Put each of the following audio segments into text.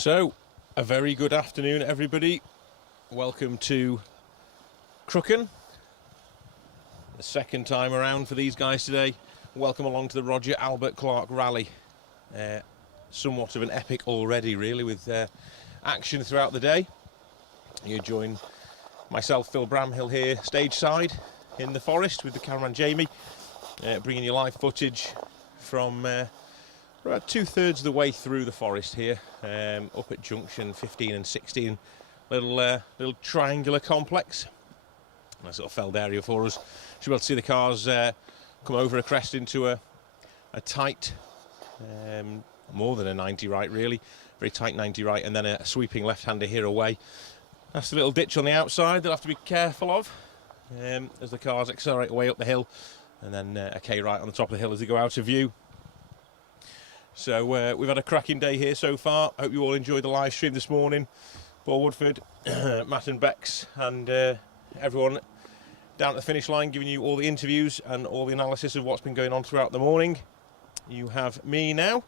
So, a very good afternoon, everybody. Welcome to Crooken. The second time around for these guys today. Welcome along to the Roger Albert Clark Rally. Somewhat of an epic already, really, with action throughout the day. You join myself, Phil Bramhill, here, stage side in the forest with the cameraman Jamie, bringing you live footage from about 2/3 of the way through the forest here, up at junction 15 and 16, little triangular complex. Nice little felled area for us. Should be able to see the cars come over a crest into a tight, more than a 90 right really, very tight 90 right, and then a sweeping left-hander here away. That's the little ditch on the outside they'll have to be careful of as the cars accelerate away up the hill, and then a K right on the top of the hill as they go out of view. So we've had a cracking day here so far. Hope you all enjoyed the live stream this morning. Paul Woodford, Matt and Bex, and everyone down at the finish line giving you all the interviews and all the analysis of what's been going on throughout the morning. You have me now,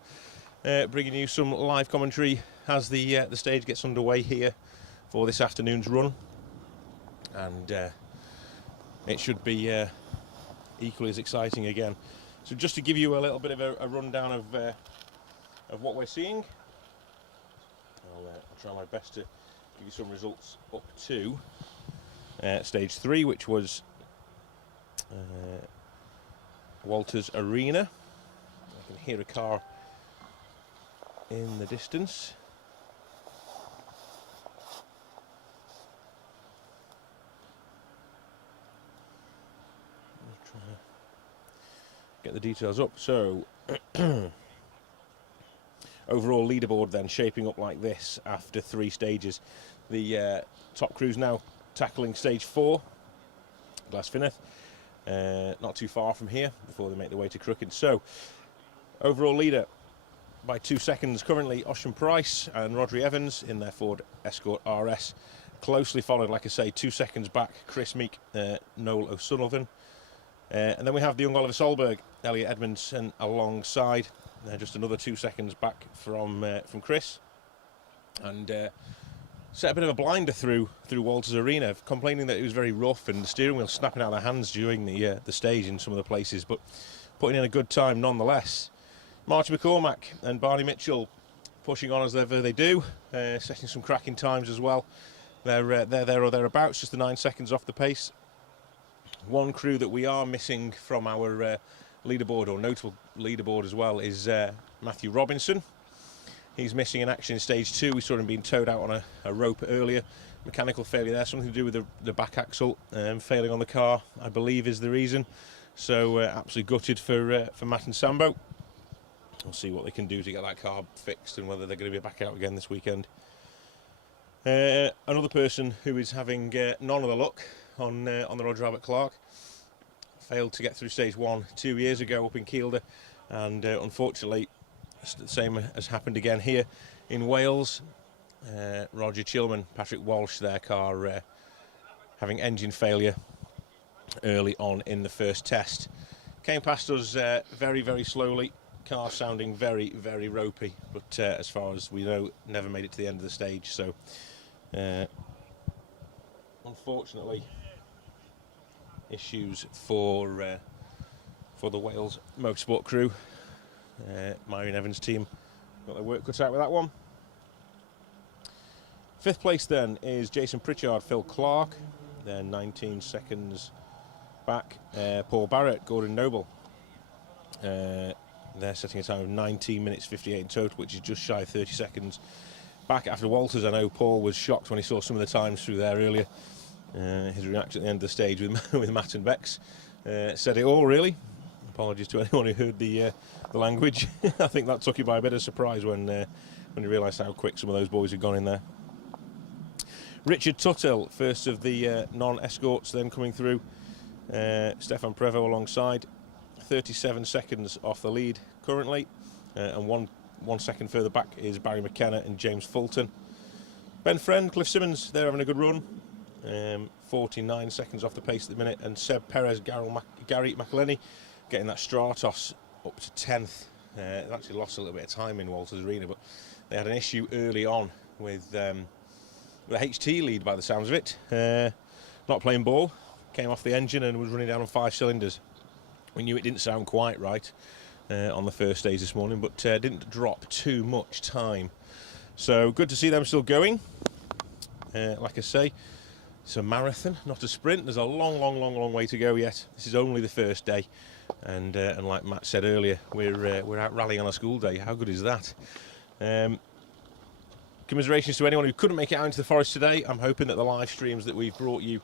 bringing you some live commentary as the stage gets underway here for this afternoon's run, and it should be equally as exciting again. So just to give you a little bit of a rundown of what we're seeing, I'll try my best to give you some results up to stage 3, which was Walters Arena. I can hear a car in the distance. Let's try to get the details up. So overall leaderboard then shaping up like this after 3 stages. The top crew's now tackling stage 4, Glasfinneth, not too far from here before they make their way to Crooked. So overall leader by 2 seconds currently Ocean Price and Rodri Evans in their Ford Escort RS, closely followed, like I say, 2 seconds back Chris Meek, Noel O'Sullivan, and then we have the young Oliver Solberg, Elliot Edmondson alongside, just another 2 seconds back from Chris, and set a bit of a blinder through Walters Arena, complaining that it was very rough and the steering wheel snapping out of their hands during the stage in some of the places, but putting in a good time nonetheless. Marty McCormack and Barney Mitchell pushing on as ever they do, setting some cracking times as well. They're there or thereabouts, just the 9 seconds off the pace. One crew that we are missing from our leaderboard, or notable leaderboard as well, is Matthew Robinson. He's missing in action in stage 2. We saw him being towed out on a rope earlier. Mechanical failure there, something to do with the back axle failing on the car, I believe, is the reason. So absolutely gutted for Matt and Sambo. We'll see what they can do to get that car fixed and whether they're going to be back out again this weekend. Another person who is having none of the luck on the Roger Albert Clark failed to get through stage 1 2 years ago up in Kielder, and unfortunately the same has happened again here in Wales. Roger Chilman, Patrick Walsh, their car having engine failure early on in the first test. Came past us very, very slowly, car sounding very, very ropey, but as far as we know, never made it to the end of the stage. So unfortunately, issues for the Wales Motorsport crew. Myron Evans' team got their work cut out with that one. 5th place then is Jason Pritchard, Phil Clark. They're 19 seconds back. Paul Barrett, Gordon Noble. They're setting a time of 19 minutes 58 in total, which is just shy of 30 seconds back after Walters. I know Paul was shocked when he saw some of the times through there earlier. His reaction at the end of the stage with Matt and Bex said it all, really. Apologies to anyone who heard the language. I think that took you by a bit of surprise when you realised how quick some of those boys had gone in there. Richard Tuttle, first of the non-escorts, then coming through. Stefan Prevo alongside, 37 seconds off the lead currently, and one second further back is Barry McKenna and James Fulton. Ben Friend, Cliff Simmons, they're having a good run. 49 seconds off the pace at the minute, and Seb Perez, Gary McElhenney getting that Stratos up to 10th. They've actually lost a little bit of time in Walters Arena, but they had an issue early on with the HT lead by the sounds of it. Not playing ball, came off the engine and was running down on 5 cylinders. We knew it didn't sound quite right on the first stage this morning, but didn't drop too much time. So good to see them still going. Like I say, it's a marathon, not a sprint. There's a long way to go yet. This is only the first day, and like Matt said earlier, we're out rallying on a school day. How good is that? Commiserations to anyone who couldn't make it out into the forest today. I'm hoping that the live streams that we've brought you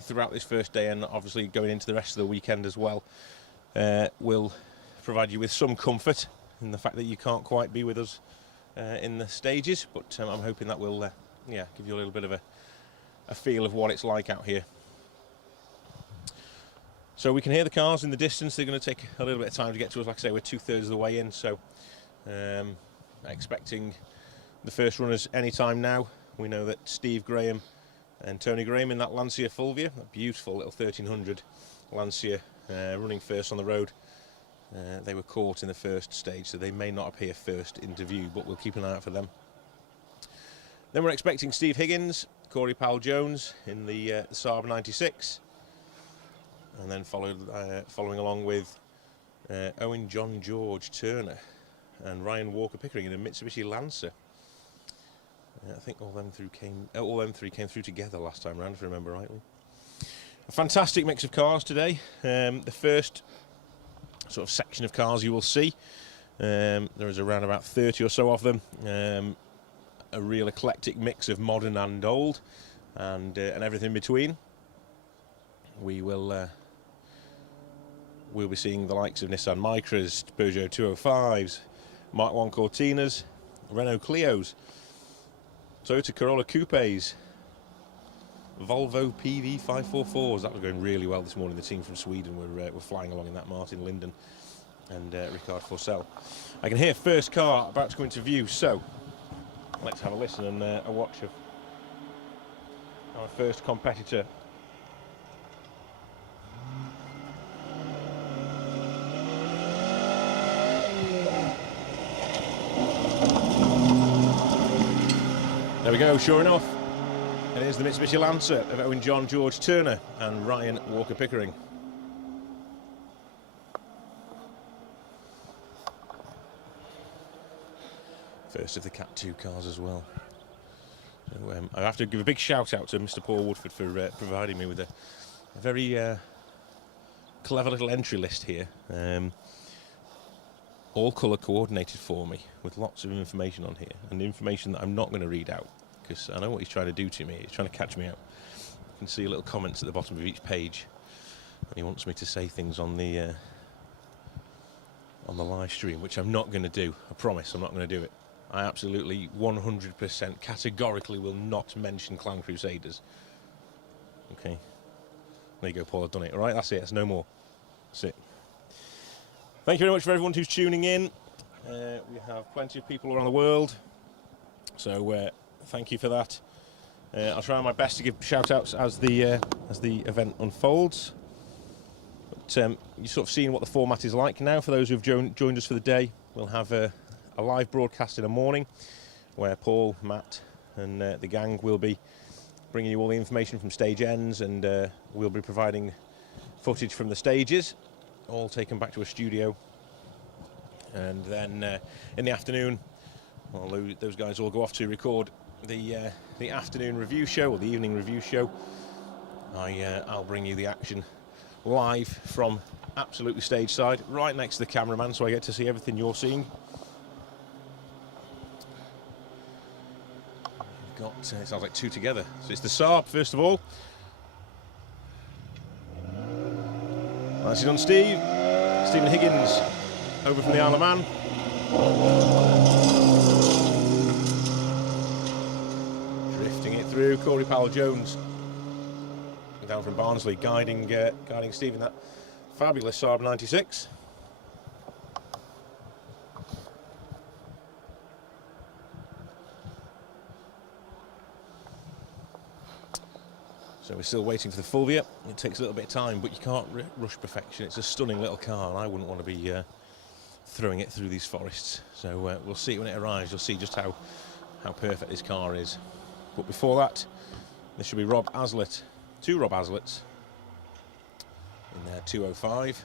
throughout this first day, and obviously going into the rest of the weekend as well, will provide you with some comfort in the fact that you can't quite be with us in the stages, but I'm hoping that will give you a little bit of a feel of what it's like out here. So we can hear the cars in the distance. They're going to take a little bit of time to get to us. Like I say, we're 2/3 of the way in, so expecting the first runners any time now. We know that Steve Graham and Tony Graham in that Lancia Fulvia, a beautiful little 1300 Lancia, running first on the road. They were caught in the first stage, so they may not appear first into view, but we'll keep an eye out for them. Then we're expecting Steve Higgins, Corey Powell-Jones in the Saab 96, and then following along with Owen John George Turner and Ryan Walker Pickering in a Mitsubishi Lancer. I think all them three came through together last time round, if I remember rightly. A fantastic mix of cars today. The first sort of section of cars you will see, there is around about 30 or so of them. A real eclectic mix of modern and old, and everything in between. We'll be seeing the likes of Nissan Micras, Peugeot 205s, Mark 1 Cortinas, Renault Clios, Toyota Corolla Coupes, Volvo PV544s. That was going really well this morning. The team from Sweden were flying along in that. Martin Linden and Ricard Forssell. I can hear first car about to come into view, so let's have a listen and a watch of our first competitor. There we go, sure enough. It is the Mitsubishi Lancer of Owen John George Turner and Ryan Walker Pickering. First of the Cat 2 cars as well. So, I have to give a big shout out to Mr. Paul Woodford for providing me with a very clever little entry list here. All colour coordinated for me with lots of information on here, and information that I'm not going to read out because I know what he's trying to do to me. He's trying to catch me out. You can see little comments at the bottom of each page, and he wants me to say things on the live stream, which I'm not going to do. I promise I'm not going to do it. I absolutely 100% categorically will not mention Clan Crusaders. Okay. There you go, Paul, I've done it. All right, that's it. That's no more. That's it. Thank you very much for everyone who's tuning in. We have plenty of people around the world, so thank you for that. I'll try my best to give shout-outs as the event unfolds. But you've sort of seen what the format is like now. For those who've joined us for the day, we'll have a live broadcast in the morning where Paul, Matt and the gang will be bringing you all the information from stage ends, and we'll be providing footage from the stages, all taken back to a studio. And then in the afternoon, well, those guys all go off to record the afternoon review show, or the evening review show. I'll bring you the action live from absolutely stage side, right next to the cameraman, so I get to see everything you're seeing. We've got, it sounds like two together. So it's the Saab, first of all. Nicely done, Steve. Stephen Higgins, over from the Isle of Man. Drifting it through, Corey Powell-Jones, down from Barnsley, guiding Steve in that fabulous Saab 96. So we're still waiting for the Fulvia. It takes a little bit of time, but you can't rush perfection. It's a stunning little car, and I wouldn't want to be throwing it through these forests. So we'll see it when it arrives. You'll see just how perfect this car is. But before that, this should be Rob Aslett, 2 Rob Aslets in their 205.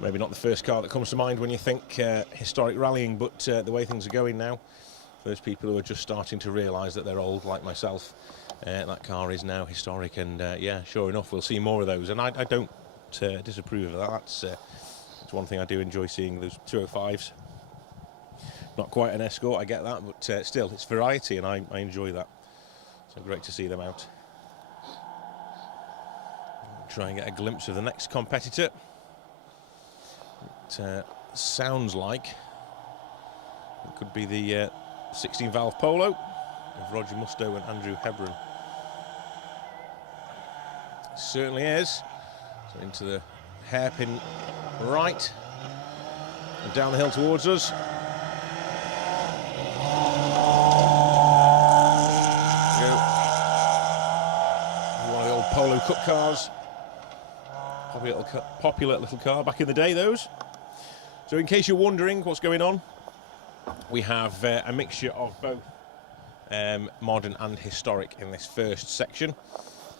Maybe not the first car that comes to mind when you think historic rallying, but the way things are going now, for those people who are just starting to realise that they're old, like myself, that car is now historic, and yeah, sure enough, we'll see more of those. And I don't disapprove of that. That's one thing I do enjoy seeing, those 205s. Not quite an Escort, I get that, but still, it's variety, and I enjoy that. So great to see them out. Try and get a glimpse of the next competitor. It sounds like it could be the 16-valve Polo of Roger Mustoe and Andrew Hebron. Certainly is. So into the hairpin right and down the hill towards us. There we go. One of the old Polo Cup cars. Popular little car back in the day, those. So in case you're wondering what's going on, we have a mixture of both modern and historic in this first section.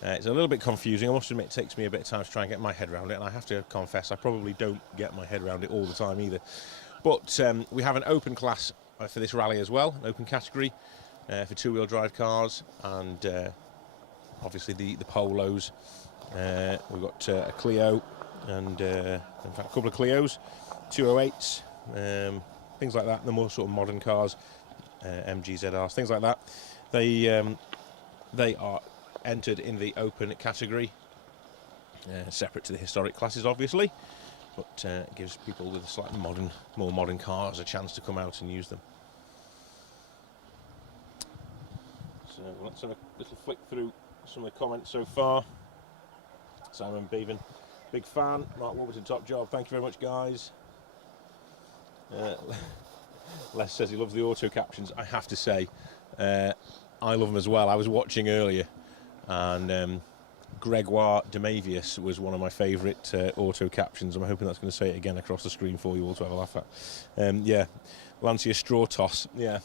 It's a little bit confusing. I must admit it takes me a bit of time to try and get my head around it, and I have to confess I probably don't get my head around it all the time either. But we have an open class for this rally as well, an open category for 2-wheel drive cars, and obviously the Polos. We've got a Clio and in fact a couple of Clios, 208s, things like that. The more sort of modern cars, MGZRs, things like that. They are entered in the open category, separate to the historic classes, obviously, but it gives people with slightly more modern cars a chance to come out and use them. So let's have a little flick through some of the comments so far. Simon Bevan, big fan. Mark Warburton, top job. Thank you very much, guys. Les says he loves the auto captions. I have to say, I love them as well. I was watching earlier, and Gregoire Demavius was one of my favourite auto captions. I'm hoping that's going to say it again across the screen for you all to have a laugh at. Yeah, Lancia Straw Toss. Yeah,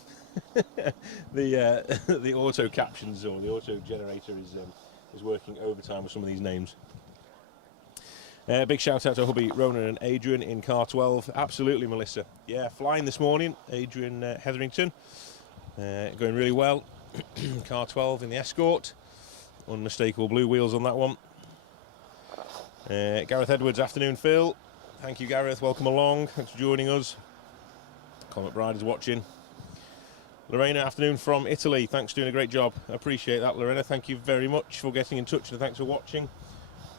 the auto captions or the auto generator is working overtime with some of these names. Big shout out to hubby Ronan and Adrian in car 12. Absolutely, Melissa. Yeah, flying this morning. Adrian Hetherington going really well. Car 12 in the Escort. Unmistakable blue wheels on that one. Gareth Edwards, afternoon Phil. Thank you, Gareth. Welcome along. Thanks for joining us. Colin McBride is watching. Lorena, afternoon from Italy. Thanks for doing a great job. I appreciate that, Lorena. Thank you very much for getting in touch and thanks for watching.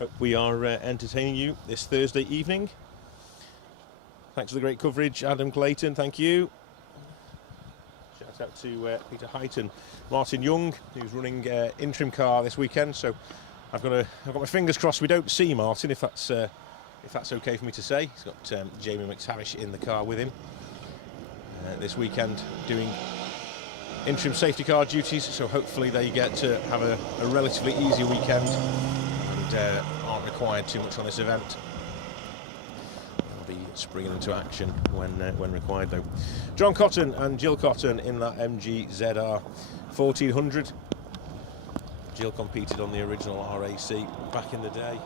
Hope we are entertaining you this Thursday evening. Thanks for the great coverage, Adam Clayton. Thank you. Shout out to Peter Heighton, Martin Young, who's running interim car this weekend. So I've got my fingers crossed we don't see Martin, if that's okay for me to say. He's got Jamie McTavish in the car with him this weekend doing interim safety car duties. So hopefully they get to have a relatively easy weekend. Aren't required too much on this event. They'll be springing into action when required though. John Cotton and Jill Cotton in that MG ZR 1400. Jill competed on the original RAC back in the day.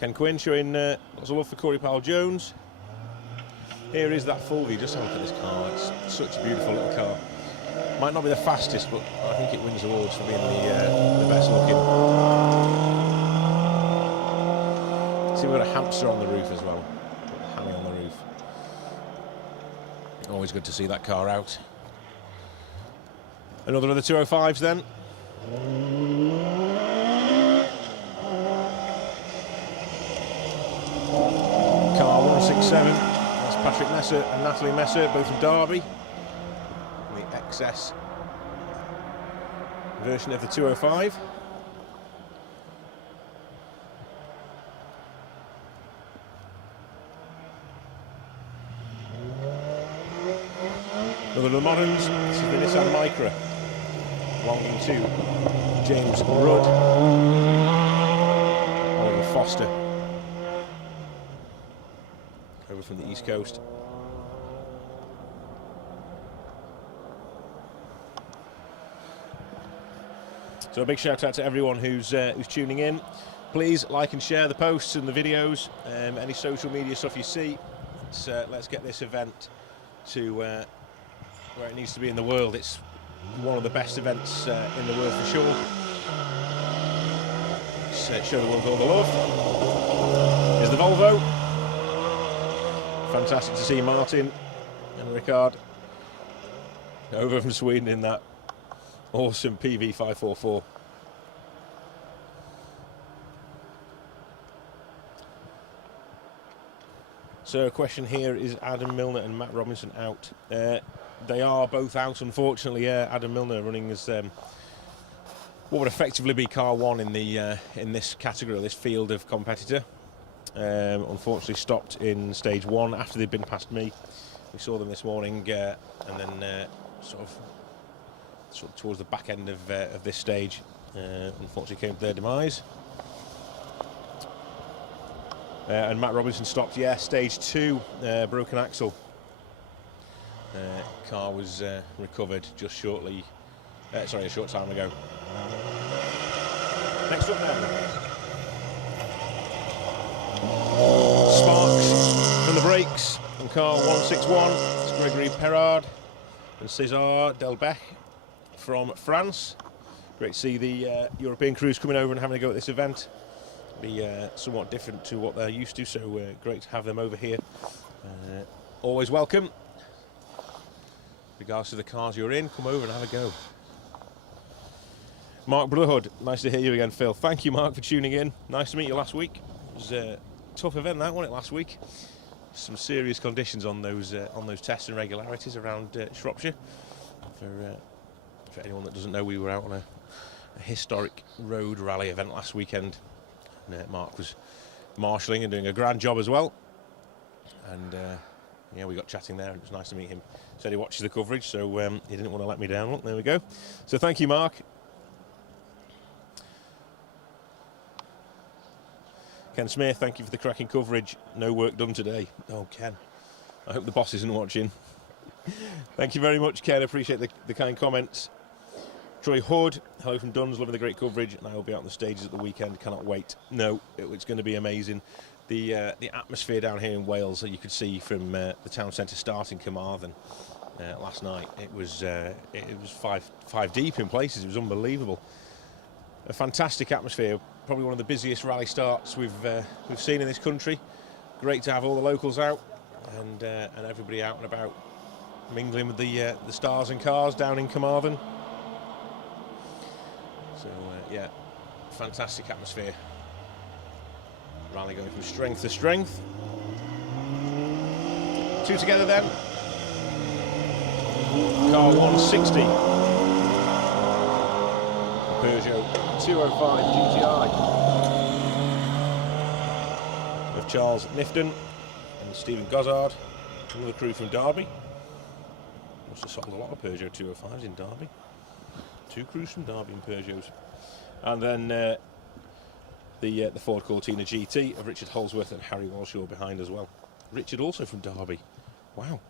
Ken Quinn showing lots of love for Corey Powell-Jones. Here is that Fulvey. Just have a look at this car. It's such a beautiful little car. Might not be the fastest, but I think it wins awards for being the best looking. See, we've got a hamster on the roof as well. Got the hammy on the roof. Always good to see that car out. Another of the 205s then. Car 167. Patrick Messer and Natalie Messer, both from Derby. The XS version of the 205. Another of the moderns. This is the Nissan Micra, belonging to James Rudd, Oliver Foster, over from the East Coast. So a big shout out to everyone who's tuning in. Please like and share the posts and the videos, any social media stuff you see. Let's get this event to where it needs to be in the world. It's one of the best events in the world for sure. Let's show the world all the love. Here's the Volvo. Fantastic to see Martin and Ricard over from Sweden in that awesome PV544. So a question here, is Adam Milner and Matt Robinson out? They are both out, unfortunately. Adam Milner running as what would effectively be car one in the in this category, this field of competitor. Unfortunately stopped in stage one after they'd been past me. We saw them this morning, and then sort of towards the back end of this stage, unfortunately came to their demise. And Matt Robinson stopped, stage two, broken axle. Car was recovered just shortly, a short time ago. Next up now, sparks from the brakes on car 161. It's Gregory Perrard and César Delbecq from France. Great to see the European crews coming over and having a go at this event. Be somewhat different to what they're used to, so great to have them over here. Always welcome. Regards to the cars you're in, come over and have a go. Mark Brotherhood, nice to hear you again, Phil. Thank you, Mark, for tuning in. Nice to meet you last week. It was a tough event, that, wasn't it, last week? Some serious conditions on those tests and regularities around Shropshire. For anyone that doesn't know, we were out on a historic road rally event last weekend. And, Mark was marshalling and doing a grand job as well. And we got chatting there, and it was nice to meet him. Said he watches the coverage, so he didn't want to let me down. Look, there we go. So thank you, Mark. Ken Smith, thank you for the cracking coverage. No work done today. Oh, Ken, I hope the boss isn't watching. Thank you very much, Ken. Appreciate the kind comments. Troy Hood, hello from Duns, loving the great coverage, and I will be out on the stages at the weekend. Cannot wait. No, it's going to be amazing. The atmosphere down here in Wales, that you could see from the town centre start in Carmarthen last night. It was five deep in places. It was unbelievable. A fantastic atmosphere. Probably one of the busiest rally starts we've seen in this country. Great to have all the locals out and everybody out and about, mingling with the stars and cars down in Carmarthen. So fantastic atmosphere. Rally going from strength to strength. Two together then. Car 160. Peugeot 205 GTI of Charles Nifton and Stephen Gozzard, another crew from Derby. Must have sold a lot of Peugeot 205s in Derby. Two crews from Derby in Peugeots. And then the Ford Cortina GT of Richard Holsworth and Harry Walshaw behind as well. Richard also from Derby. Wow.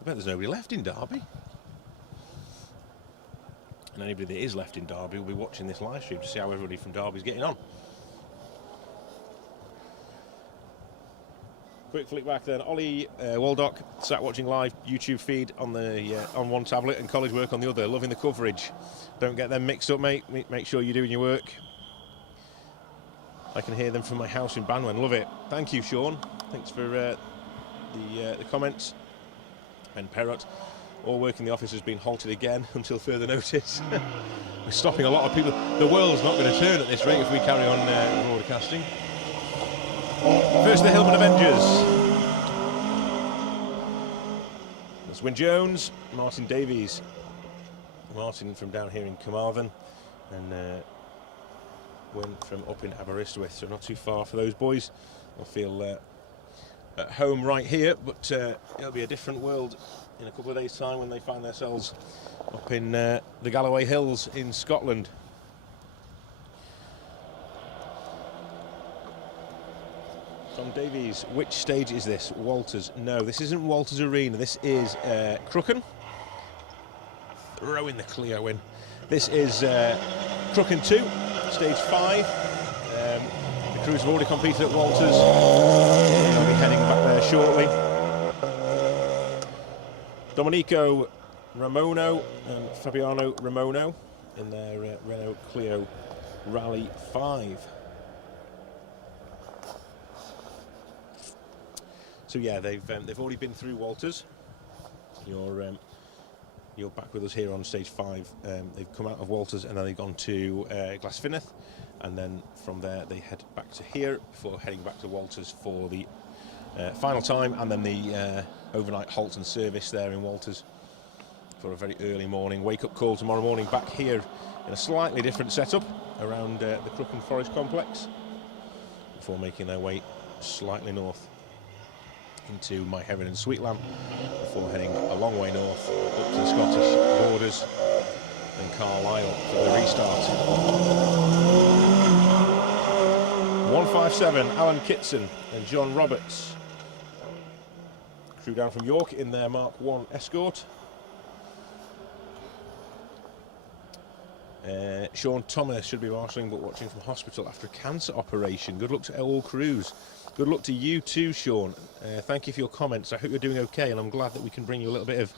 I bet there's nobody left in Derby. And anybody that is left in Derby will be watching this live stream to see how everybody from Derby is getting on. Quick flick back then. Ollie Waldock sat watching live YouTube feed on one tablet and college work on the other. Loving the coverage. Don't get them mixed up, mate. Make sure you're doing your work. I can hear them from my house in Banwan. Love it. Thank you, Sean. Thanks for the comments. And Perrott. All work in the office has been halted again until further notice. We're stopping a lot of people. The world's not going to turn at this rate if we carry on broadcasting. First, the Hillman Avengers. That's Wyn Jones, Martin Davies. Martin from down here in Carmarthen, and Wyn from up in Aberystwyth, so not too far for those boys. I'll feel at home right here, but it'll be a different world in a couple of days' time when they find themselves up in the Galloway Hills in Scotland. Tom Davies, which stage is this? Walters? No, this isn't Walters Arena. This is Crooken. Throwing the Clio in. This is Crooken 2, stage 5. The crews have already competed at Walters. I'll be heading back there shortly. Domenico Ramono and Fabiano Ramono in their Renault Clio Rally 5. So yeah, they've already been through Walters. You're back with us here on stage 5. They've come out of Walters and then they've gone to Glasfineth, and then from there they head back to here before heading back to Walters for the final time, and then the overnight halt and service there in Walters for a very early morning wake-up call tomorrow morning back here in a slightly different setup around the Crooken Forest Complex before making their way slightly north into My Heaven and Sweetland before heading a long way north up to the Scottish borders and Carlisle for the restart. 157, Alan Kitson and John Roberts. Crew down from York in their Mark 1 Escort. Sean Thomas should be marshalling but watching from hospital after a cancer operation. Good luck to all crews. Good luck to you too, Sean. Thank you for your comments. I hope you're doing okay, and I'm glad that we can bring you a little bit of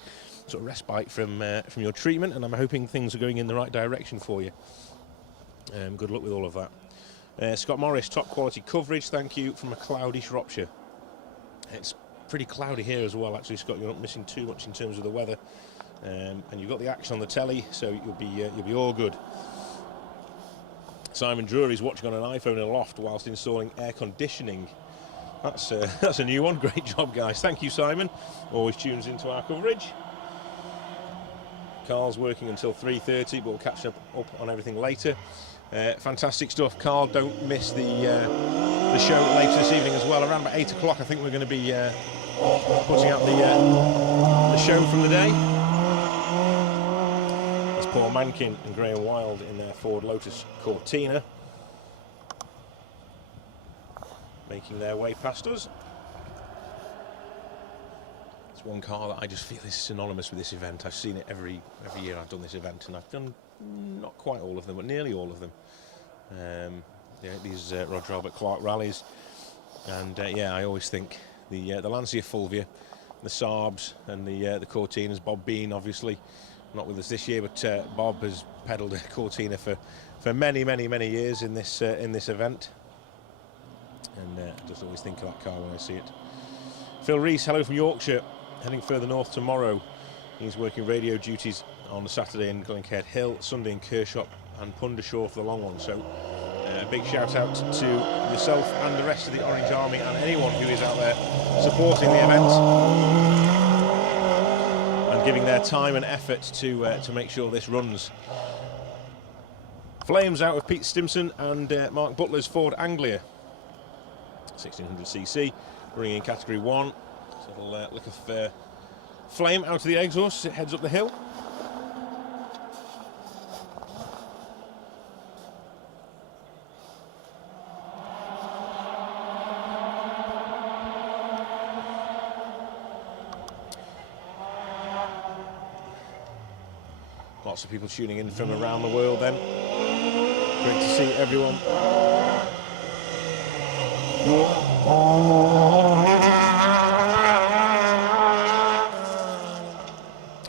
sort of respite from your treatment, and I'm hoping things are going in the right direction for you. Good luck with all of that. Scott Morris, top quality coverage. Thank you from a cloudy Shropshire. It's pretty cloudy here as well, actually, Scott. You're not missing too much in terms of the weather, and you've got the action on the telly, so you'll be all good. Simon Drury's watching on an iPhone in a loft whilst installing air conditioning. That's a new one. Great job, guys. Thank you, Simon. Always tunes into our coverage. Carl's working until 3:30, but we'll catch up on everything later. Fantastic stuff. Carl, don't miss the show later this evening as well. Around about 8 o'clock, I think we're going to be putting out the show from the day. That's Paul Mankin and Graham Wild in their Ford Lotus Cortina, making their way past us. It's one car that I just feel is synonymous with this event. I've seen it every year I've done this event, and I've done not quite all of them, but nearly all of them. These Roger Albert Clark rallies, and yeah, I always think the Lancia Fulvia, the Saabs, and the Cortinas. Bob Bean, obviously, not with us this year, but Bob has pedalled a Cortina for many years in this event. And I just always think of that car when I see it. Phil Rees, hello from Yorkshire, heading further north tomorrow. He's working radio duties on the Saturday in Glencaird Hill, Sunday in Kershaw and Pundershaw for the long one. So a big shout out to yourself and the rest of the Orange Army and anyone who is out there supporting the event and giving their time and effort to make sure this runs. Flames out of Pete Stimson and Mark Butler's Ford Anglia 1600cc, running in category 1. So a little lick of flame out of the exhaust as it heads up the hill. Lots of people tuning in from around the world then. Great to see everyone.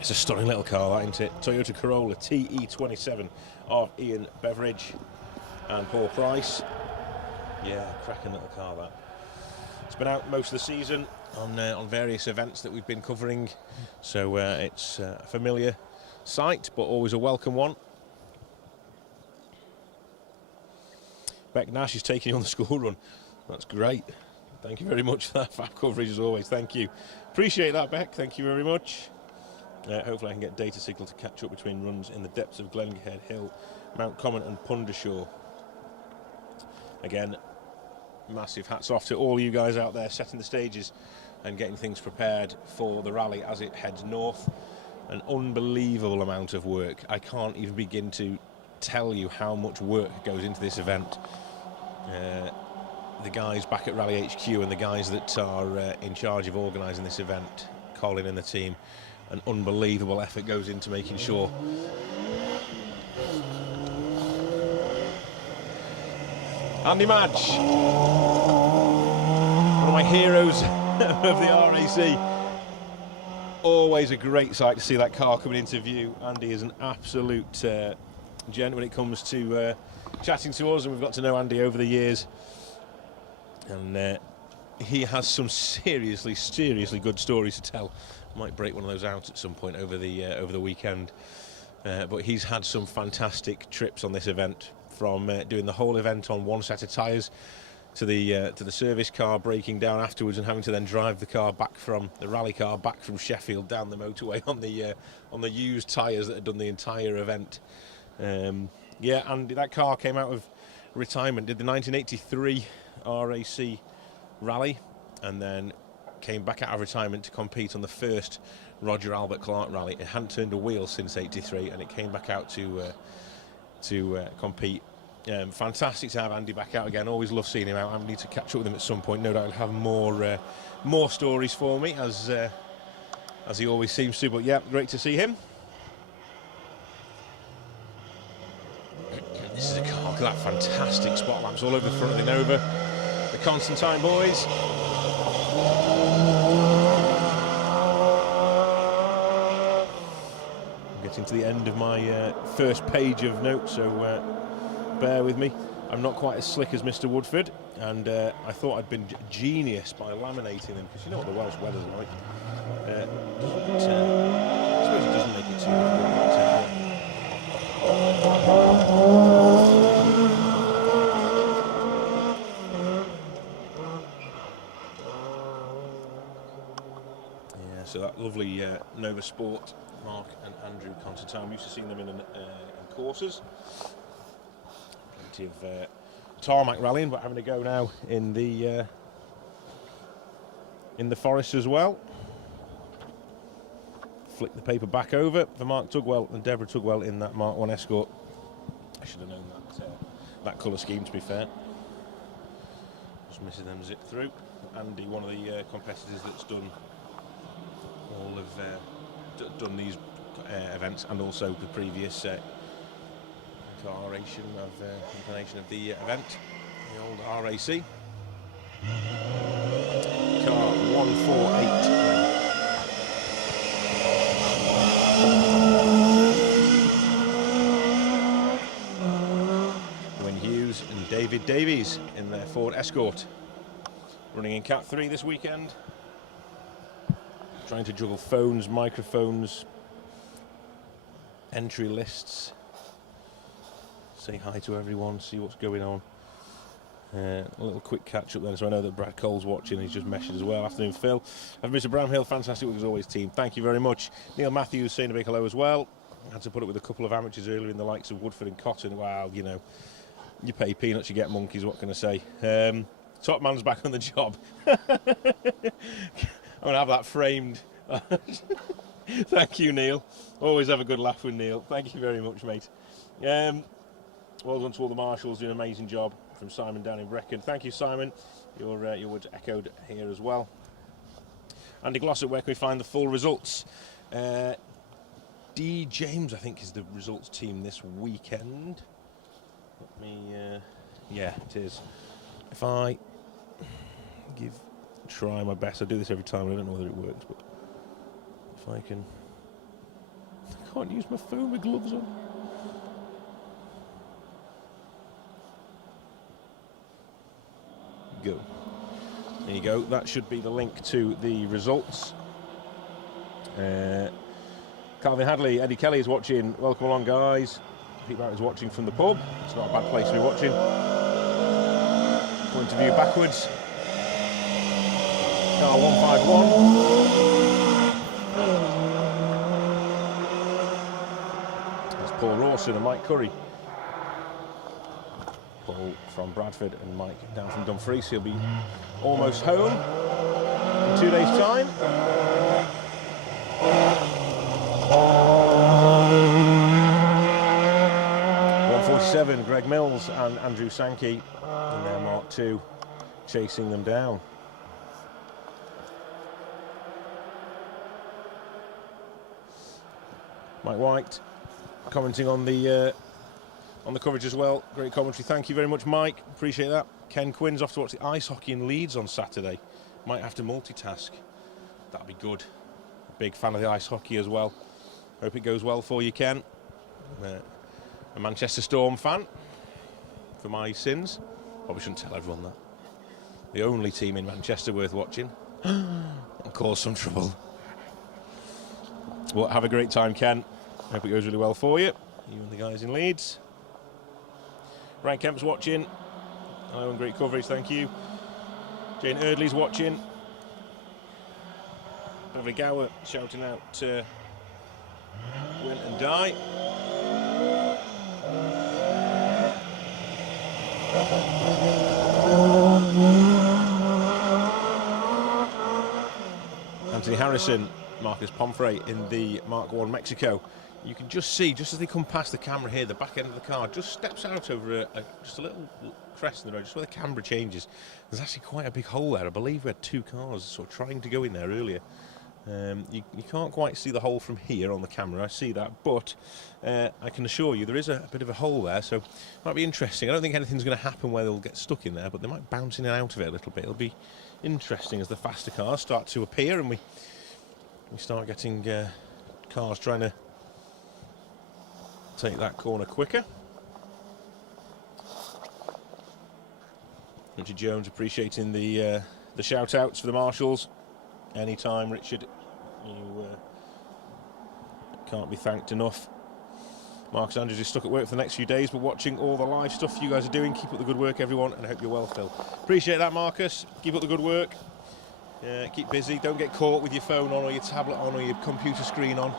It's a stunning little car, that, isn't it? Toyota Corolla TE27 of Ian Beveridge and Paul Price. Yeah, cracking little car, that. It's been out most of the season on various events that we've been covering, so it's a familiar sight, but always a welcome one. Beck Nash is taking you on the school run. That's great. Thank you very much for that fab coverage as always. Thank you. Appreciate that, Beck. Thank you very much. Hopefully I can get data signal to catch up between runs in the depths of Glencaird Hill, Mount Common and Pundershaw. Again, massive hats off to all you guys out there setting the stages and getting things prepared for the rally as it heads north. An unbelievable amount of work. I can't even begin to tell you how much work goes into this event. The guys back at Rally HQ and the guys that are in charge of organising this event, Colin and the team, an unbelievable effort goes into making sure Andy Madge, one of my heroes of the RAC. Always a great sight to see that car coming into view. Andy is an absolute gent when it comes to chatting to us, and we've got to know Andy over the years. And he has some seriously good stories to tell. Might break one of those out at some point over the weekend. But he's had some fantastic trips on this event, from doing the whole event on one set of tyres to the service car breaking down afterwards and having to then drive the car back from the rally car back from Sheffield down the motorway on the used tyres that had done the entire event. Yeah, and that car came out of retirement, did the 1983 RAC rally, and then came back out of retirement to compete on the first Roger Albert Clark rally. It hadn't turned a wheel since '83, and it came back out to compete. Fantastic to have Andy back out again. Always love seeing him out. I need to catch up with him at some point. No doubt he'll have more stories for me, as he always seems to. But yeah, great to see him. This is a car. Look at that fantastic spot lamps all over the front of the Nova. The Constantine boys. I'm getting to the end of my first page of notes, so bear with me. I'm not quite as slick as Mr. Woodford, and I thought I'd been genius by laminating them, because you know what the Welsh weather's like. I suppose it doesn't make it too difficult. Yeah, so that lovely Nova Sport, Mark and Andrew Constantine. I'm used to seeing them in courses. Plenty of tarmac rallying, but having a go now in the forest as well. Flick the paper back over for Mark Tugwell and Deborah Tugwell in that Mark 1 Escort. I should have known that colour scheme, to be fair. Just missing them zip through. Andy, one of the competitors that's done all of done these events, and also the previous inclination of the event, the old RAC. Car 148. And David Davies in their Ford Escort, running in Cat 3 this weekend, trying to juggle phones, microphones, entry lists, say hi to everyone, see what's going on. A little quick catch up then, so I know that Brad Cole's watching. He's just messaged as well. Afternoon, Phil. I've Mr. Bramhill, fantastic work as always, team. Thank you very much. Neil Matthews saying a big hello as well. Had to put up with a couple of amateurs earlier in the likes of Woodford and Cotton. Wow, you know, you pay peanuts, you get monkeys, what can I say? Top man's back on the job. I'm going to have that framed. Thank you, Neil. Always have a good laugh with Neil. Thank you very much, mate. Well done to all the marshals, doing an amazing job. From Simon down in Brecon. Thank you, Simon. Your words echoed here as well. Andy Glossop, where can we find the full results? D. James, I think, is the results team this weekend. Let me, yeah, it is. If I try my best, I do this every time, I don't know whether it works, but if I can, I can't use my phone with gloves on. Go. There you go, that should be the link to the results. Calvin Hadley, Eddie Kelly is watching. Welcome along, guys. Pete Barrett is watching from the pub. It's not a bad place to be watching. Point of view backwards. Car 151. There's Paul Rawson and Mike Curry. Paul from Bradford and Mike down from Dumfries. He'll be almost home. in 2 days' time. .147, Greg Mills and Andrew Sankey in their Mark II, chasing them down. Mike White commenting on the coverage as well. Great commentary. Thank you very much, Mike. Appreciate that. Ken Quinn's off to watch the ice hockey in Leeds on Saturday. Might have to multitask. That'd be good. Big fan of the ice hockey as well. Hope it goes well for you, Ken. A Manchester Storm fan, for my sins. Probably shouldn't tell everyone that. The only team in Manchester worth watching. I'll cause some trouble. Well, have a great time, Ken. Hope it goes really well for you. You and the guys in Leeds. Ryan Kemp's watching. Hello and great coverage, thank you. Jane Erdley's watching. Beverly Gower shouting out win and die. Anthony Harrison, Marcus Pomfrey in the Mark I Mexico. You can just see, just as they come past the camera here, the back end of the car just steps out over just a little crest in the road, just where the camera changes. There's actually quite a big hole there. I believe we had 2 cars sort of trying to go in there earlier. You can't quite see the hole from here on the camera, I see that, but I can assure you there is a bit of a hole there, so it might be interesting. I don't think anything's going to happen where they'll get stuck in there, but they might bounce in and out of it a little bit. It'll be interesting as the faster cars start to appear and we start getting cars trying to take that corner quicker. Richard Jones appreciating the shout outs for the marshals. Anytime, Richard, you can't be thanked enough. Marcus Andrews is stuck at work for the next few days, but watching all the live stuff you guys are doing. Keep up the good work, everyone, and I hope you're well, Phil. Appreciate that, Marcus. Keep up the good work. Keep busy. Don't get caught with your phone on or your tablet on or your computer screen on.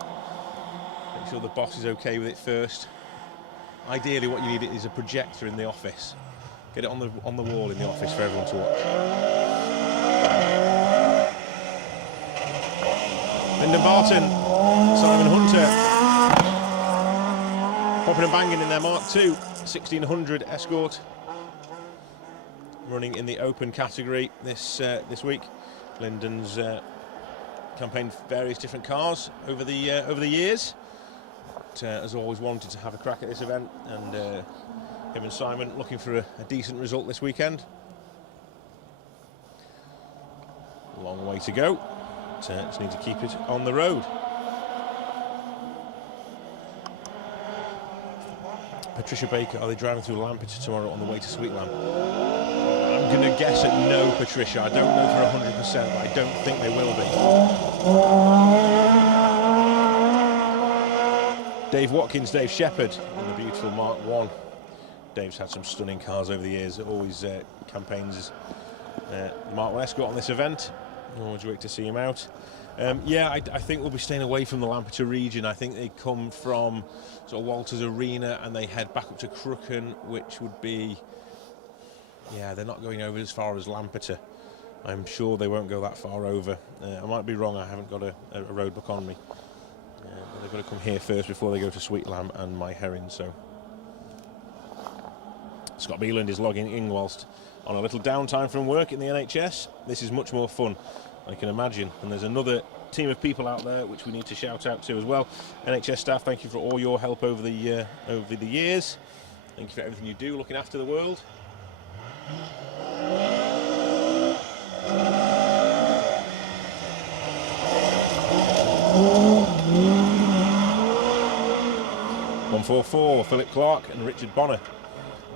Make sure the boss is okay with it first. Ideally, what you need is a projector in the office. Get it on the wall in the office for everyone to watch. Lyndon Barton, Simon Hunter, popping and banging in their Mark II 1600 Escort, running in the open category this week. Lyndon's campaigned various different cars over the years. Has always wanted to have a crack at this event, and him and Simon looking for a decent result this weekend. Long way to go. Just need to keep it on the road. Patricia Baker, are they driving through Lampeter tomorrow on the way to Sweet Lamb? I'm going to guess at no, Patricia. I don't know for 100%, but I don't think they will be. Dave Watkins, Dave Shepherd in the beautiful Mark I. Dave's had some stunning cars over the years. Always campaigns the Mark I Escort on this event. Always great to see him out. Yeah, I think we'll be staying away from the Lampeter region. I think they come from sort of Walters Arena and they head back up to Crooken, which would be, yeah, they're not going over as far as Lampeter. I'm sure they won't go that far over. I might be wrong, I haven't got a road book on me. But they've got to come here first before they go to Sweet Lamb and My Herring, so. Scott Beeland is logging in whilst on a little downtime from work in the NHS. This is much more fun, I can imagine. And there's another team of people out there which we need to shout out to as well. NHS staff, thank you for all your help over the years. Thank you for everything you do, looking after the world. .144, Philip Clark and Richard Bonner.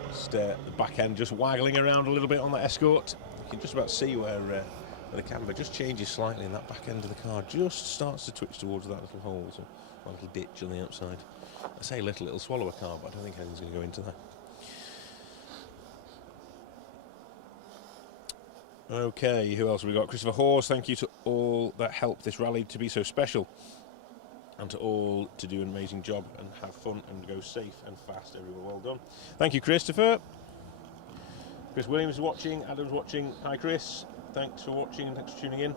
Just the back end just waggling around a little bit on that Escort. You can just about see where the camber just changes slightly and that back end of the car just starts to twitch towards that little hole, so a little ditch on the outside. I say little, it'll swallow a car, but I don't think anything's going to go into that. Okay, who else have we got? Christopher Hawes, thank you to all that helped this rally to be so special, and to all to do an amazing job and have fun and go safe and fast. Everyone, well done. Thank you, Christopher. Chris Williams is watching, Adam's watching. Hi, Chris. Thanks for watching and thanks for tuning in.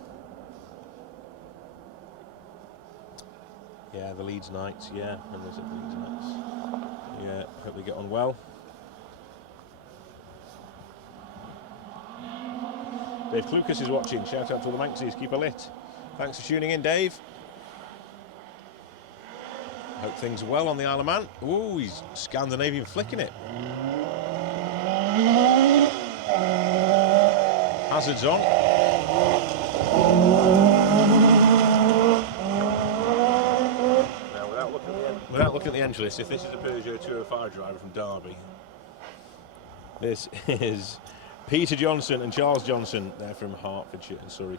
Yeah, the Leeds Knights, yeah, and there's the Leeds Knights. Yeah, hope they get on well. Dave Clucas is watching. Shout out to all the Manxies. Keep her lit. Thanks for tuning in, Dave. Hope things are well on the Isle of Man. Ooh, he's Scandinavian flicking it. Hazards on. Now, without looking at the entry list, if this is a Peugeot 205 driver from Derby, this is Peter Johnson and Charles Johnson. They're from Hertfordshire and Surrey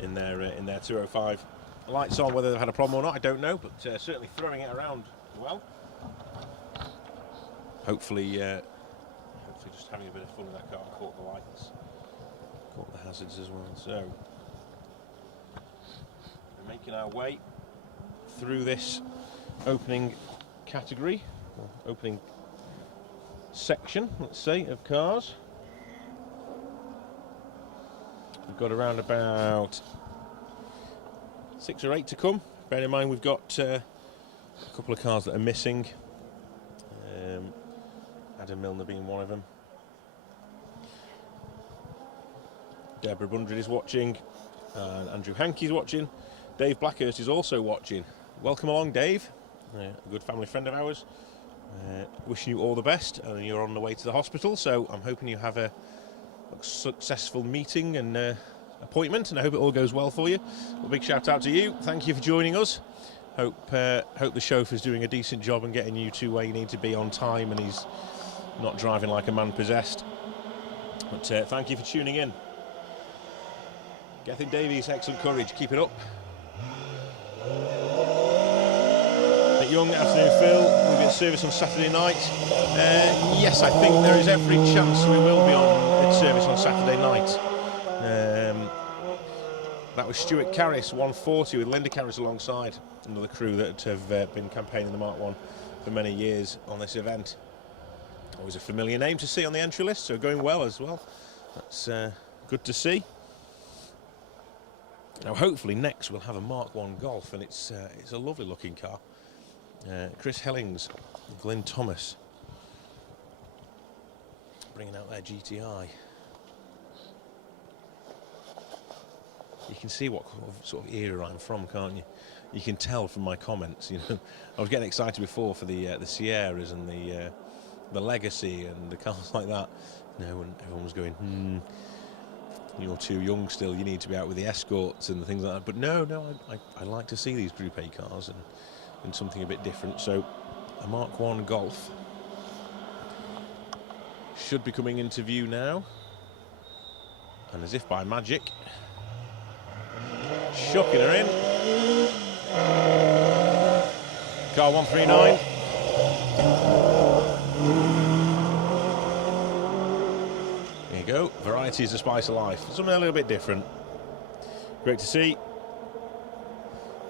in their 205. Lights on, whether they've had a problem or not, I don't know, but certainly throwing it around well. Hopefully just having a bit of fun in that car and caught the lights, caught the hazards as well. So we're making our way through this opening category, or opening section, let's say, of cars. We've got around about 6 or 8 to come. Bear in mind we've got a couple of cars that are missing. Adam Milner being one of them. Deborah Bundred is watching, and Andrew Hankey's watching. Dave Blackhurst is also watching. Welcome along, Dave. A good family friend of ours. Wishing you all the best. You're on the way to the hospital, so I'm hoping you have a successful meeting and appointment, and I hope it all goes well for you. A big shout out to you. Thank you for joining us. Hope the chauffeur's doing a decent job and getting you to where you need to be on time, and he's not driving like a man possessed. But thank you for tuning in. Gethin Davies, excellent courage. Keep it up. At Young, afternoon Phil. We'll be at service on Saturday night. Yes, I think there is every chance we will be at service on Saturday night. That was Stuart Carris, 140, with Linda Carris alongside, another crew that have been campaigning the Mark 1 for many years on this event. Always a familiar name to see on the entry list, so going well as well. That's good to see. Now hopefully next we'll have a Mark 1 Golf, and it's a lovely looking car. Chris Hellings, Glyn Thomas, bringing out their GTI. You can see what sort of era I'm from, can't you? You can tell from my comments. You know, I was getting excited before for the Sierras and the Legacy and the cars like that. You know, and everyone was going, you're too young still. You need to be out with the Escorts and the things like that. But no, I like to see these Group A cars and something a bit different. So a Mark 1 Golf should be coming into view now, and as if by magic, shucking her in. Car 139. There you go. Variety is the spice of life. Something a little bit different. Great to see.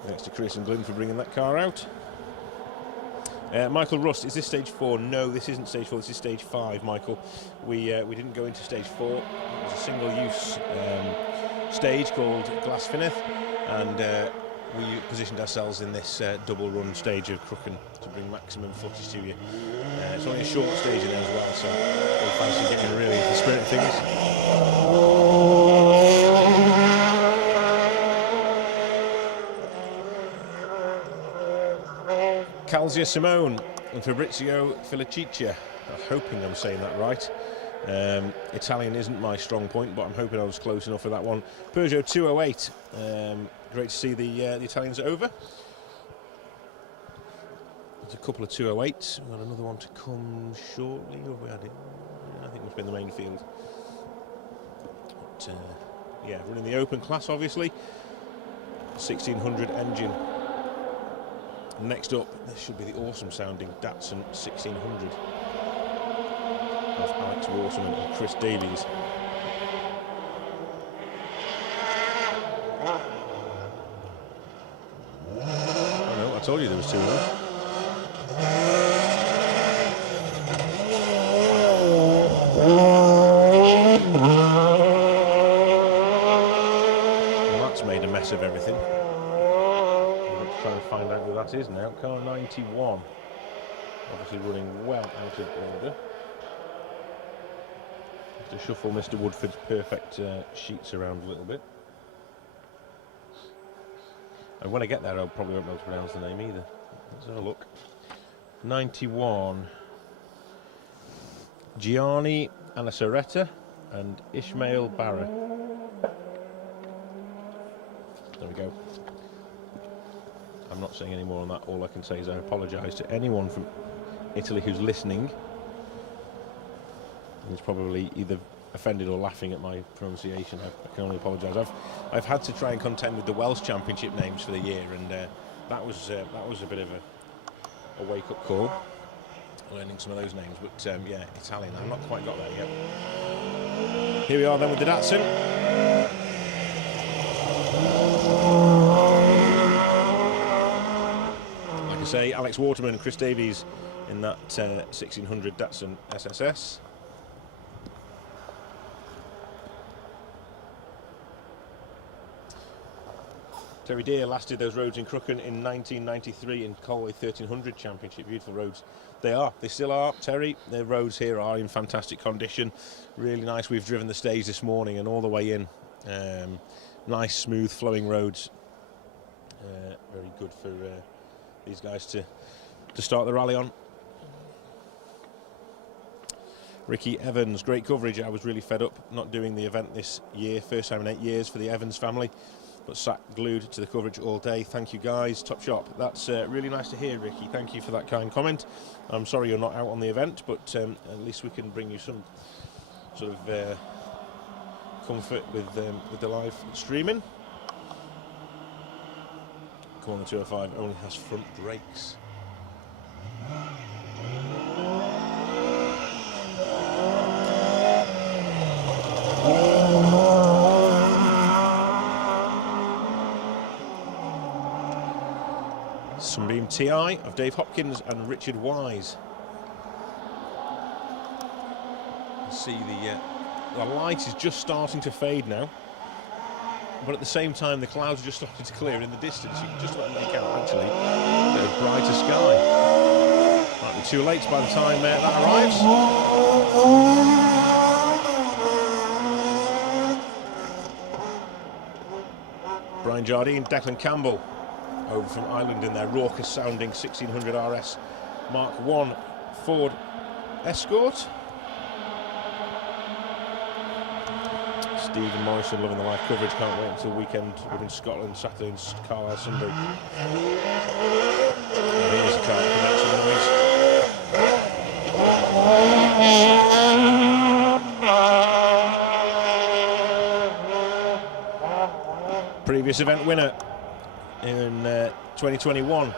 Thanks to Chris and Glyn for bringing that car out. Michael Rust, is this stage 4? No, this isn't stage 4. This is stage 5, Michael. We didn't go into stage 4. It was a single-use stage called Glas Finnith, and we positioned ourselves in this double run stage of Crooken to bring maximum footage to you. It's only a short stage in there as well, so we fancy getting really into the spirit of things. Calzia Simone and Fabrizio Feliciccia. I'm hoping I'm saying that right. Italian isn't my strong point, but I'm hoping I was close enough for that one. Peugeot 208. Great to see the Italians over. There's a couple of 208s. We've got another one to come shortly. Or have we had it? I think it's been the main field. But, yeah, running the open class, obviously. 1600 engine. Next up, this should be the awesome sounding Datsun 1600 of Alex Waterman and Chris Davies. Oh no, I told you there was two of them. Well, that's made a mess of everything. I'll try and find out who that is now. Car 91. Obviously running well out of order. Have to shuffle Mr. Woodford's perfect sheets around a little bit. And when I get there, I probably won't be able to pronounce the name either. Let's have a look. 91. Gianni Anaseretta and Ishmael Barra. There we go. I'm not saying any more on that. All I can say is I apologise to anyone from Italy who's listening. He's probably either offended or laughing at my pronunciation. I can only apologise. I've had to try and contend with the Welsh Championship names for the year, and that was a bit of a wake-up call, learning some of those names. But yeah, Italian. I've not quite got there yet. Here we are then with the Datsun. Like I say, Alex Waterman and Chris Davies in that 1600 Datsun SSS. Terry Deer lasted those roads in Crooken in 1993 in Colway 1300 Championship. Beautiful roads. They are. They still are, Terry. The roads here are in fantastic condition. Really nice. We've driven the stage this morning and all the way in. Nice, smooth, flowing roads. Very good for these guys to start the rally on. Ricky Evans, great coverage. I was really fed up not doing the event this year. First time in 8 years for the Evans family. But sat glued to the coverage all day. Thank you guys, top shop. That's really nice to hear, Ricky. Thank you for that kind comment. I'm sorry you're not out on the event, but at least we can bring you some sort of comfort with the live streaming. Corner 205 only has front brakes. Sunbeam TI of Dave Hopkins and Richard Wise. You see the light is just starting to fade now, but at the same time the clouds are just starting to clear in the distance. You can just about make out actually a brighter sky. Might be too late by the time that arrives. Brian Jardine, Declan Campbell over from Ireland in their raucous sounding 1600 RS Mark 1 Ford Escort. Stephen Morrison loving the live coverage, can't wait until weekend over in Scotland, Saturday and Carlisle Sunday. Here's the car that can make some noise. Previous event winner in 2021,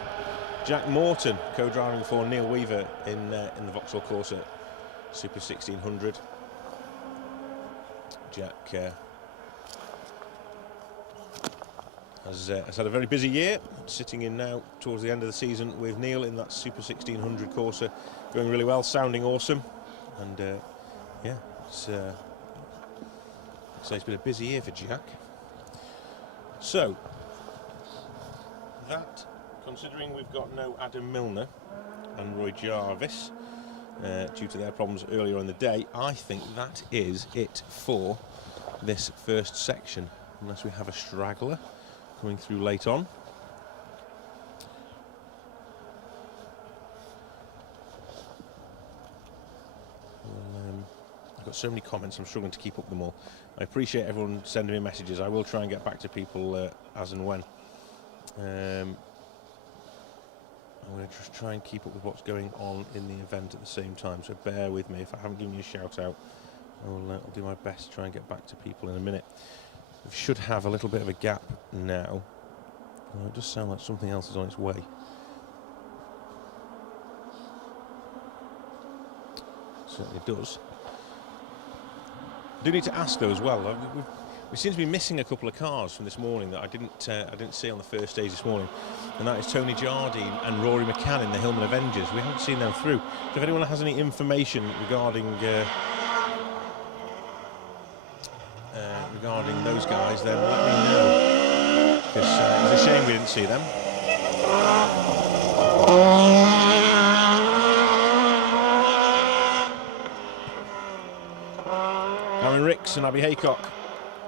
Jack Morton, co-driving for Neil Weaver in the Vauxhall Corsa Super 1600. Jack has had a very busy year, sitting in now towards the end of the season with Neil in that Super 1600 Corsa, going really well, sounding awesome, and yeah, so it's been a busy year for Jack. So that, considering we've got no Adam Milner and Roy Jarvis due to their problems earlier in the day, I think that is it for this first section, unless we have a straggler coming through late on. I've got so many comments, I'm struggling to keep up them all. I appreciate everyone sending me messages. I will try and get back to people as and when. I'm going to just try and keep up with what's going on in the event at the same time, so bear with me. If I haven't given you a shout out, I'll do my best to try and get back to people in a minute. We should have a little bit of a gap now. It does sound like something else is on its way. Certainly does. I do need to ask though as well. We seem to be missing a couple of cars from this morning that I didn't see on the first stage this morning, and that is Tony Jardine and Rory McCann in the Hillman Avengers. We haven't seen them through. So if anyone has any information regarding those guys, then let me know. Because it's a shame we didn't see them. Aaron Ricks and Abby Haycock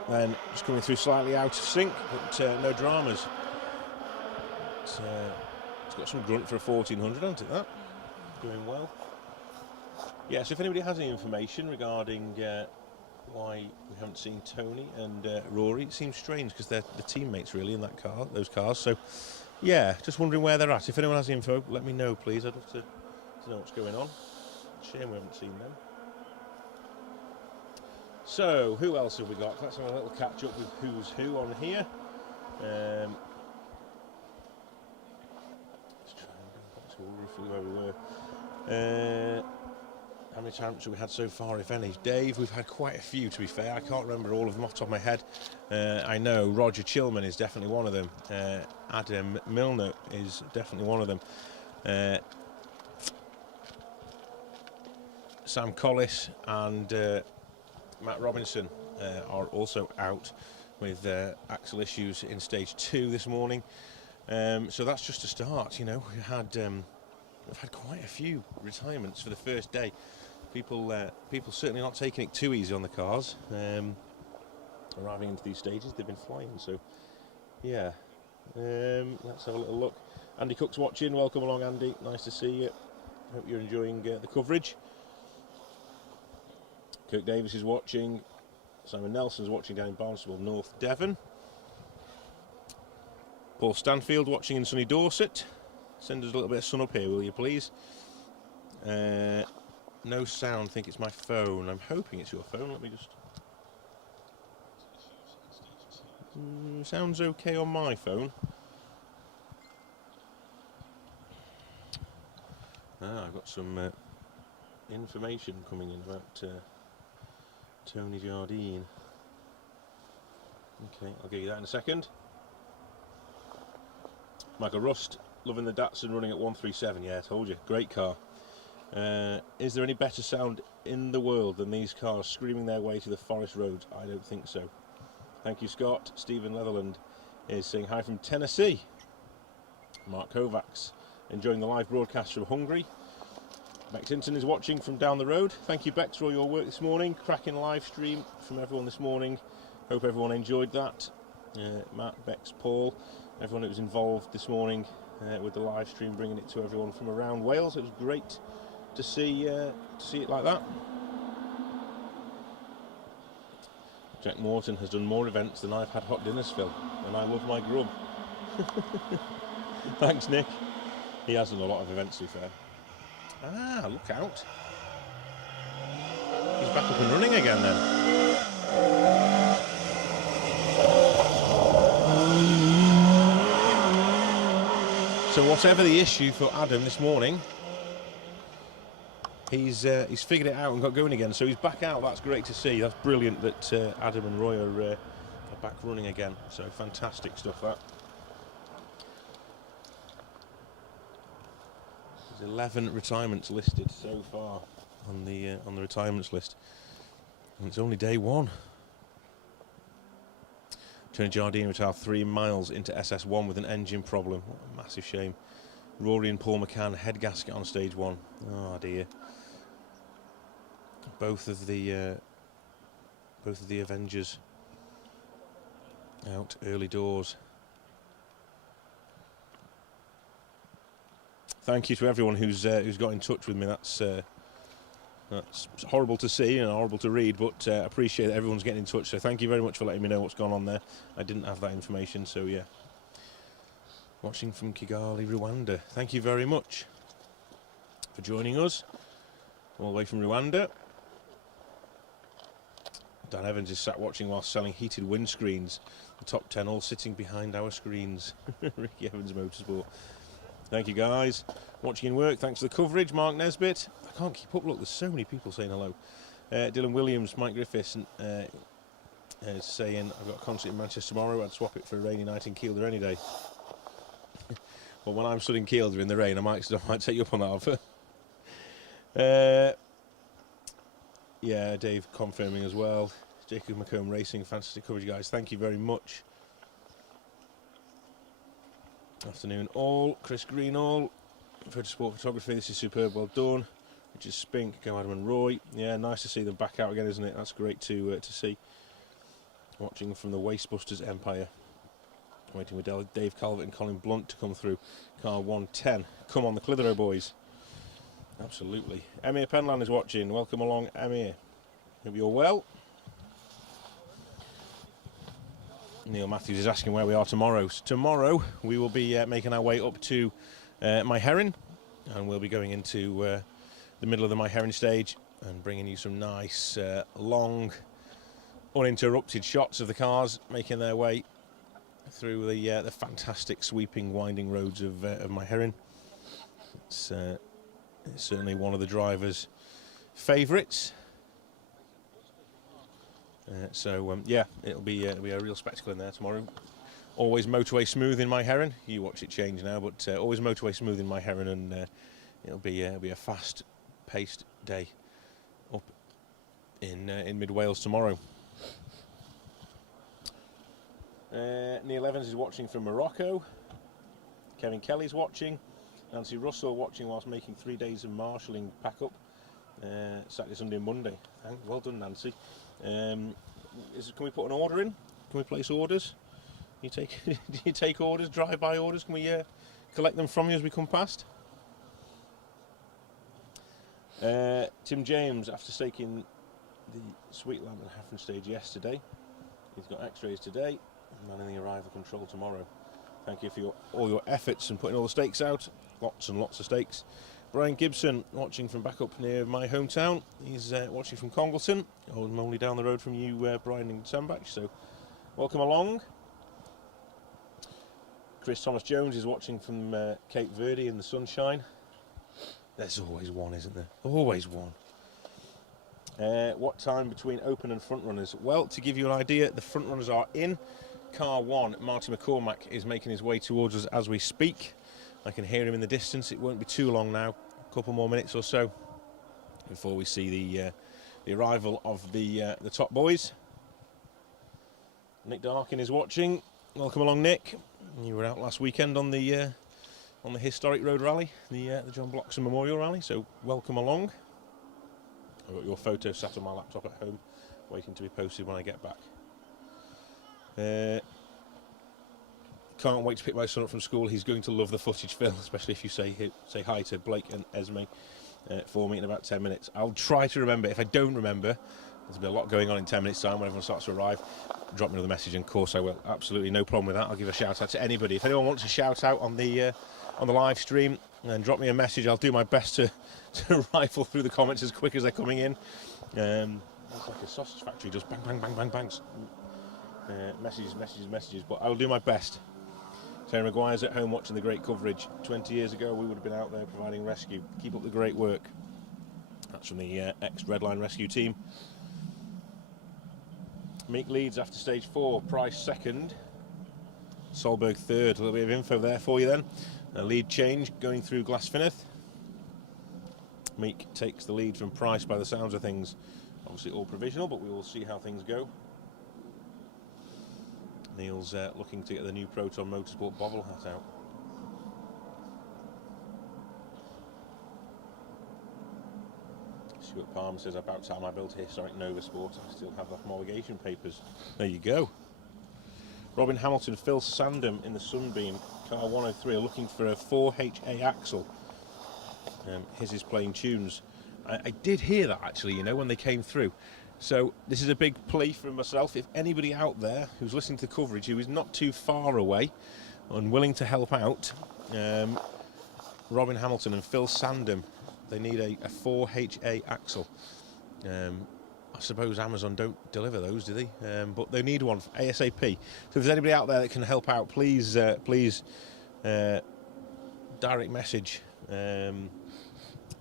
then just coming through slightly out of sync, but no dramas. It's got some grunt for a 1400, hasn't it, that? Going well. Yeah, so if anybody has any information regarding why we haven't seen Tony and Rory, it seems strange because they're the teammates really in that car, those cars. So yeah, just wondering where they're at. If anyone has info, let me know please. I'd love to know what's going on. Shame we haven't seen them. So who else have we got? Let's have a little catch up with who's who on here. Let's try and go back to roughly where we were. How many championships have we had so far, if any? Dave, we've had quite a few, to be fair. I can't remember all of them off the top of my head. I know Roger Chilman is definitely one of them. Adam Milner is definitely one of them. Sam Collis and Matt Robinson are also out with axle issues in stage 2 this morning. So that's just a start, you know. We've had quite a few retirements for the first day. People certainly not taking it too easy on the cars. Arriving into these stages, they've been flying. So, yeah. Let's have a little look. Andy Cook's watching. Welcome along, Andy. Nice to see you. Hope you're enjoying the coverage. Kirk Davis is watching. Simon Nelson's watching down in Barnstable, North Devon. Paul Stanfield watching in sunny Dorset. Send us a little bit of sun up here, will you, please? No sound. I think it's my phone. I'm hoping it's your phone. Let me just... sounds okay on my phone. I've got some information coming in about Tony Jardine. Okay, I'll give you that in a second. Michael Rust, loving the Datsun, running at 137. Yeah, I told you, great car. Is there any better sound in the world than these cars screaming their way to the forest roads? I don't think so. Thank you, Scott. Stephen Leatherland is saying hi from Tennessee. Mark Kovacs enjoying the live broadcast from Hungary. Bex Hinton is watching from down the road. Thank you, Bex, for all your work this morning. Cracking live stream from everyone this morning. Hope everyone enjoyed that. Matt, Bex, Paul, everyone that was involved this morning with the live stream, bringing it to everyone from around Wales. It was great to see it like that. Jack Morton has done more events than I've had hot dinners, Phil, and I love my grub. Thanks, Nick. He has done a lot of events, to be fair. Ah, look out. He's back up and running again then. So whatever the issue for Adam this morning, he's figured it out and got going again. So he's back out. That's great to see. That's brilliant that Adam and Roy are back running again. So fantastic stuff, that. There's 11 retirements listed so far on the retirements list, and it's only day 1. Tony Jardine retired 3 miles into SS1 with an engine problem. What a massive shame. Rory and Paul McCann head gasket on stage 1. Oh dear. Both of the Avengers out early doors. Thank you to everyone who's got in touch with me. That's horrible to see and horrible to read, but appreciate that everyone's getting in touch. So thank you very much for letting me know what's gone on there. I didn't have that information, so yeah. Watching from Kigali, Rwanda. Thank you very much for joining us all the way from Rwanda. Dan Evans is sat watching while selling heated windscreens. The top 10 all sitting behind our screens. Ricky Evans Motorsport. Thank you, guys. Watching in work, thanks for the coverage. Mark Nesbitt. I can't keep up. Look, there's so many people saying hello. Dylan Williams, Mike Griffiths is saying, I've got a concert in Manchester tomorrow. I'd swap it for a rainy night in Kielder any day. But when I'm stood in Kielder in the rain, I might take you up on that offer. Yeah, Dave confirming as well. Jacob McComb Racing, fantastic coverage, guys. Thank you very much. Afternoon all. Chris Greenall, Photosport Photography. This is superb. Well done. Richard Spink, go Adam and Roy. Yeah, nice to see them back out again, isn't it? That's great to see. Watching from the Wastebusters Empire. Waiting with Dave Calvert and Colin Blunt to come through. Car 110. Come on, the Clitheroe boys. Absolutely. Emir Penland is watching. Welcome along, Emir. Hope you're well. Neil Matthews is asking where we are tomorrow. So tomorrow we will be making our way up to My Heron, and we'll be going into the middle of the My Heron stage and bringing you some nice, long, uninterrupted shots of the cars making their way through the fantastic sweeping winding roads of My Heron. It's certainly one of the drivers' favourites. Yeah, it'll be a real spectacle in there tomorrow. Always motorway smooth in My Heron. You watch it change now, but always motorway smooth in My Heron, and it'll be a fast-paced day up in mid Wales tomorrow. Neil Evans is watching from Morocco. Kevin Kelly's watching. Nancy Russell watching whilst making 3 days of marshalling pack up. Saturday, Sunday and Monday. Well done, Nancy. Can we put an order in? Can we place orders? Do you take orders, drive-by orders? Can we collect them from you as we come past? Tim James, after staking the Sweetland and Haffron stage yesterday, he's got X-rays today, and manning the arrival control tomorrow. Thank you for all your efforts and putting all the stakes out. Lots and lots of stakes. Brian Gibson, watching from back up near my hometown. He's watching from Congleton. I'm only down the road from you, Brian and Sandbach, so welcome along. Chris Thomas Jones is watching from Cape Verde in the sunshine. There's always one, isn't there? Always one. What time between open and front runners? Well, to give you an idea, the front runners are in. Car 1, Marty McCormack, is making his way towards us as we speak. I can hear him in the distance. It won't be too long now, a couple more minutes or so, before we see the arrival of the top boys. Nick Darkin is watching. Welcome along, Nick. You were out last weekend on the historic road rally, the John Bloxham Memorial Rally, so welcome along. I've got your photo sat on my laptop at home, waiting to be posted when I get back. Can't wait to pick my son up from school. He's going to love the footage, Phil, especially if you say hi to Blake and Esme for me in about 10 minutes. I'll try to remember. If I don't remember, there's been a lot going on in 10 minutes' time when everyone starts to arrive. Drop me another message, and of course I will. Absolutely no problem with that. I'll give a shout out to anybody. If anyone wants a shout out on the live stream, then drop me a message. I'll do my best to rifle through the comments as quick as they're coming in. It's like a sausage factory, just bang, bang, bang, bang, bangs. Messages, but I'll do my best. Sarah Maguire's at home watching the great coverage. 20 years ago we would have been out there providing rescue. Keep up the great work. That's from the ex-Redline rescue team. Meek leads after stage 4, Price second, Solberg third. A little bit of info there for you then. A lead change going through Glasfineth. Meek takes the lead from Price by the sounds of things. Obviously all provisional, but we will see how things go. Neil's looking to get the new Proton Motorsport bobble hat out. Stuart Palmer says, about time I built a historic Nova Sport. I still have the homologation papers. There you go. Robin Hamilton, Phil Sandham in the Sunbeam. Car 103 are looking for a 4HA axle. His is playing tunes. I did hear that actually, you know, when they came through. So this is a big plea from myself. If anybody out there who's listening to the coverage who is not too far away and willing to help out, Robin Hamilton and Phil Sandham, they need a 4HA axle. I suppose Amazon don't deliver those, do they? But they need one ASAP. So if there's anybody out there that can help out, please direct message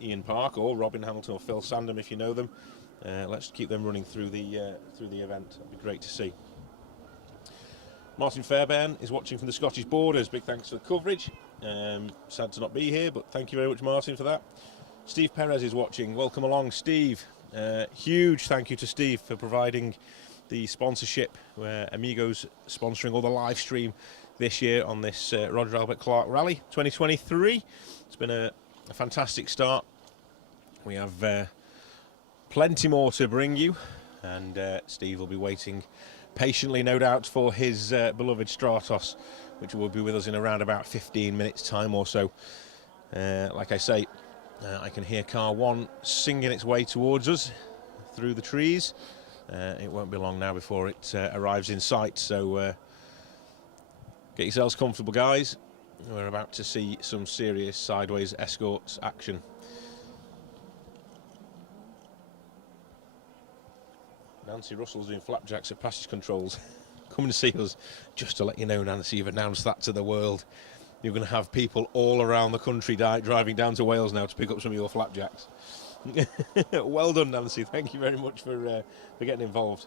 Ian Park or Robin Hamilton or Phil Sandham if you know them. Let's keep them running through the event. That'd be great to see. Martin Fairbairn is watching from the Scottish borders. Big thanks for the coverage. Sad to not be here, but thank you very much, Martin, for that. Steve Perez is watching. Welcome along, Steve. Huge thank you to Steve for providing the sponsorship, where Amigos sponsoring all the live stream this year on this Roger Albert Clark Rally 2023. It's been a fantastic start. We have plenty more to bring you, and Steve will be waiting patiently, no doubt, for his beloved Stratos, which will be with us in around about 15 minutes time or so. Like I say, I can hear car 1 singing its way towards us through the trees. It won't be long now before it arrives in sight, so get yourselves comfortable, guys. We're about to see some serious sideways escorts action. Nancy Russell's doing flapjacks at passage controls. Come and see us. Just to let you know, Nancy, you've announced that to the world. You're going to have people all around the country driving down to Wales now to pick up some of your flapjacks. Well done, Nancy. Thank you very much for getting involved.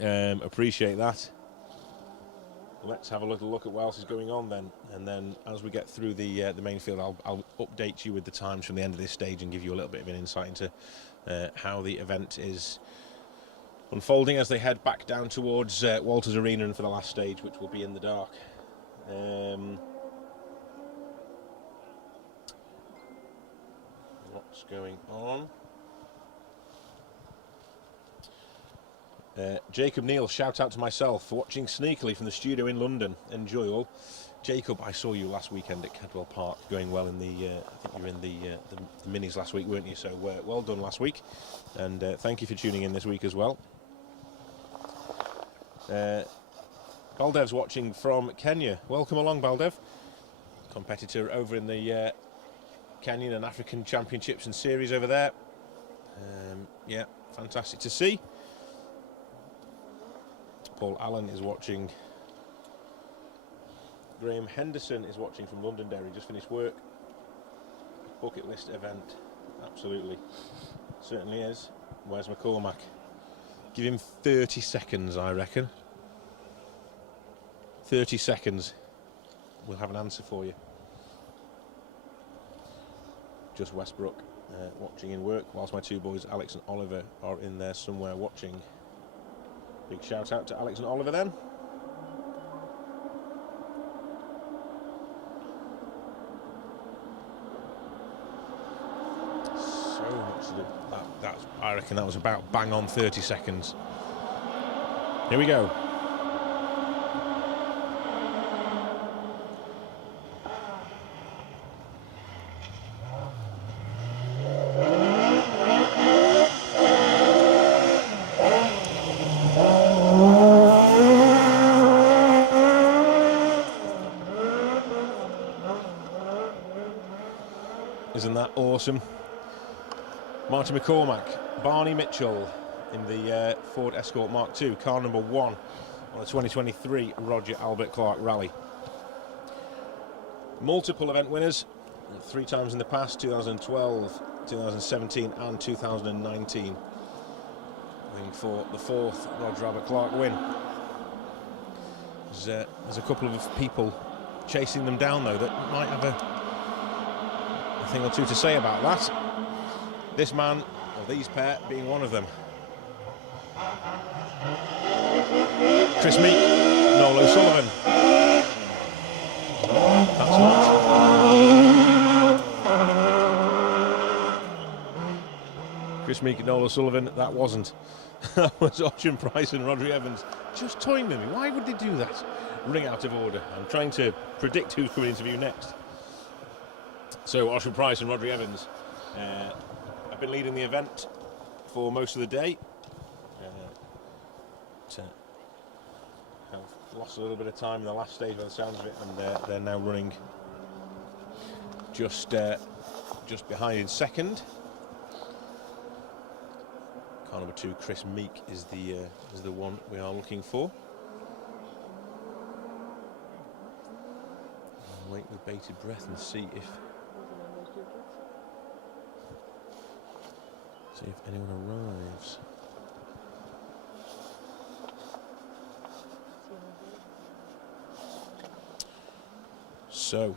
Appreciate that. Let's have a little look at what else is going on then, and then as we get through the main field, I'll update you with the times from the end of this stage and give you a little bit of an insight into how the event is unfolding as they head back down towards Walters Arena and for the last stage, which will be in the dark. What's going on? Jacob Neal, shout out to myself for watching sneakily from the studio in London. Enjoy all. Jacob, I saw you last weekend at Cadwell Park, going well in the. I think you were in the minis last week, weren't you? So well done last week, and thank you for tuning in this week as well. Baldev's watching from Kenya. Welcome along, Baldev. Competitor over in the Kenyan and African Championships and Series over there. Yeah, fantastic to see. Paul Allen is watching. Graham Henderson is watching from Londonderry. Just finished work. Bucket list event. Absolutely. Certainly is. Where's McCormack? Give him 30 seconds, I reckon. 30 seconds. We'll have an answer for you. Just Westbrook watching in work, whilst my two boys, Alex and Oliver, are in there somewhere watching. Big shout out to Alex and Oliver then. So much to do. I reckon that was about bang on 30 seconds. Here we go. Isn't that awesome? Martin McCormack, Barney Mitchell in the Ford Escort Mark II, car number 1 on the 2023 Roger Albert Clark Rally. Multiple event winners, 3 times in the past, 2012, 2017 and 2019. Looking for the 4th Roger Albert Clark win. There's a couple of people chasing them down though that might have a thing or two to say about that. This man, or these pair, being one of them. Chris Meek, Noel O'Sullivan. That's not. Chris Meek and Noel O'Sullivan, that wasn't. That was Ocean Price and Rodri Evans. Just toying with me. Why would they do that? Ring out of order. I'm trying to predict who's coming into view next. So Ocean Price and Rodri Evans have been leading the event for most of the day. Have lost a little bit of time in the last stage by the sounds of it, and they're now running just behind in second. Car number 2, Chris Meek, is the one we are looking for. I'll wait with bated breath and see if anyone arrives. So,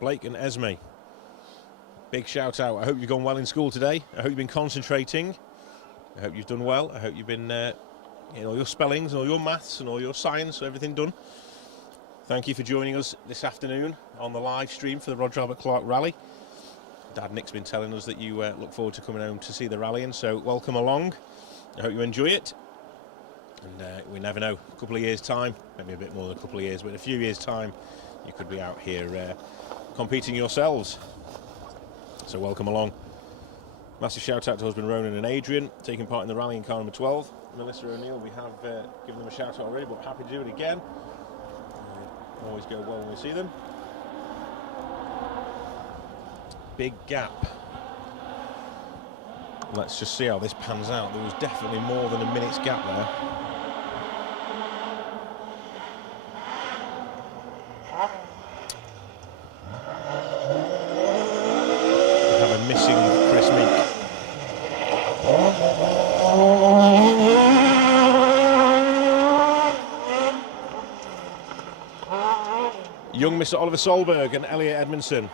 Blake and Esme, big shout out. I hope you've gone well in school today. I hope you've been concentrating. I hope you've done well. I hope you've been all your spellings and all your maths and all your science, everything done. Thank you for joining us this afternoon on the live stream for the Roger Albert Clark Rally. Dad Nick's been telling us that you look forward to coming home to see the rally, and so welcome along. I hope you enjoy it. And we never know, a couple of years' time, maybe a bit more than a couple of years, but in a few years' time, you could be out here competing yourselves. So welcome along. Massive shout out to husband Ronan and Adrian, taking part in the rally in car number 12. Melissa O'Neill, we have given them a shout out already, but happy to do it again. Always go well when we see them. Big gap. Let's just see how this pans out. There was definitely more than a minute's gap there. We have a missing Chris Meek. Young Mr. Oliver Solberg and Elliot Edmondson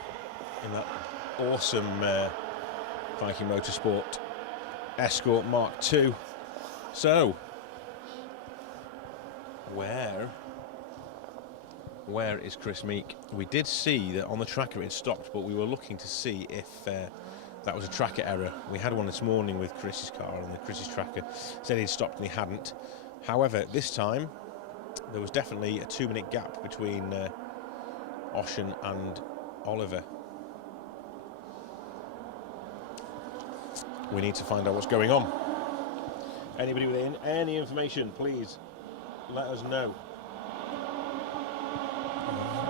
in that awesome Viking Motorsport Escort Mark II. So, where is Chris Meek? We did see that on the tracker it stopped, but we were looking to see if that was a tracker error. We had one this morning with Chris's car, and the Chris's tracker said he'd stopped and he hadn't. However, this time there was definitely a 2-minute gap between Ocean and Oliver. We need to find out what's going on. Anybody with any information, please let us know.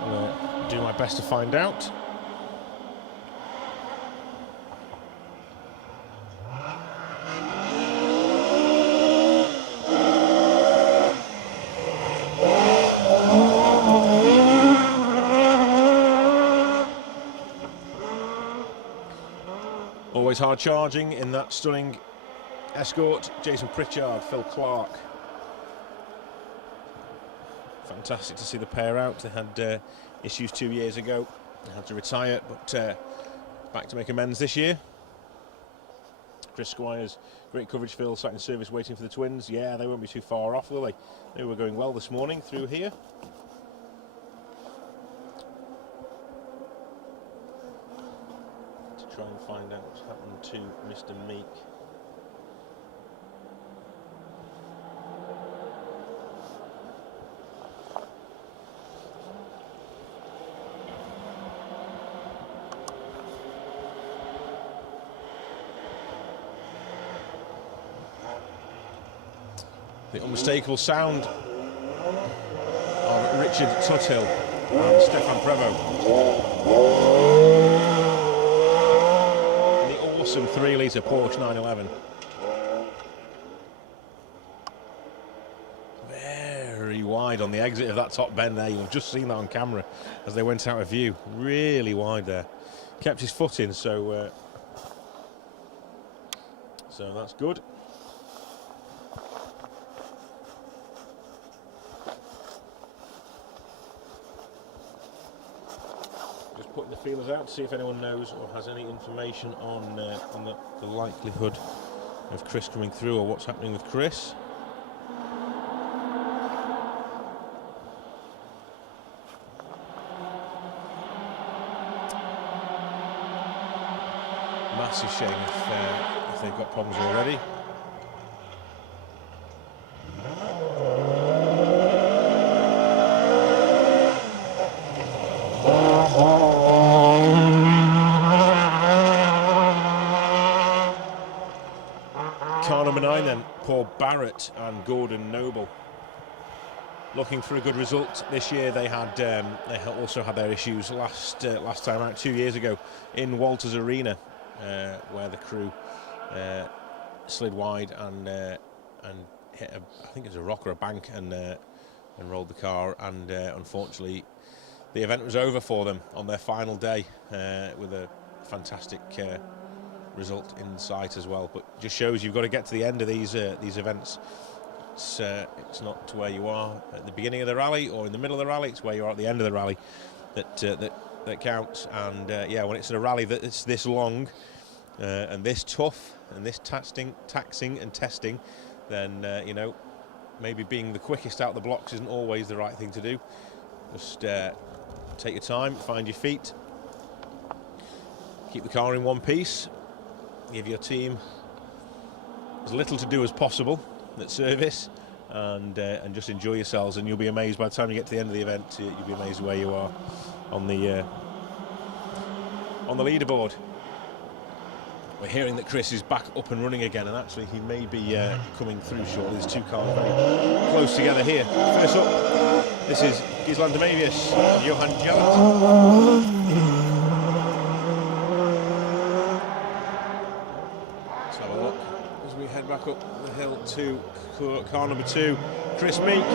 I'll do my best to find out. Always hard charging in that stunning Escort. Jason Pritchard, Phil Clark. Fantastic to see the pair out. They had issues 2 years ago. They had to retire, but back to make amends this year. Chris Squires, great coverage, Phil, sat in service waiting for the twins. Yeah, they won't be too far off, will they? They were going well this morning through here. Try and find out what's happened to Mr. Meek. The unmistakable sound of Richard Tuthill and Stefan Prevost. Awesome 3-litre Porsche 911. Very wide on the exit of that top bend there. You've just seen that on camera as they went out of view. Really wide there. Kept his foot in, so that's good. Putting the feelers out to see if anyone knows or has any information on the likelihood of Chris coming through, or what's happening with Chris. Massive shame if they've got problems already. Car number 9 then, Paul Barrett and Gordon Noble. Looking for a good result this year. They also had their issues last time out 2 years ago in Walters Arena, where the crew slid wide and hit I think it was a rock or a bank and rolled the car, and unfortunately the event was over for them on their final day with a fantastic result in sight as well. But just shows you've got to get to the end of these events. It's not to where you are at the beginning of the rally or in the middle of the rally. It's where you are at the end of the rally that counts. And yeah, when it's a rally that's this long and this tough and this taxing and testing, then you know, maybe being the quickest out the blocks isn't always the right thing to do. Just take your time, find your feet, keep the car in one piece, give your team as little to do as possible at service, and just enjoy yourselves, and you'll be amazed by the time you get to the end of the event. You'll be amazed where you are on the leaderboard. We're hearing that Chris is back up and running again, and actually he may be coming through shortly. There's two cars very close together here. First up, this is Gisland Demavius and Johan Gallant. Let's have a look as we head back up the hill to car number 2, Chris Meek.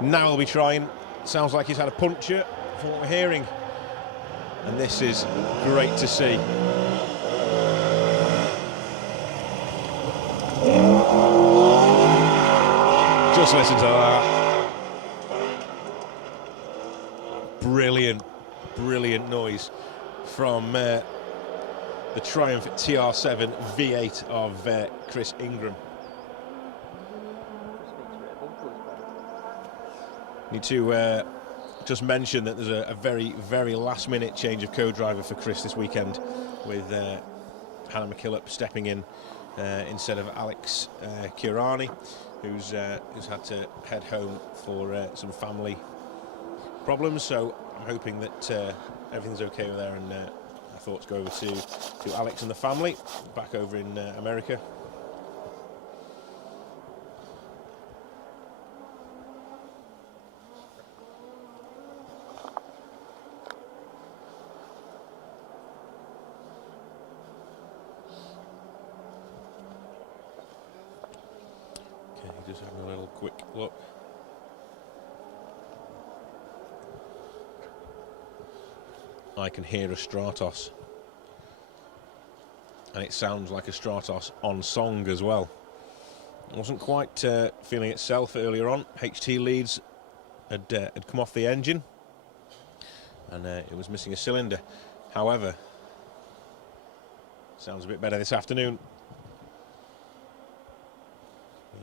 Now he'll be trying. Sounds like he's had a puncture from what we're hearing, and this is great to see. Just listen to that. Brilliant, brilliant noise from the Triumph TR7 V8 of Chris Ingram. Need to just mention that there's a very, very last-minute change of co-driver for Chris this weekend, with Hannah McKillop stepping in instead of Alex Kirani, who's had to head home for some family problems. So I'm hoping that everything's okay with her, and our thoughts go over to Alex and the family back over in America. Just having a little quick look. I can hear a Stratos, and it sounds like a Stratos on song as well. Wasn't quite feeling itself earlier on. HT leads had come off the engine, and it was missing a cylinder. However, sounds a bit better this afternoon.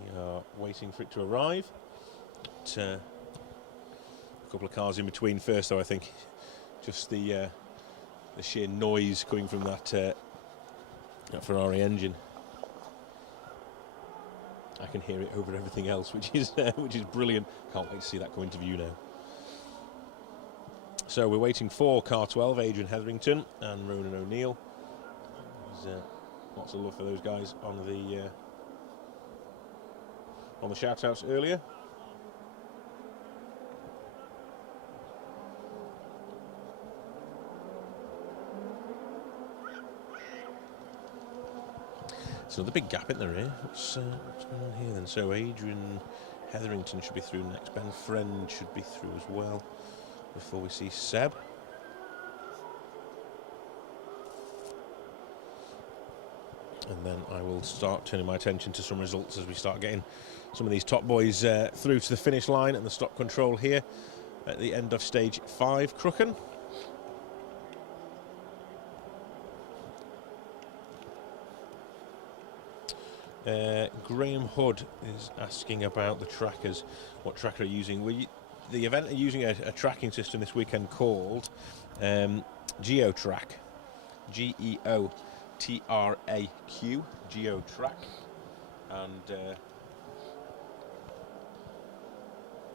We are waiting for it to arrive. A couple of cars in between first, though. I think just the sheer noise coming from that Ferrari engine. I can hear it over everything else, which is brilliant. Can't wait to see that come into view now. So we're waiting for car 12, Adrian Hetherington and Ronan O'Neill. There's lots of love for those guys on the shout-outs earlier. So another big gap in there here. What's going on here then? So Adrian Hetherington should be through next. Ben Friend should be through as well before we see Seb. And then I will start turning my attention to some results as we start getting some of these top boys through to the finish line and the stop control here at the end of stage 5, Crooken. Graham Hood is asking about the trackers. What tracker are you using? The event are using a tracking system this weekend called GeoTrack. GeoTrack. GeoTrack. And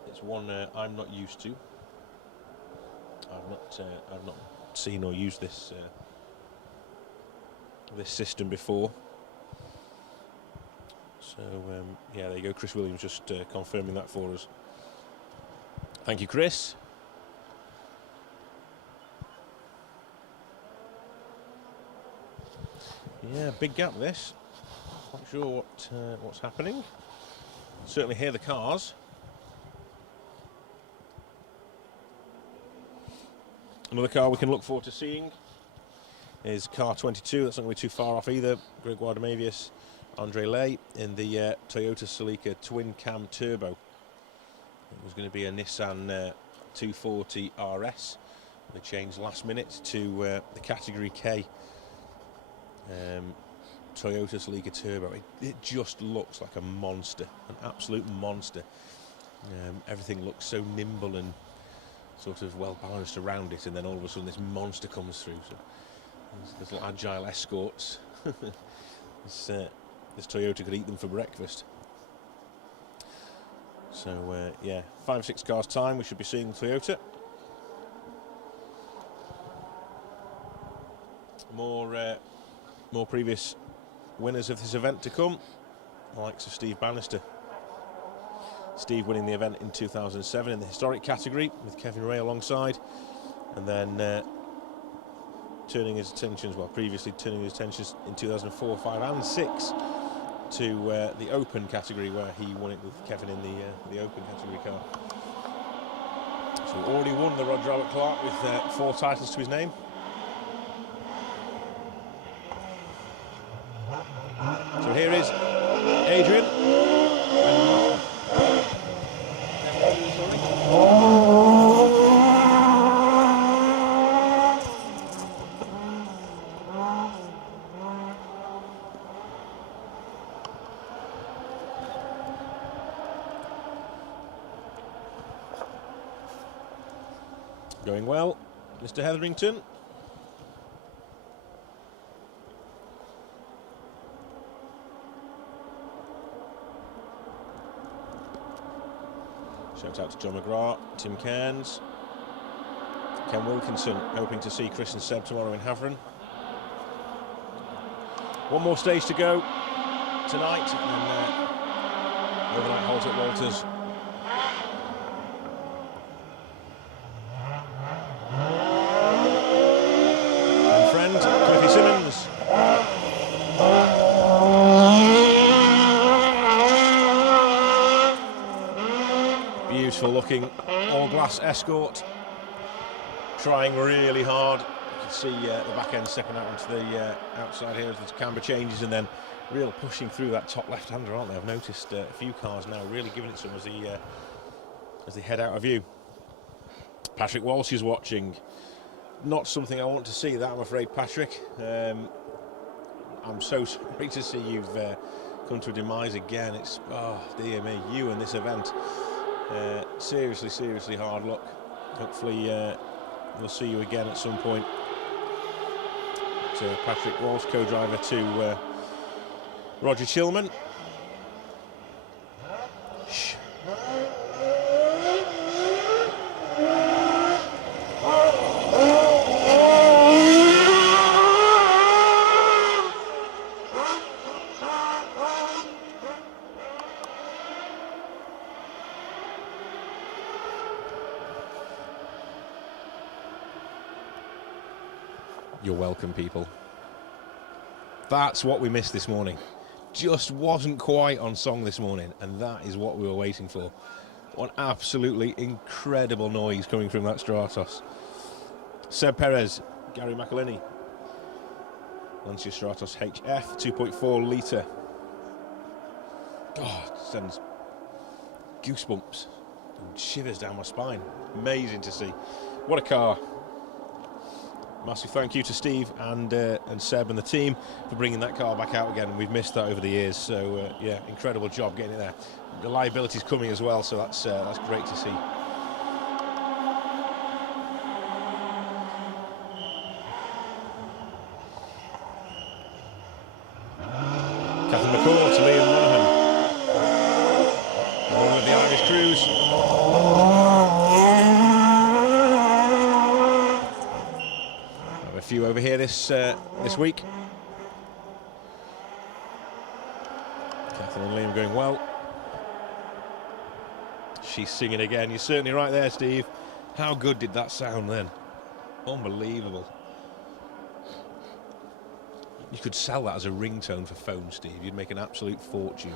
it's one I'm not used to. I've not seen or used this system before. So yeah, there you go. Chris Williams just confirming that for us. Thank you, Chris. Yeah, big gap this. Not sure what's happening. Certainly hear the cars. Another car we can look forward to seeing is car 22. That's not going to be too far off either. Gregoire Demavius, Andre Lay in the Toyota Celica twin cam turbo. It was going to be a Nissan 240 RS. They changed last minute to the Category K Toyota's Liga Turbo. It just looks like a monster, an absolute monster. Everything looks so nimble and sort of well balanced around it, and then all of a sudden this monster comes through. So there's little agile escorts. This Toyota could eat them for breakfast. So yeah, 5-6 cars time we should be seeing Toyota. More previous winners of this event to come, the likes of Steve Bannister. Steve winning the event in 2007 in the historic category with Kevin Ray alongside, and then turning his attentions in 2004, 5 and 6 to the open category, where he won it with Kevin in the open category car. So already won the Roger Albert Clark with 4 titles to his name. So here is Adrian. Going well, Mr. Hetherington. Shout out to John McGrath, Tim Cairns, Ken Wilkinson, hoping to see Chris and Seb tomorrow in Havron. One more stage to go tonight, and overnight halt at Walters. And friend, Cliffy Simmons. Beautiful looking all glass Escort, trying really hard. You can see the back end stepping out onto the outside here as the camber changes, and then really pushing through that top left hander, aren't they? I've noticed a few cars now really giving it some as they head out of view. Patrick Walsh is watching. Not something I want to see, that, I'm afraid, Patrick. I'm so sorry to see you've come to a demise again. It's, oh dear me, you and this event. Seriously hard luck. Hopefully we'll see you again at some point. So Patrick Walsh, co-driver to Roger Chilman. Shh. You're welcome, people. That's what we missed this morning. Just wasn't quite on song this morning, and that is what we were waiting for. One absolutely incredible noise coming from that Stratos. Seb Perez, Gary McElhinney, Lancia Stratos HF, 2.4 litre. Oh, it sends goosebumps and shivers down my spine. Amazing to see. What a car. Massive thank you to Steve and Seb and the team for bringing that car back out again. We've missed that over the years, so yeah, incredible job getting it there. The liability's coming as well, so that's great to see. Catherine McCall to Liam Monaghan. Along with the Irish Cruise. Few over here this week. Catherine and Liam going well. She's singing again. You're certainly right there, Steve. How good did that sound then? Unbelievable. You could sell that as a ringtone for phone, Steve. You'd make an absolute fortune.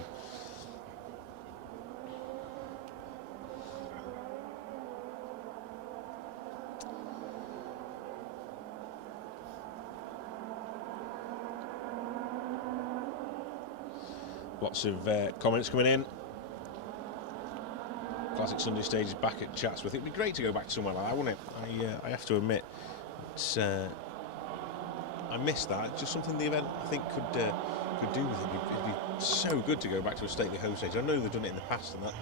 Lots of comments coming in. Classic Sunday Stage is back at Chatsworth. It'd be great to go back to somewhere like that, wouldn't it? I have to admit, it's, I missed that. It's just something the event I think could do with it. It'd be so good to go back to a stately home stage. I know they've done it in the past, and that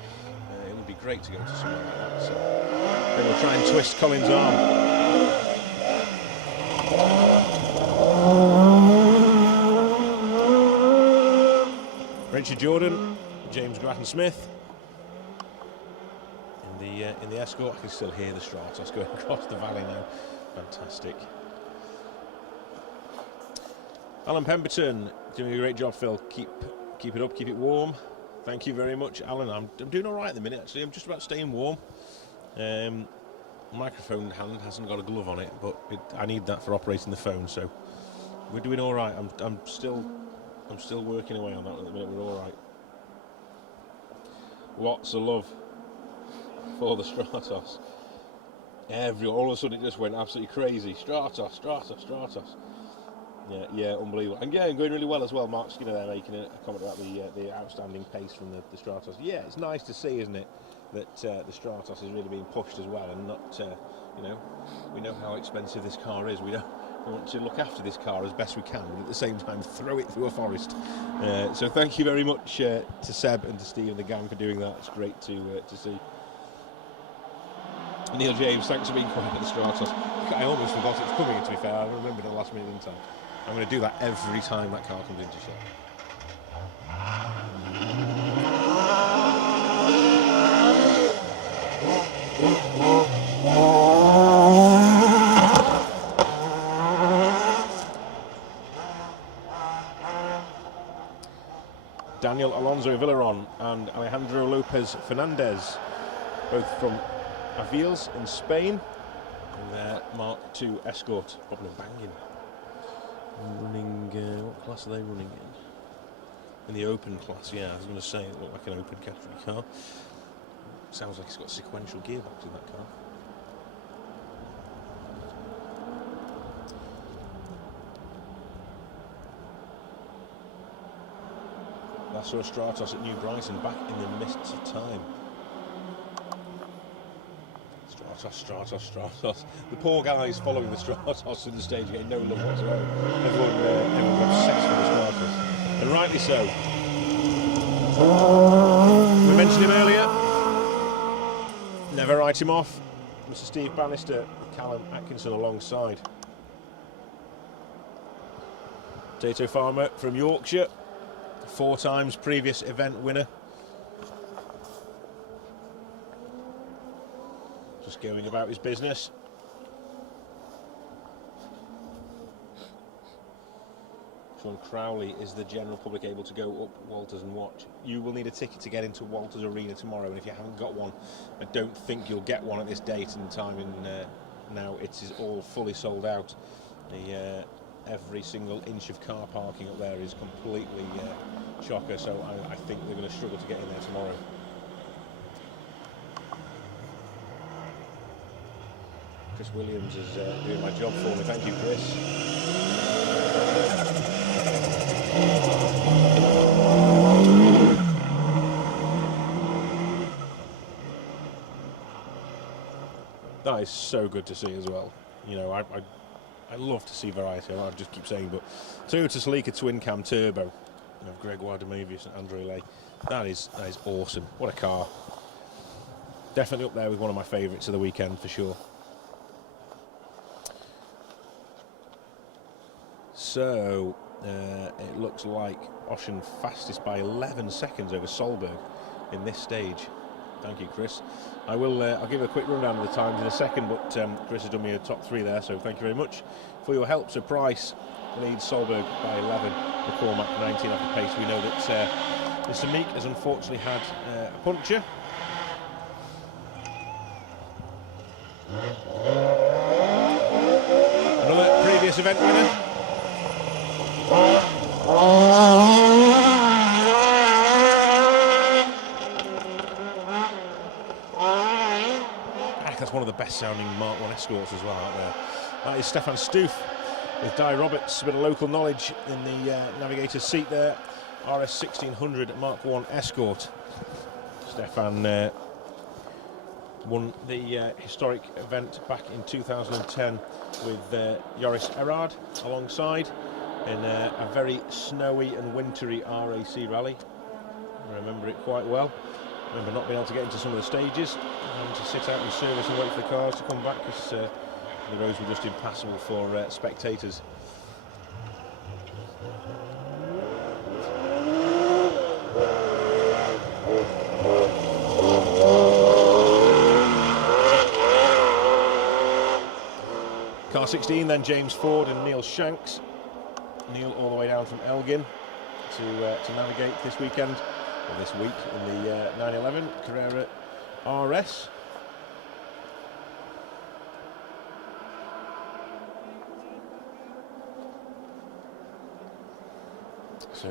it would be great to go to somewhere like that. So then we'll try and twist Colin's arm. Richard Jordan, James Grattan-Smith. In the escort, I can still hear the Stratos going across the valley now. Fantastic. Alan Pemberton doing a great job, Phil. Keep it up, keep it warm. Thank you very much, Alan. I'm doing all right at the minute. Actually, I'm just about staying warm. Microphone hand hasn't got a glove on it, but I need that for operating the phone. So we're doing all right. I'm still working away on that at the minute. We're all right. Lots of love for the Stratos. All of a sudden it just went absolutely crazy. Stratos. Yeah, unbelievable. And yeah, going really well as well. Mark Skinner there making a comment about the outstanding pace from the Stratos. Yeah, it's nice to see, isn't it, that the Stratos is really being pushed as well, and not, we know how expensive this car is. We want to look after this car as best we can, but at the same time throw it through a forest. So thank you very much to Seb and to Steve and the gang for doing that. It's great to see. Neil James, thanks for being quiet at the Stratos. I almost forgot it was coming, to be fair. I remembered at the last minute, didn't I? I'm going to do that every time that car comes into shot. Daniel Alonso Villaron and Alejandro Lopez Fernandez, both from Avils in Spain, and their Mark II Escort, bobbing and banging. Running, what class are they running in? In the open class, yeah, I was going to say, it looked like an open category car. Sounds like it's got a sequential gearbox in that car. I saw Stratos at New Brighton back in the mists of time. Stratos. The poor guys following the Stratos in the stage getting no love whatsoever. Everyone's obsessed with the Stratos. And rightly so. We mentioned him earlier. Never write him off. Mr. Steve Bannister with Callum Atkinson alongside. Tato Farmer from Yorkshire. 4 times previous event winner. Just going about his business. Sean Crowley, is the general public able to go up Walters and watch? You will need a ticket to get into Walters Arena tomorrow, and if you haven't got one, I don't think you'll get one at this date and time. Now it is all fully sold out. Every single inch of car parking up there is completely chocker, so I think they're going to struggle to get in there tomorrow. Chris Williams is doing my job for me. Thank you, Chris. That is so good to see as well. You know, I love to see variety. I just keep saying, but Toyota Celica twin cam turbo, you know, Gregoire Demovius and Andre Lay. That is awesome. What a car! Definitely up there with one of my favourites of the weekend for sure. So it looks like Ocean fastest by 11 seconds over Solberg in this stage. Thank you, Chris. I'll give a quick rundown of the times in a second, but Chris has done me a top 3 there, so thank you very much for your help. So Price leads Solberg by 11, McCormack 19 off the pace. We know that Mr. Meek has unfortunately had a puncture. Another previous event winner. That's one of the best sounding Mark I Escorts as well out there. That is Stefan Stoof with Di Roberts, a bit of local knowledge in the navigator's seat there. RS 1600 Mark I Escort. Stefan Won the historic event back in 2010 with Joris Erard alongside in a very snowy and wintry RAC rally. I remember it quite well. I remember not being able to get into some of the stages, having to sit out in service and wait for the cars to come back because the roads were just impassable for spectators. Car 16 then James Ford and Neil Shanks. Neil all the way down from Elgin to navigate this weekend, or this week, in the 911 Carrera RS. So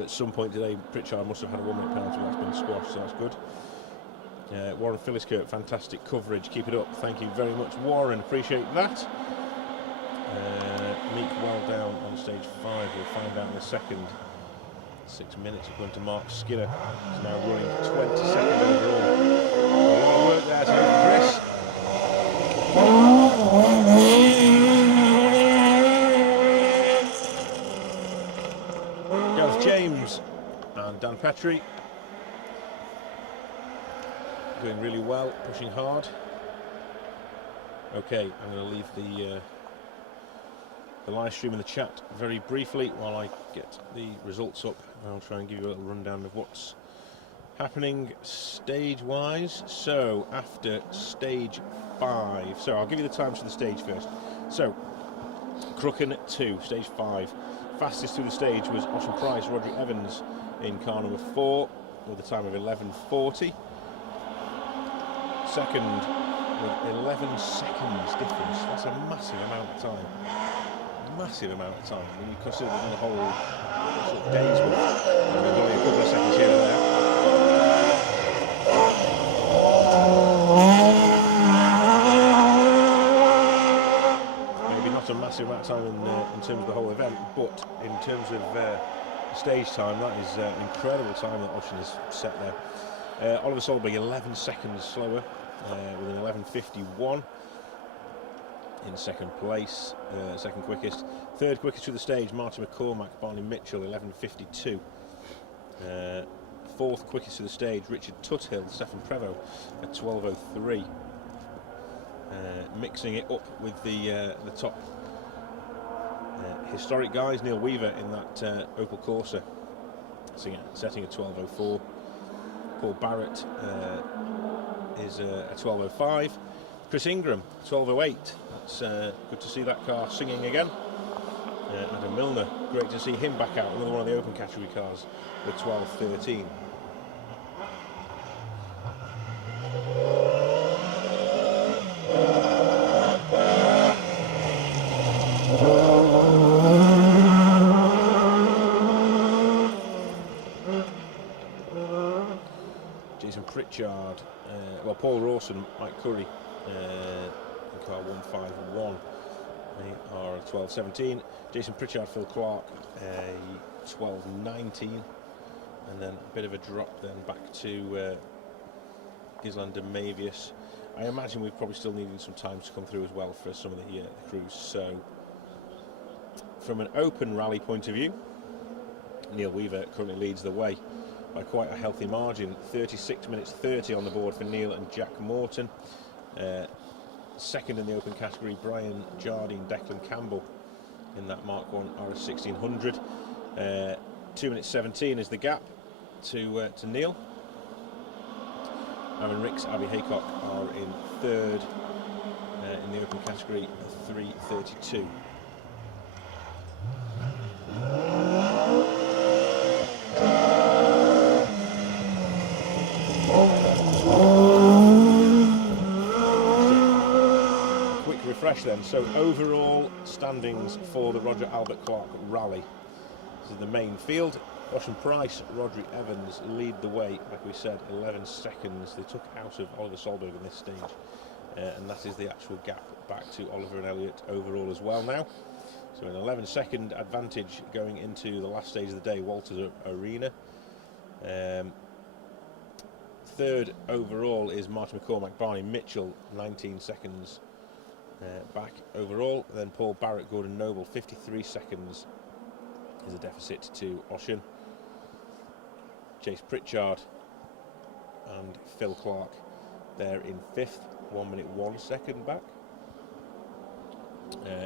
at some point today, Pritchard must have had a 1 minute penalty that's been squashed, so that's good. Warren Philliskirk, fantastic coverage, keep it up. Thank you very much, Warren, appreciate that. Meek well down on stage 5, we'll find out in a second. 6 minutes according to Mark Skinner. He's now running 22nd overall. A lot of work there to Chris. Gareth James and Dan Petrie doing really well, pushing hard. Okay, I'm going to leave the live stream in the chat very briefly while I get the results up. I'll try and give you a little rundown of what's happening stage-wise. So, after stage 5, so I'll give you the times for the stage first. So, Crooken 2, stage 5. Fastest through the stage was Ocean Price, Roderick Evans in car number 4 with a time of 11:40. Second with 11 seconds difference. That's a massive amount of time. Massive amount of time when you consider the whole sort of day's worth. There's only a couple of seconds here and there. Maybe not a massive amount of time in terms of the whole event, but in terms of stage time, that is an incredible time that Ocean has set there. Oliver Solberg 11 seconds slower with an 11:51. In second place, second quickest. Third quickest through the stage, Martin McCormack, Barney Mitchell, 11:52. Fourth quickest through the stage, Richard Tuthill, Stefan Prevost at 12:03. Mixing it up with the top historic guys, Neil Weaver in that Opel Corsa, setting at 12:04. Paul Barrett is at 12:05. Chris Ingram, 12:08. It's good to see that car singing again. Adam Milner, great to see him back out, another one of the open category cars with 12:13. Jason Pritchard, well, Paul Rawson, Mike Curry, in car 151. They are 12:17. Jason Pritchard, Phil Clark, 12:19, and then a bit of a drop then back to Gisland de Mavius. I imagine we've probably still needing some time to come through as well for some of the crews. So, from an open rally point of view, Neil Weaver currently leads the way by quite a healthy margin. 36 minutes 30 on the board for Neil and Jack Morton. Second in the open category, Brian Jardine, Declan Campbell in that Mark 1 RS 1600. 2 minutes 17 is the gap to Neil. Aaron Ricks, Abby Haycock are in third in the open category, 3:32. Refresh then. So overall standings for the Roger Albert Clark Rally. This is the main field. Ocean Price, Roderick Evans lead the way, like we said, 11 seconds. They took out of Oliver Solberg in this stage, and that is the actual gap back to Oliver and Elliott overall as well now. So an 11-second advantage going into the last stage of the day, Walters Arena. Third overall is Martin McCormack, Barney Mitchell, 19 seconds back overall. Then Paul Barrett, Gordon Noble, 53 seconds is a deficit to Ocean. Chase Pritchard and Phil Clark there in 5th, 1 minute 1 second back.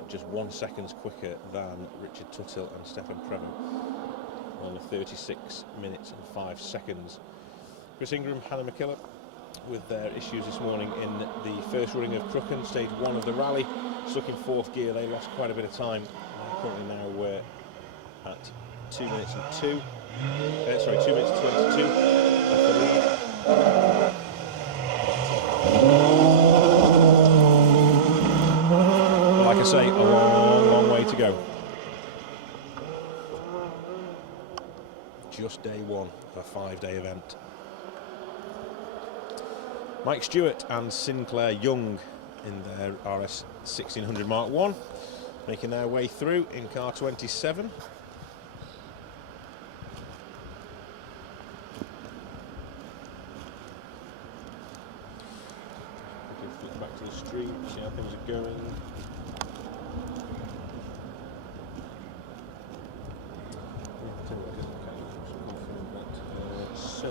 Just 1 second quicker than Richard Tuthill and Stefan Prevo. Only 36 minutes and 5 seconds. Chris Ingram, Hannah McKillop with their issues this morning in the first running of Crooken, stage 1 of the rally. Stuck in 4th gear, they lost quite a bit of time. Currently now we're at 2 minutes and 2. 2 minutes 22. That's the lead. Like I say, a long way to go. Just day 1 of a 5-day event. Mike Stewart and Sinclair Young in their RS 1600 Mark 1, making their way through in car 27. Flip back to the street, see how things are going. So,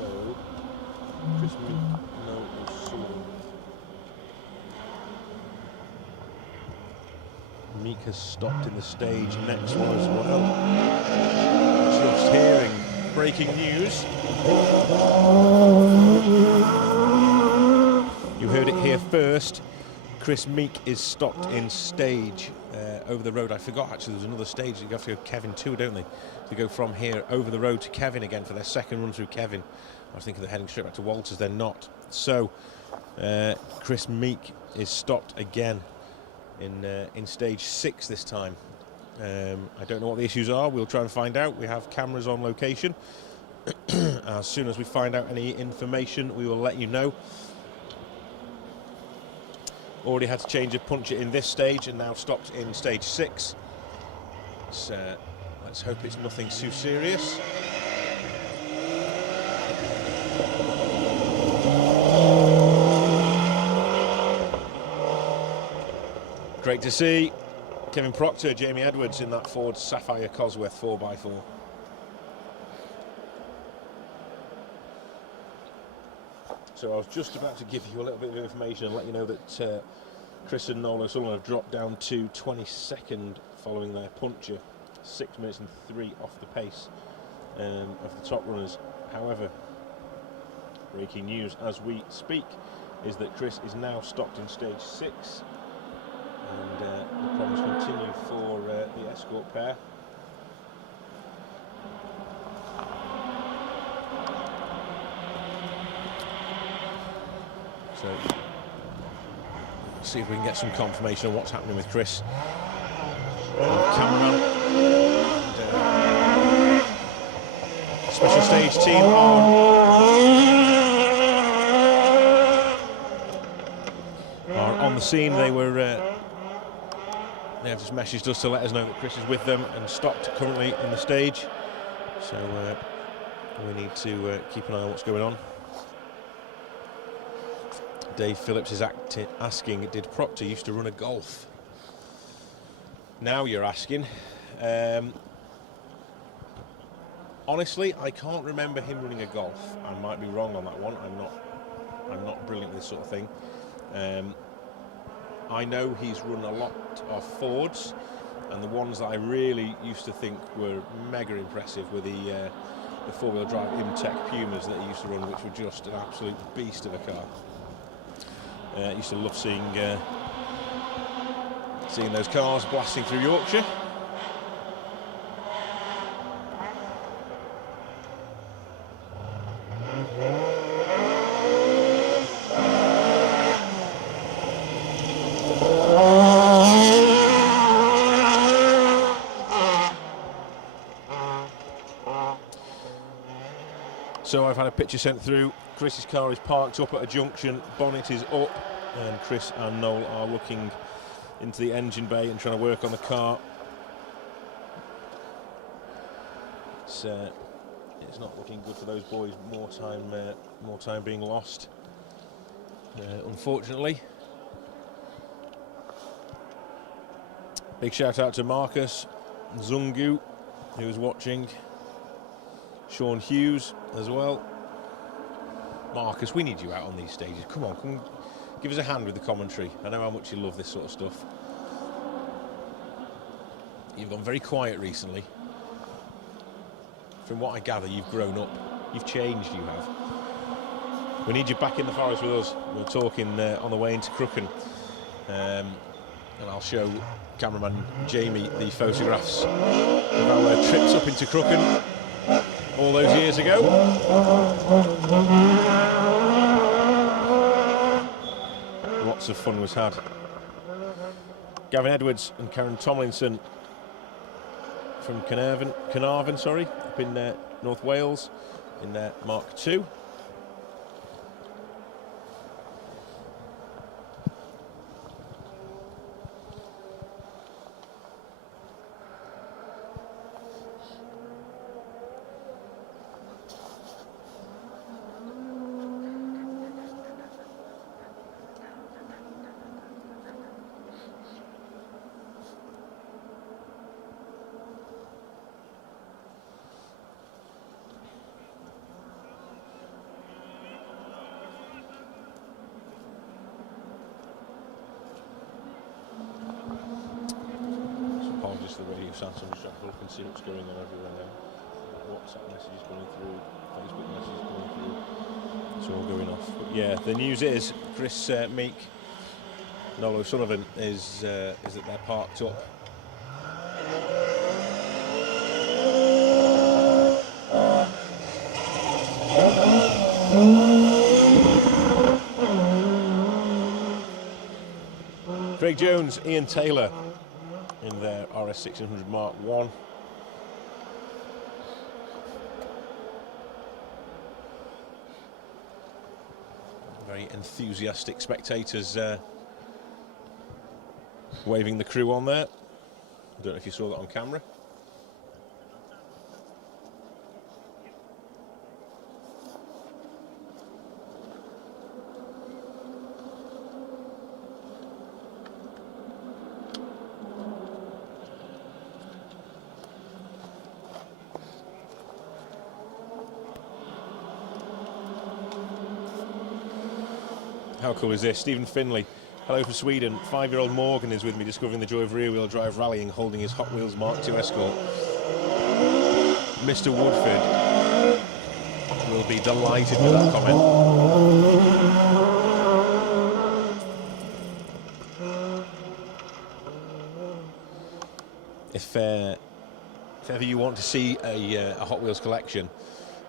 Chris Meek, no, Meek has stopped in the stage next one as well. Just hearing breaking news. You heard it here first. Chris Meek is stopped in stage over the road. I forgot actually there's another stage. You have to go Kevin too, don't they? To go from here over the road to Kevin again for their second run through Kevin. I was thinking they're heading straight back to Walters. They're not. So Chris Meek is stopped again in stage 6 this time. I don't know what the issues are. We'll try and find out. We have cameras on location. As soon as we find out any information, we will let you know. Already had to change a puncher in this stage and now stopped in stage 6. Let's hope it's nothing too serious. Great to see Kevin Proctor, Jamie Edwards in that Ford Sapphire Cosworth 4x4. So I was just about to give you a little bit of information and let you know that Chris and Noel O'Sullivan have dropped down to 22nd following their puncture, 6 minutes and 3 off the pace of the top runners. However, breaking news as we speak is that Chris is now stopped in stage 6, and the problems continue for the escort pair. So, let's see if we can get some confirmation on what's happening with Chris. Cameraman and special stage team are on the scene. They have just messaged us to let us know that Chris is with them and stopped currently in the stage. So we need to keep an eye on what's going on. Dave Phillips is asking, did Proctor used to run a Golf? Now you're asking. Honestly, I can't remember him running a Golf. I might be wrong on that one. I'm not brilliant with this sort of thing. I know he's run a lot of Fords, and the ones that I really used to think were mega impressive were the four-wheel drive Imtech Pumas that he used to run, which were just an absolute beast of a car. I used to love seeing those cars blasting through Yorkshire. So I've had a picture sent through. Chris's car is parked up at a junction, bonnet is up, and Chris and Noel are looking into the engine bay and trying to work on the car. It's it's not looking good for those boys. More time being lost, unfortunately. Big shout out to Marcus Zungu, who's watching. Sean Hughes as well. Marcus, we need you out on these stages. Come on, come give us a hand with the commentary. I know how much you love this sort of stuff. You've gone very quiet recently. From what I gather, you've grown up. You've changed, you have. We need you back in the forest with us. We're talking on the way into Crooken. And I'll show cameraman Jamie the photographs of our trips up into Crooken all those years ago. Lots of fun was had. Gavin Edwards and Karen Tomlinson from Carnarvon, up in North Wales in Mark II. The radio sounds, I'm just trying to look and see what's going on everywhere now. WhatsApp messages going through, Facebook messages going through. It's all going off. But yeah, the news is Chris Meek, Nolo Sullivan is that they're parked up. Craig Jones, Ian Taylor in their RS 1600 Mark I. Very enthusiastic spectators waving the crew on there. I don't know if you saw that on camera. How cool is this? Stephen Finley, hello from Sweden. 5-year-old Morgan is with me discovering the joy of rear-wheel drive rallying, holding his Hot Wheels Mark II Escort. Mr. Woodford will be delighted with that comment. If ever you want to see a Hot Wheels collection,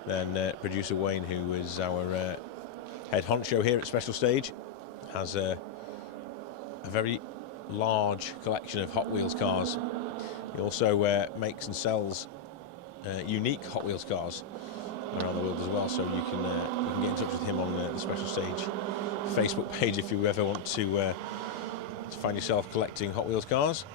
then producer Wayne, who is our head honcho here at Special Stage, has a very large collection of Hot Wheels cars. He also makes and sells unique Hot Wheels cars around the world as well, so you can get in touch with him on the Special Stage Facebook page if you ever want to find yourself collecting Hot Wheels cars.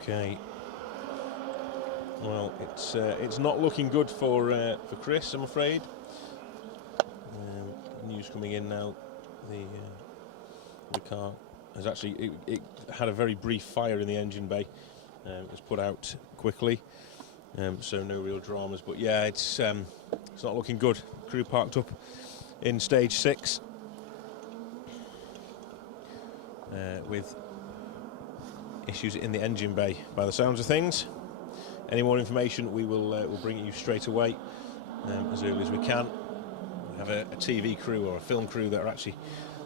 Okay. Well, it's not looking good for Chris, I'm afraid. News coming in now. The car has actually it had a very brief fire in the engine bay. It was put out quickly, so no real dramas. But yeah, it's not looking good. Crew parked up in stage 6 with issues in the engine bay, by the sounds of things. Any more information, we'll bring it you straight away as early as we can. We have a TV crew or a film crew that are actually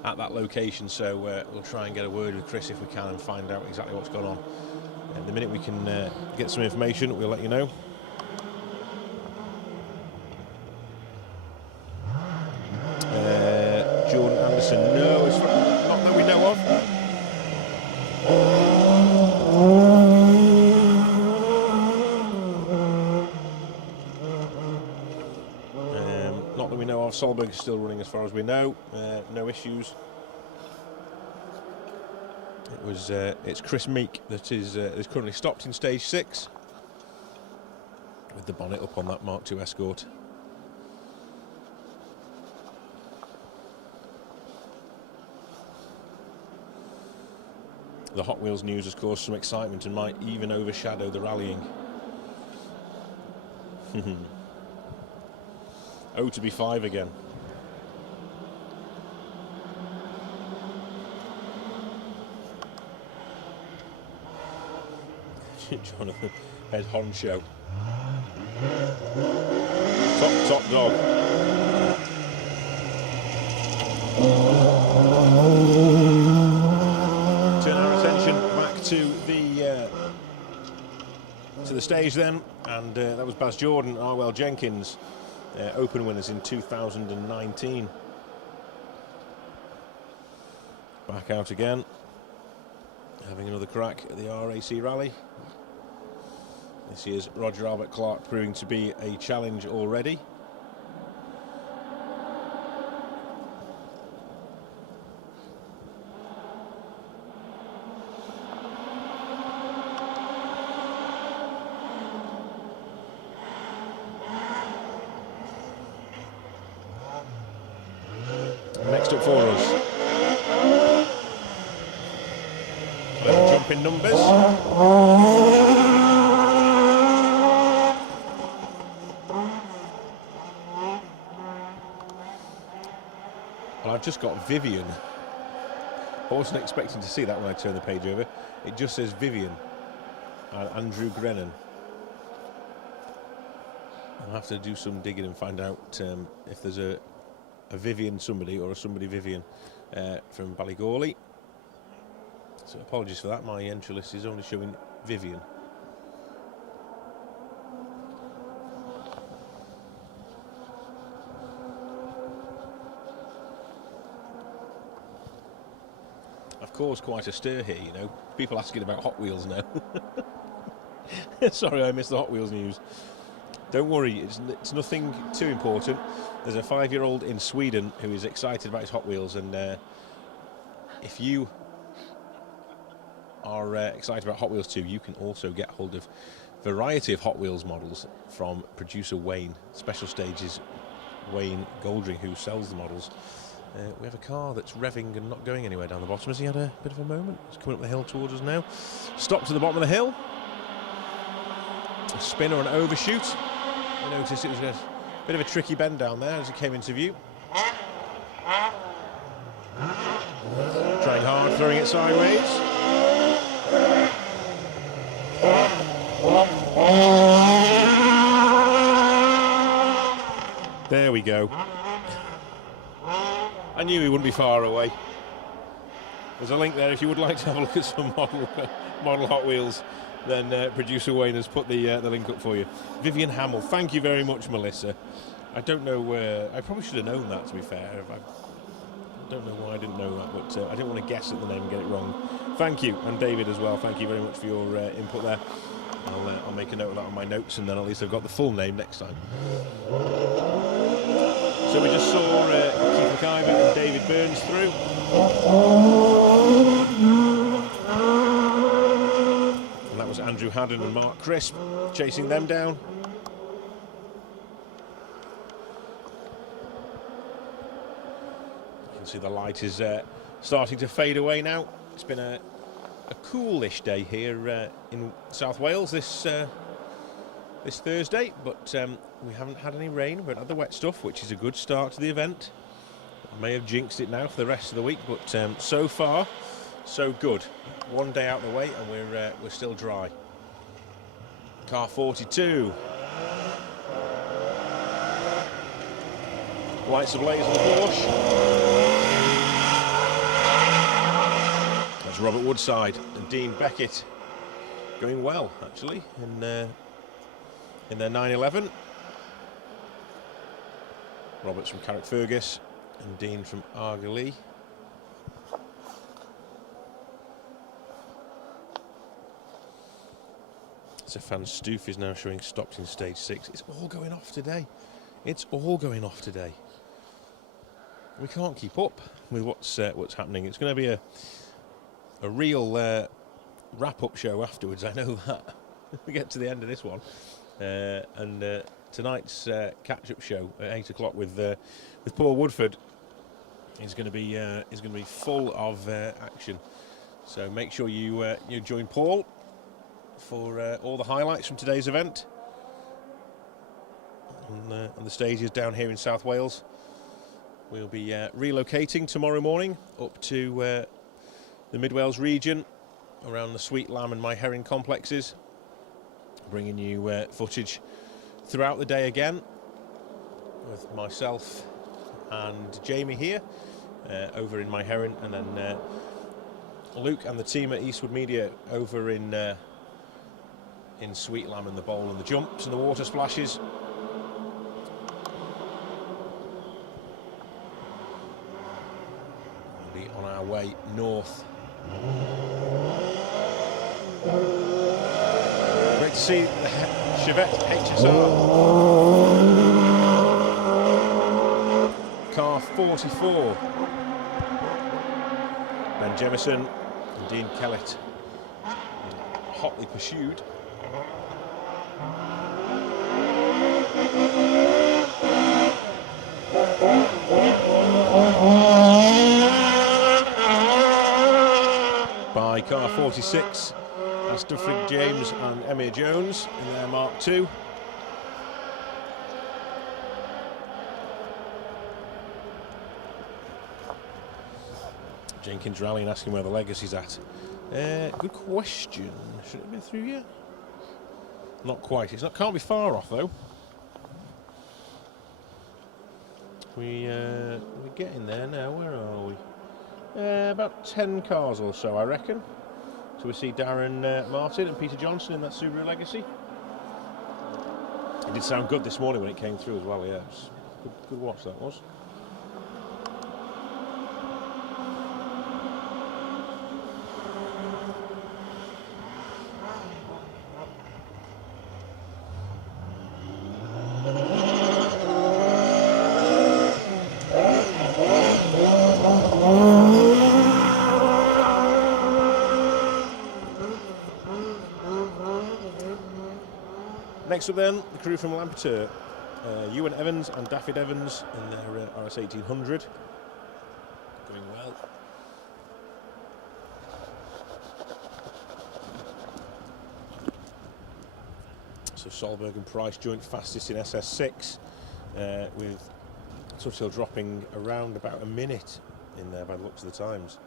at that location, so we'll try and get a word with Chris if we can and find out exactly what's gone on. The minute we can get some information, we'll let you know. Jordan Anderson, no, it's not that we know of. Solberg is still running as far as we know. No issues. It's Chris Meek that is currently stopped in stage 6 with the bonnet up on that Mark II Escort. The Hot Wheels news has caused some excitement and might even overshadow the rallying. 0 to be 5 again. Jonathan, head honcho. Top dog. Turn our attention back to the stage then, and that was Baz Jordan, Arwell Jenkins, Open winners in 2019. Back out again, having another crack at the RAC Rally. This year's Roger Albert Clark proving to be a challenge already. Next up for us, little jump in numbers. Well, I've just got Vivian. I wasn't expecting to see that when I turned the page over. It just says Vivian and Andrew Grennan. I'll have to do some digging and find out if there's a Vivian somebody or a somebody Vivian from Ballygawley. So apologies for that, my entry list is only showing Vivian. I've caused quite a stir here, you know. People asking about Hot Wheels now. Sorry, I missed the Hot Wheels news. Don't worry, it's nothing too important. There's a 5-year-old in Sweden who is excited about his Hot Wheels, and if you are excited about Hot Wheels too, you can also get hold of a variety of Hot Wheels models from producer Wayne, Special Stages Wayne Goldring, who sells the models. We have a car that's revving and not going anywhere down the bottom. Has he had a bit of a moment? He's coming up the hill towards us now. Stop to the bottom of the hill. A spin or an overshoot. I noticed it was a bit of a tricky bend down there as it came into view. Trying hard, throwing it sideways. There we go. I knew he wouldn't be far away. There's a link there if you would like to have a look at some model Hot Wheels. Then producer Wayne has put the link up for you. Vivian Hamill, thank you very much, Melissa. I don't know where. I probably should have known that, to be fair. I don't know why I didn't know that, but I didn't want to guess at the name and get it wrong. Thank you, and David as well. Thank you very much for your input there. I'll make a note of that on my notes, and then at least I've got the full name next time. So we just saw Keith McIver and David Burns through. And that was Andrew Haddon and Mark Crisp chasing them down. You can see the light is starting to fade away now. It's been a coolish day here in South Wales this Thursday, but we haven't had any rain. We've had the wet stuff, which is a good start to the event. I may have jinxed it now for the rest of the week, but so far, so good. One day out of the way, and we're still dry. Car 42. Lights ablaze on the Porsche. That's Robert Woodside and Dean Beckett going well, actually, in their 911. Roberts from Carrickfergus and Dean from Argalee. Stefan Stoof is now showing stopped in stage 6. It's all going off today. It's all going off today. we can't keep up with what's happening. It's going to be a real wrap-up show afterwards. I know that. We get to the end of this one, and tonight's catch-up show at 8 o'clock with Paul Woodford is going to be full of action. So make sure you join Paul for all the highlights from today's event on the stages down here in South Wales. We'll be relocating tomorrow morning up to the Mid Wales region around the Sweet Lamb and My Herring complexes, bringing you footage throughout the day again with myself and Jamie here over in My Herring, and then Luke and the team at Eastwood Media over in Sweet Lamb and the bowl and the jumps and the water splashes. We'll be on our way north. Great to see the Chevette HSR. Car 44. Ben Jemison and Dean Kellett hotly pursued. By car 46, Aston Frigg James and Emir Jones in their Mark II. Jenkins rallying, asking where the Legacy's at. Good question. Should it be through yet? Not quite. Can't be far off though. We're getting there now. Where are we? About 10 cars or so, I reckon. So we see Darren Martin and Peter Johnson in that Subaru Legacy. It did sound good this morning when it came through as well. Yeah, it was good watch that was. Next up then, the crew from Lampeter, Ewan Evans and Daffyd Evans in their RS 1800. Going well. So Solberg and Price joint fastest in SS6, with Tuthill dropping around about a minute in there by the looks of the times.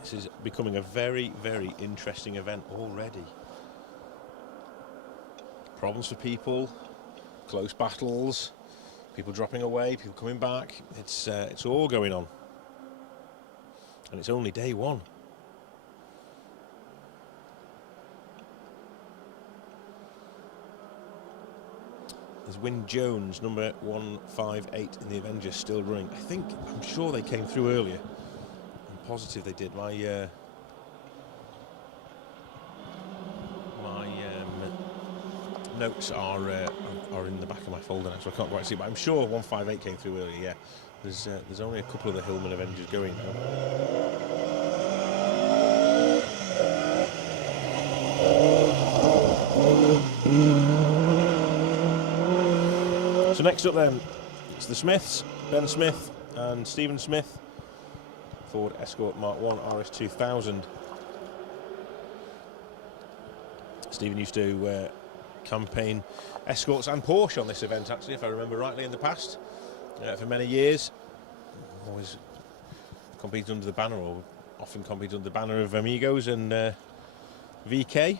This is becoming a very, very interesting event already. Problems for people, close battles, people dropping away, people coming back. It's all going on, and it's only day one. There's Wyn Jones, number 158 in the Avengers, still running. I'm sure they came through earlier. I'm positive they did. My notes are in the back of my folder now, so I can't quite see, but I'm sure 158 came through earlier. Yeah, there's only a couple of the Hillman Avengers going now. So next up then, it's the Smiths, Ben Smith and Stephen Smith, Ford Escort Mark 1 RS 2000. Stephen used to campaign Escorts and Porsche on this event, actually, if I remember rightly, in the past, for many years. Always competed under the banner, or often competed under the banner of Amigos and VK,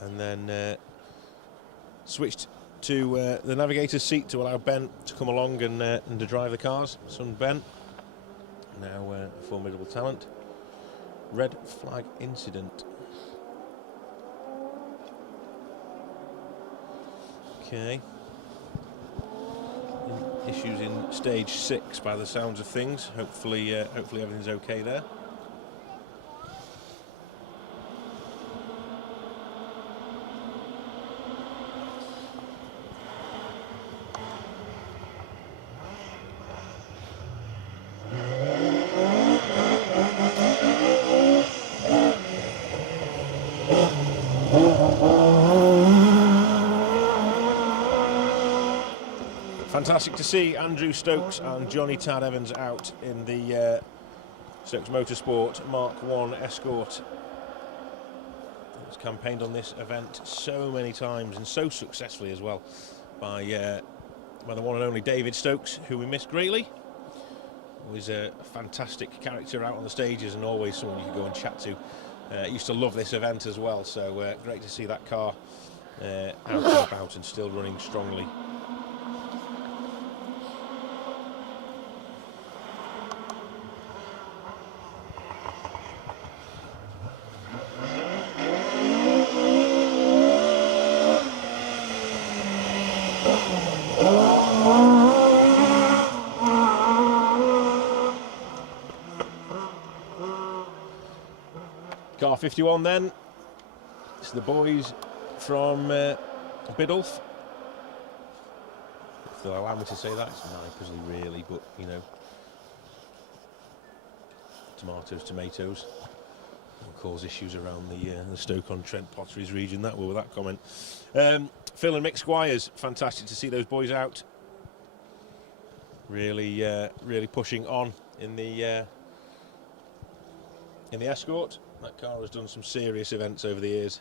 and then switched to the navigator's seat to allow Ben to come along and to drive the cars. Son Ben, now a formidable talent. Red flag incident. Okay. Issues in stage 6 by the sounds of things. Hopefully everything's okay there. Fantastic to see Andrew Stokes and Johnny Tad Evans out in the Stokes Motorsport Mark 1 Escort. He's campaigned on this event so many times and so successfully as well by the one and only David Stokes, who we missed greatly. He was a fantastic character out on the stages and always someone you could go and chat to. Used to love this event as well, so great to see that car out and about and still running strongly. Car 51 then, it's the boys from Biddulph. If they'll allow me to say that, it's Nippersley really, but you know, tomatoes will cause issues around the Stoke-on-Trent Potteries region, that will with that comment. Phil and Mick Squires, fantastic to see those boys out. Really pushing on in the Escort. That car has done some serious events over the years.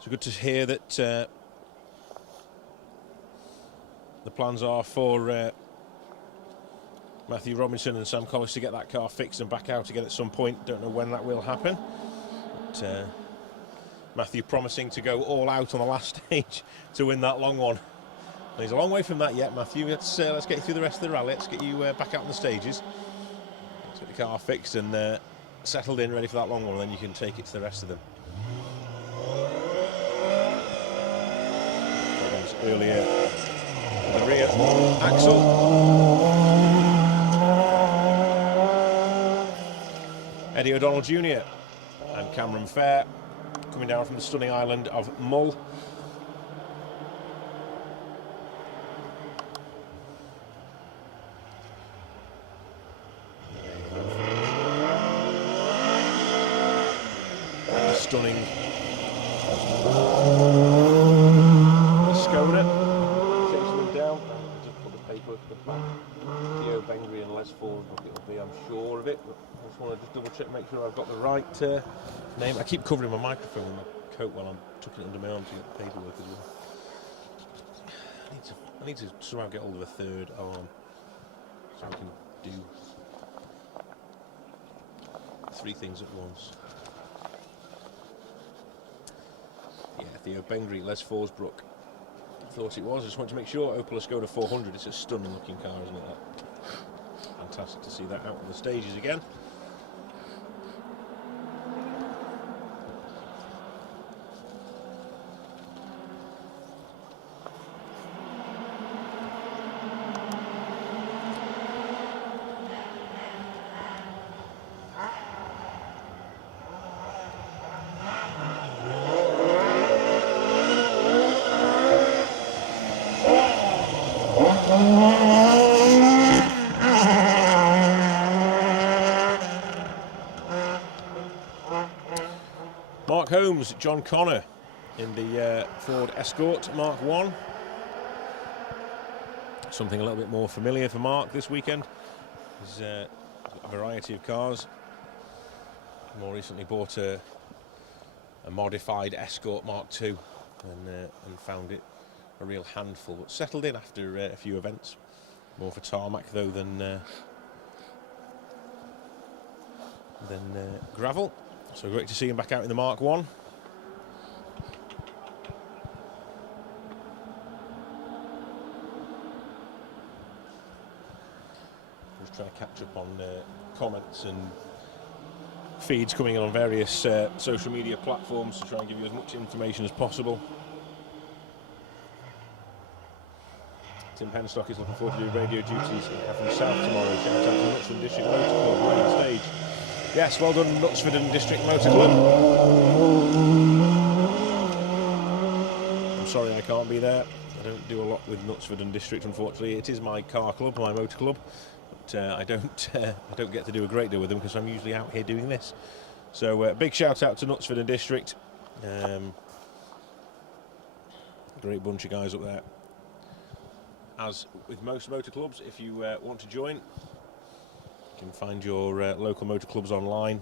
So good to hear that the plans are for Matthew Robinson and Sam Collis to get that car fixed and back out again at some point. Don't know when that will happen. But, Matthew promising to go all out on the last stage to win that long one. And he's a long way from that yet, Matthew. Let's get you through the rest of the rally. Let's get you back out on the stages. Let's get the car fixed and settled in, ready for that long one, and then you can take it to the rest of them. Earlier, the rear axle. Eddie O'Donnell Jr. and Cameron Fair coming down from the stunning island of Mull. Stunning Skoda. Takes them down. Just put the paperwork at the back. Theo Bengry and Les Ford, it'll be, I'm sure of it. But I just want to just double check, make sure I've got the right name. I keep covering my microphone with my coat while I'm tucking it under my arm to get the paperwork as well. I need to somehow get hold of a third arm so I can do 3 things at once. Yeah, Theo Bengry, Les Forsbrook. Thought it was. I just wanted to make sure. Opel Skoda 400. It's a stunning looking car, isn't it? That fantastic to see that out on the stages again. Mark Holmes, John Connor in the Ford Escort Mark 1. Something a little bit more familiar for Mark this weekend. He's got a variety of cars. More recently bought a modified Escort Mark 2 and found it a real handful, but settled in after a few events. More for tarmac though than gravel. So great to see him back out in the Mark 1. Just trying to catch up on comments and feeds coming in on various social media platforms to try and give you as much information as possible. Tim Penstock is looking forward to doing radio duties from South tomorrow. Shout out to Knutsford District Motor Club running the stage. Yes, well done, Knutsford and District Motor Club. I'm sorry I can't be there. I don't do a lot with Knutsford and District, unfortunately. It is my car club, my motor club, but I don't get to do a great deal with them because I'm usually out here doing this. So big shout out to Knutsford and District. Great bunch of guys up there. As with most motor clubs, if you want to join, you can find your local motor clubs online.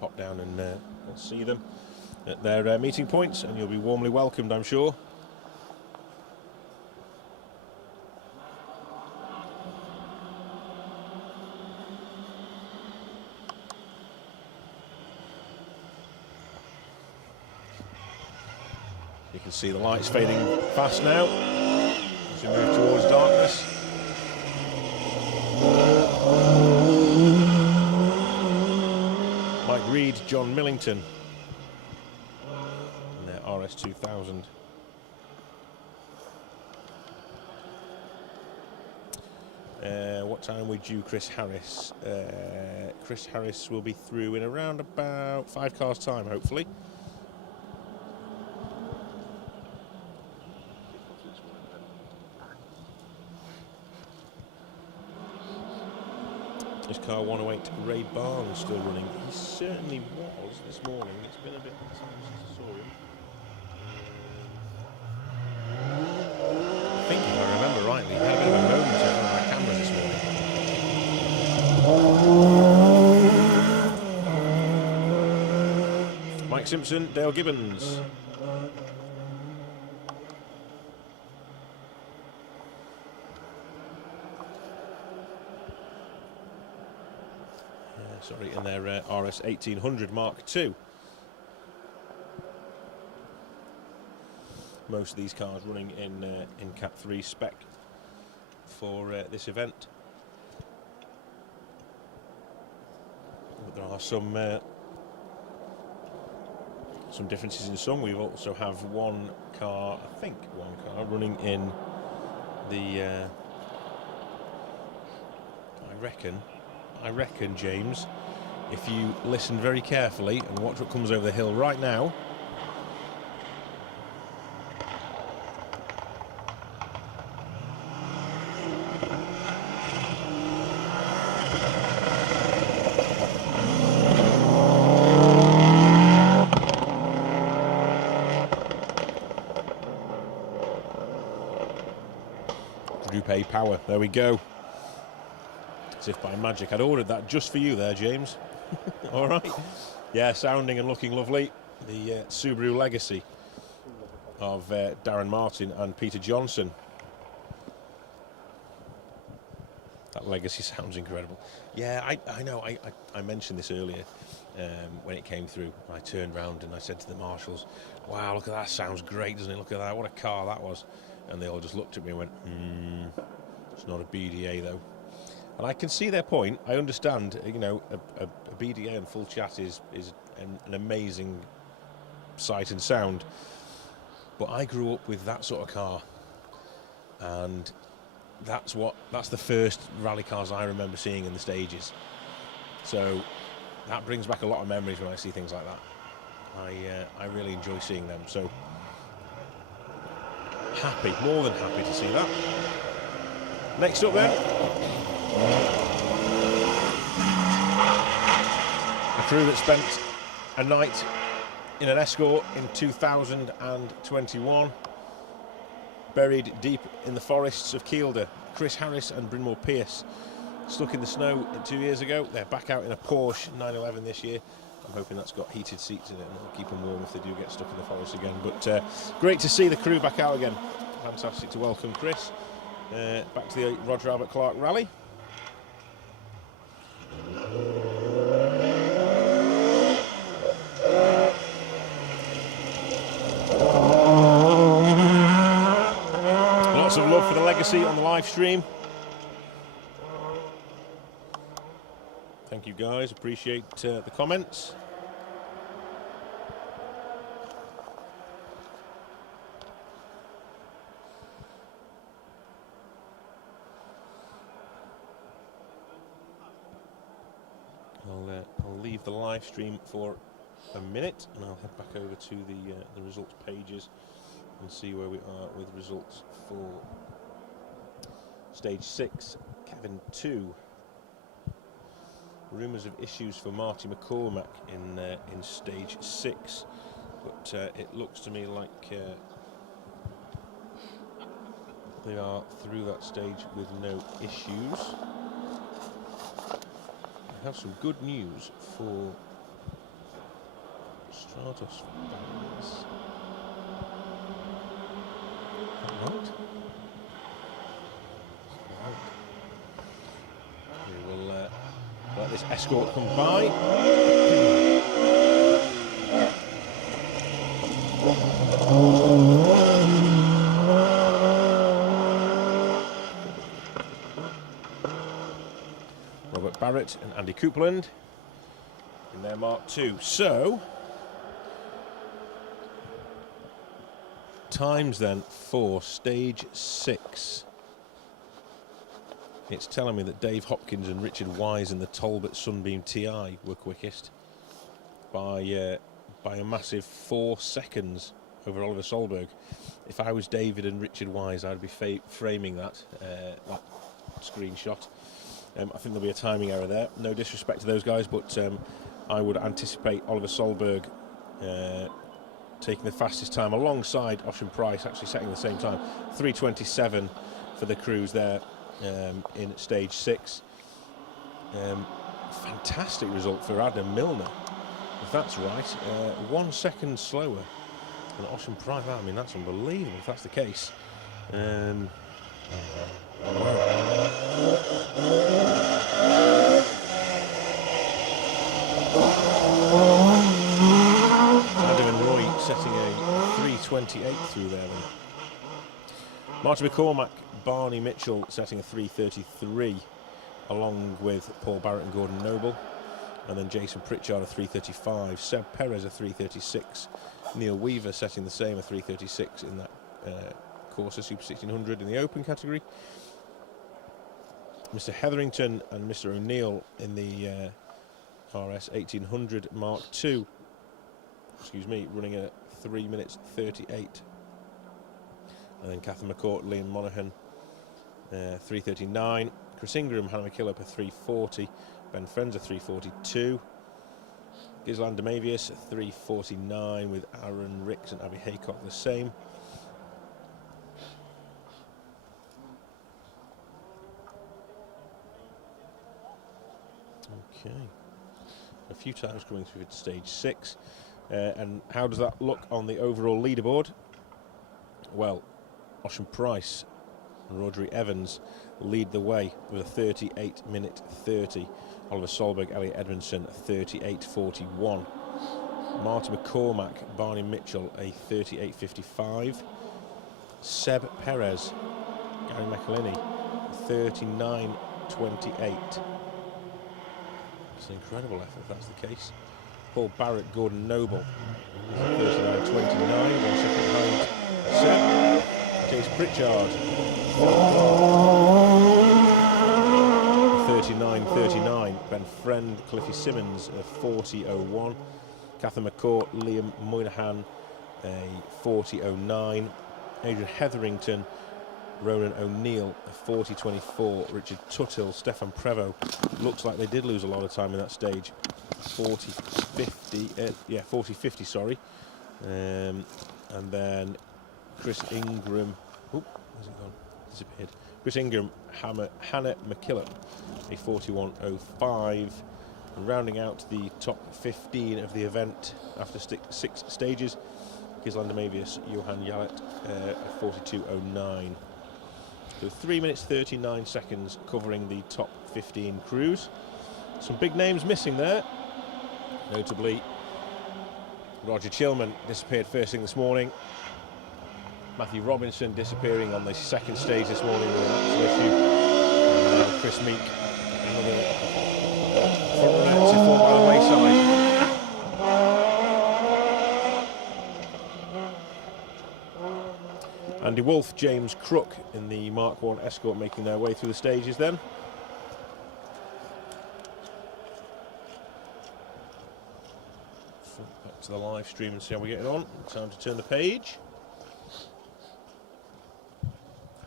Pop down and see them at their meeting points, and you'll be warmly welcomed, I'm sure. You can see the lights fading fast now as we move towards darkness. Mike Reed, John Millington, and their RS2000. What time we due Chris Harris? Chris Harris will be through in around about 5 cars' time, hopefully. This car 108 Ray Barnes still running. He certainly was this morning. It's been a bit of time since I saw him. I think if I remember rightly, he had a bit of a moment in front of my camera this morning. Mike Simpson, Dale Gibbons. Sorry, in their RS 1800 Mark II. Most of these cars running in Cat 3 spec for this event. But there are some differences in some. We also have one car running in the. I reckon, James, if you listen very carefully and watch what comes over the hill right now. Group A power, there we go. As if by magic. I'd ordered that just for you there, James. All right. Yeah, sounding and looking lovely. The Subaru Legacy of Darren Martin and Peter Johnson. That Legacy sounds incredible. Yeah, I know. I mentioned this earlier when it came through. I turned round and I said to the marshals, wow, look at that. Sounds great, doesn't it? Look at that. What a car that was. And they all just looked at me and went, it's not a BDA, though. And I can see their point. I understand, you know, a BDA and full chat is an amazing sight and sound. But I grew up with that sort of car, and that's the first rally cars I remember seeing in the stages. So that brings back a lot of memories when I see things like that. I really enjoy seeing them. So happy, more than happy to see that. Next up then. A crew that spent a night in an Escort in 2021, buried deep in the forests of Kielder. Chris Harris and Brynmore Pierce stuck in the snow 2 years ago. They're back out in a Porsche 911 this year. I'm hoping that's got heated seats in it and it'll keep them warm if they do get stuck in the forest again. But great to see the crew back out again. Fantastic to welcome Chris back to the Roger Albert Clark Rally. Lots of love for the Legacy on the live stream. Thank you guys, appreciate the comments. the live stream for a minute, and I'll head back over to the results pages and see where we are with results for stage 6, Kevin 2. Rumours of issues for Marty McCormack in stage 6, but it looks to me like they are through that stage with no issues. I have some good news for Stratos fans. Right. We will let this escort come by. Robert Barrett and Andy Coupland in their Mark II. So, times then for stage 6. It's telling me that Dave Hopkins and Richard Wise in the Talbot Sunbeam TI were quickest by a massive 4 seconds over Oliver Solberg. If I was David and Richard Wise, I'd be framing that screenshot. I think there'll be a timing error there. No disrespect to those guys, but I would anticipate Oliver Solberg taking the fastest time alongside Ocean Price, actually setting the same time. 3:27 for the crews there in stage 6. Fantastic result for Adam Milner, if that's right. 1 second slower than Ocean Price. I mean, that's unbelievable if that's the case. Adam and Roy setting a 3:28 through there then. Martin McCormack, Barney Mitchell setting a 3:33 along with Paul Barrett and Gordon Noble, and then Jason Pritchard a 3:35, Seb Perez a 3:36, Neil Weaver setting the same, a 3:36 in that Corsa Super 1600 in the open category. Mr. Hetherington and Mr. O'Neill in the RS 1800 Mark II, running at 3 minutes 38. And then Catherine McCourt, Liam Monaghan, 3:39. Chris Ingram, Hannah McKillop, a 3:40. Ben Frenz, a 3:42. Gisland Demavius, a 3:49, with Aaron Ricks and Abby Haycock the same. Okay. A few times coming through to stage 6. And how does that look on the overall leaderboard? Well, Ocean Price and Rodri Evans lead the way with a 38:30. Oliver Solberg, Elliot Edmondson, 38:41. Marty McCormack, Barney Mitchell, a 38:55. Seb Perez, Gary McElhinney, 39:28. It's an incredible effort if that's the case. Paul Barrett, Gordon Noble, 39:29, 1 second behind Seb. James Pritchard, 39:39. Ben Friend, Cliffy Simmons, 40:01. Catherine McCourt, Liam Moynihan, a 40:09. Adrian Hetherington, Ronan O'Neill, a 40:24. Richard Tuthill, Stefan Prevost. Looks like they did lose a lot of time in that stage. 40:50, sorry. And then Chris Ingram, where's it gone? Disappeared. Chris Ingram, Hannah McKillop, a 41:05. And rounding out the top 15 of the event after 6 stages, Gisland Demavius, Johan Jallet, a 42:09. So 3 minutes 39 seconds covering the top 15 crews. Some big names missing there, notably Roger Chilman disappeared first thing this morning. Matthew Robinson disappearing on the second stage this morning with an actual issue. And Chris Meek, another front runner to fall by the wayside. Andy Wolf, James Crook in the Mark I Escort making their way through the stages then. to the live stream and see how we're getting on. Time to turn the page.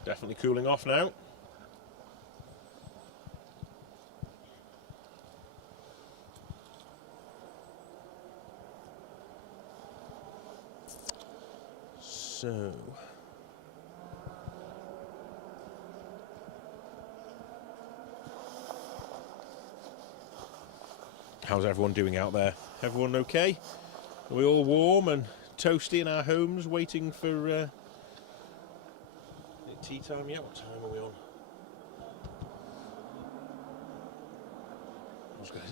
Definitely cooling off now. So, how's everyone doing out there? Everyone okay? Are we all warm and toasty in our homes waiting for tea time yet? What time are we on?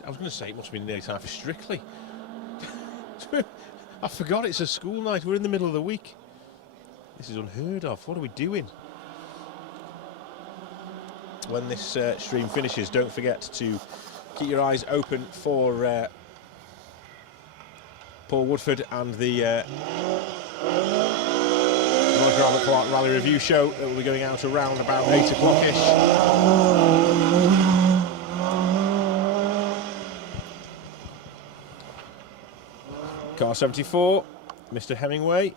I was going to say it must be nearly time for Strictly. I forgot it's a school night. We're in the middle of the week. This is unheard of. What are we doing? When this stream finishes, don't forget to keep your eyes open for Paul Woodford and the Roger Albert Clark Rally Review show that will be going out around about 8 o'clock-ish. Car 74, Mr. Hemingway.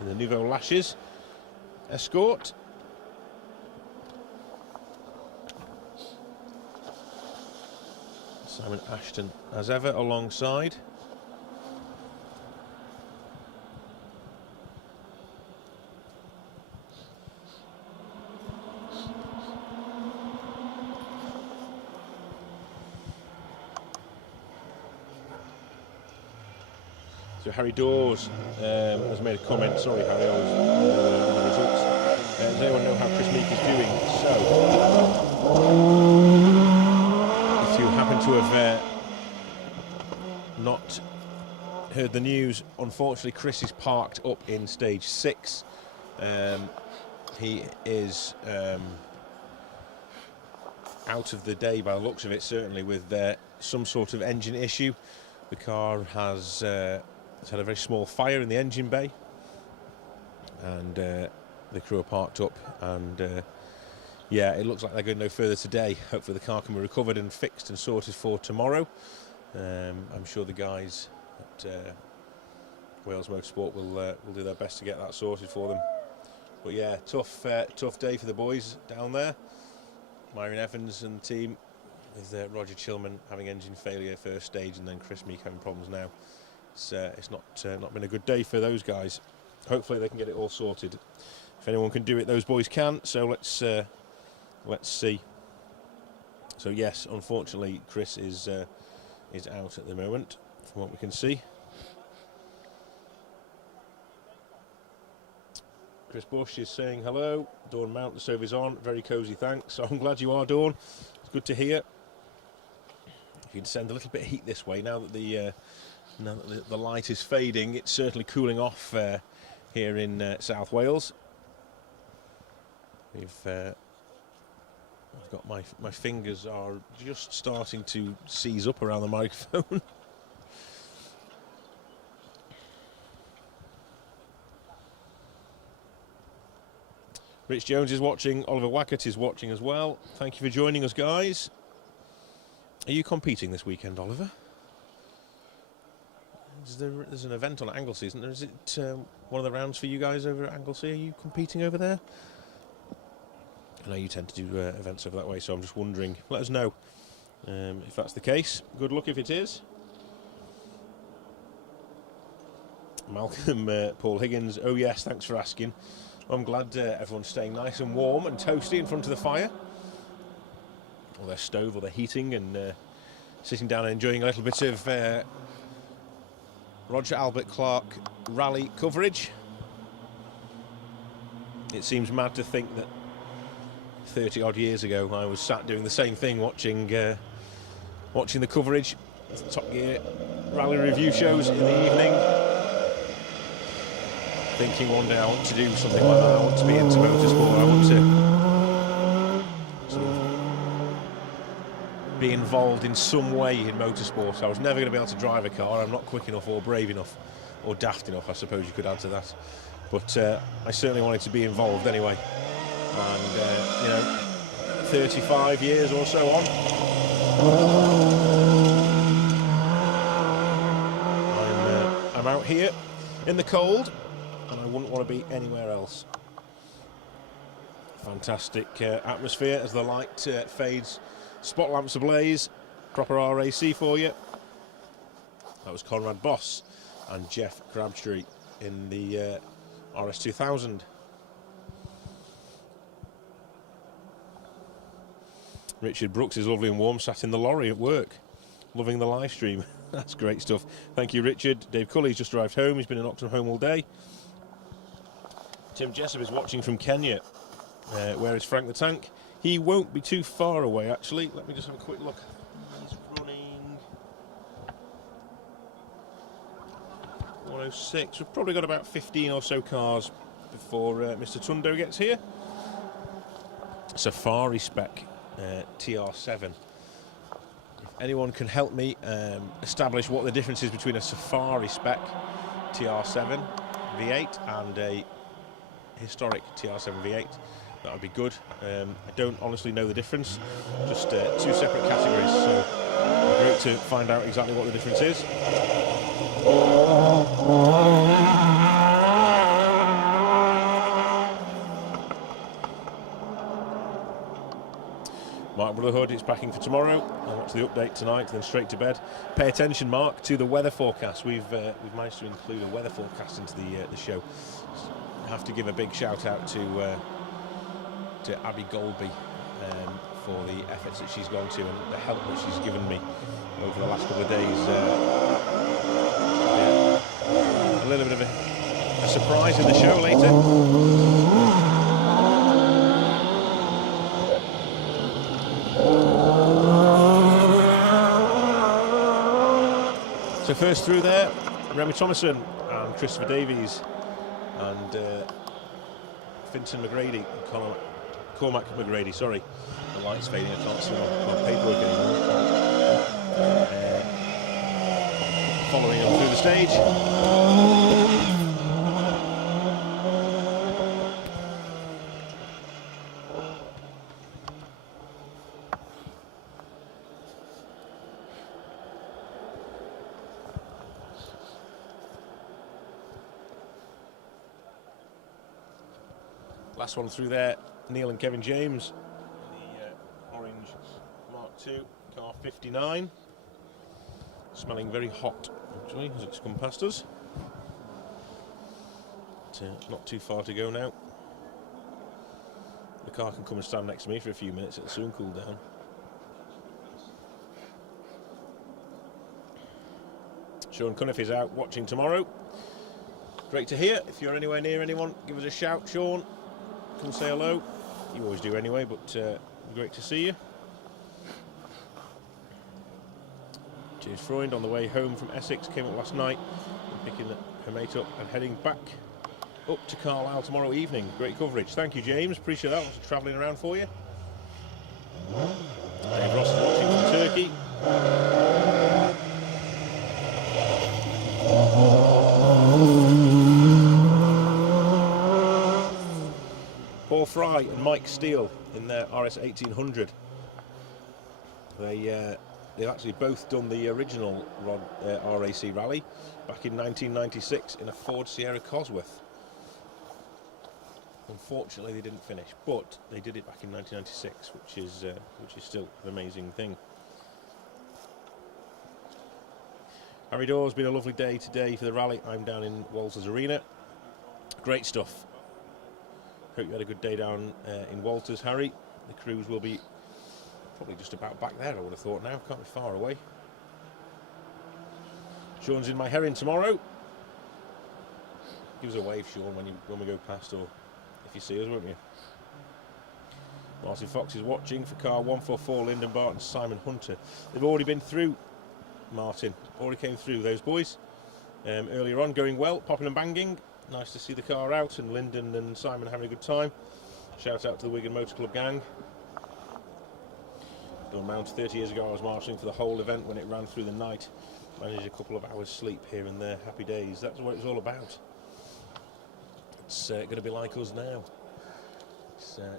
In the Nouveau Lashes Escort. Simon Ashton, as ever, alongside. So Harry Dawes has made a comment. Sorry, Harry, I was on the results. Does anyone know how Chris Meek is doing? So, if you happen to have not heard the news, unfortunately Chris is parked up in stage 6. He is out of the day by the looks of it, certainly, with some sort of engine issue. The car has had a very small fire in the engine bay, and the crew are parked up, and yeah, it looks like they're going no further today. Hopefully the car can be recovered and fixed and sorted for tomorrow. I'm sure the guys at Wales Motorsport will do their best to get that sorted for them. But yeah, tough day for the boys down there. Myron Evans and the team, with Roger Chilman having engine failure first stage, and then Chris Meek having problems now. It's not been a good day for those guys. Hopefully they can get it all sorted. If anyone can do it, those boys can. So let's see. So yes, unfortunately, Chris is out at the moment, from what we can see. Chris Bush is saying hello. Dawn Mount, the service on. Very cosy, thanks. So I'm glad you are, Dawn. It's good to hear. If you'd send a little bit of heat this way, now that the light is fading, it's certainly cooling off here in South Wales. I've got my fingers are just starting to seize up around the microphone. Rich Jones is watching. Oliver Wackett is watching as well. Thank you for joining us, guys. Are you competing this weekend, Oliver? There's an event on Anglesey, isn't there? Is it one of the rounds for you guys over at Anglesey? Are you competing over there? I know you tend to do events over that way, so I'm just wondering. Let us know if that's the case. Good luck if it is. Malcolm Paul Higgins. Oh yes, thanks for asking. I'm glad everyone's staying nice and warm and toasty in front of the fire, or their stove, or their heating, and sitting down and enjoying a little bit of Roger Albert Clark rally coverage. It seems mad to think that 30 odd years ago I was sat doing the same thing, watching the coverage of the Top Gear rally review shows in the evening, thinking one day I want to do something like that. I want to be into motorsport. I want to sort of be involved in some way in motorsport. I was never going to be able to drive a car. I'm not quick enough or brave enough or daft enough, I suppose you could add to that. But I certainly wanted to be involved anyway. And 35 years or so on, here in the cold, and I wouldn't want to be anywhere else. Fantastic atmosphere as the light fades, spot lamps ablaze, proper RAC for you. That was Conrad Boss and Jeff Crabtree in the RS2000. Richard Brooks is lovely and warm, sat in the lorry at work, loving the live stream. That's great stuff. Thank you, Richard. Dave Cully's just arrived home. He's been in Oxenholme all day. Tim Jessup is watching from Kenya. Where is Frank the Tank? He won't be too far away, actually. Let me just have a quick look. He's running 106. We've probably got about 15 or so cars before Mr. Tundo gets here. Safari spec TR7. If anyone can help me establish what the difference is between a Safari spec TR7 V8 and a historic TR7 V8, that would be good. I don't honestly know the difference, just two separate categories, so great to find out exactly what the difference is. Mark Brotherhood is packing for tomorrow. I'll watch the update tonight, then straight to bed. Pay attention, Mark, to the weather forecast. We've managed to include a weather forecast into the show. I have to give a big shout out to Abby Golby for the efforts that she's gone to and the help that she's given me over the last couple of days. A little bit of a surprise in the show later. So first through there, Remy Thomason and Christopher Davies and Finton McGrady and Cormac McGrady, sorry. The light's fading, I can't see my paperwork anymore. Following on through the stage. Last one through there, Neil and Kevin James, the orange Mark II, car 59. Smelling very hot, actually, as it's come past us. But, not too far to go now. The car can come and stand next to me for a few minutes, it'll soon cool down. Sean Cunniff is out watching tomorrow. Great to hear. If you're anywhere near anyone, give us a shout, Sean. Come say hello. You always do anyway, but great to see you. James Freund on the way home from Essex, came up last night, picking her mate up and heading back up to Carlisle tomorrow evening. Great coverage. Thank you, James. Appreciate that. Lots of travelling around for you. Dave Ross is watching from Turkey. Paul Fry and Mike Steele in their RS 1800. They've actually both done the original RAC rally back in 1996 in a Ford Sierra Cosworth. Unfortunately, they didn't finish, but they did it back in 1996, which is still an amazing thing. Harry Dawes, been a lovely day today for the rally. I'm down in Walters Arena. Great stuff. Hope you had a good day down in Walters, Harry. The crews will be probably just about back there, I would have thought now. Can't be far away. Sean's in my herring tomorrow. Give us a wave, Sean, when we go past, or if you see us, won't you? Martin Fox is watching for car 144, Lyndon Barton, Simon Hunter. They've already been through, Martin. Already came through, those boys. Earlier on, going well, popping and banging. Nice to see the car out, and Lyndon and Simon having a good time. Shout out to the Wigan Motor Club gang. Done Mount 30 years ago, I was marshalling for the whole event when it ran through the night. Managed a couple of hours sleep here and there. Happy days. That's what it was all about. It's going to be like us now.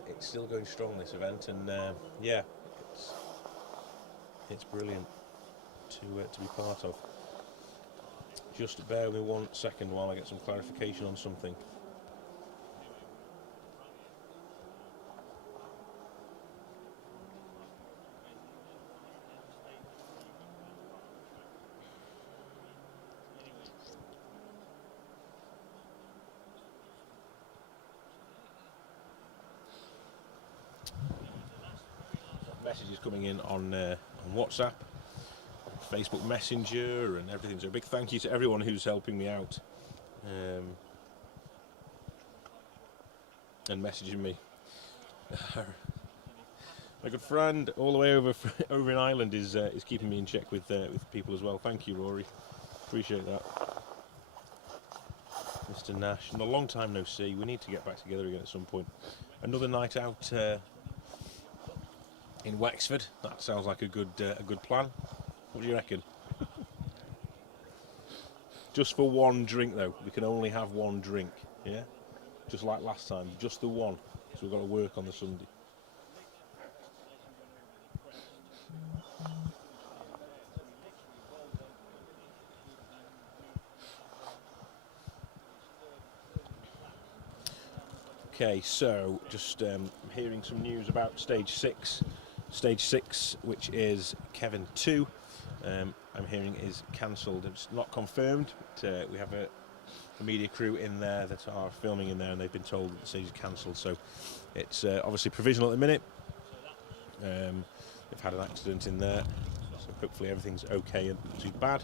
It's still going strong, this event, and yeah, it's brilliant to be part of. Just bear with me 1 second while I get some clarification on something. Messages coming in on WhatsApp, Facebook Messenger, and everything. So a big thank you to everyone who's helping me out and messaging me. My good friend, all the way over in Ireland, is keeping me in check with people as well. Thank you, Rory. Appreciate that. Mr. Nash, and a long time no see. We need to get back together again at some point. Another night out in Wexford. That sounds like a good plan. What do you reckon? Just for one drink though. We can only have one drink. Yeah, just like last time. Just the one. So we've got to work on the Sunday. Okay, so just hearing some news about stage 6. Stage 6, which is Kevin 2, I'm hearing is cancelled. It's not confirmed, but we have a media crew in there that are filming in there, and they've been told that the stage is cancelled. So it's obviously provisional at the minute. They've had an accident in there, so hopefully everything's okay and not too bad.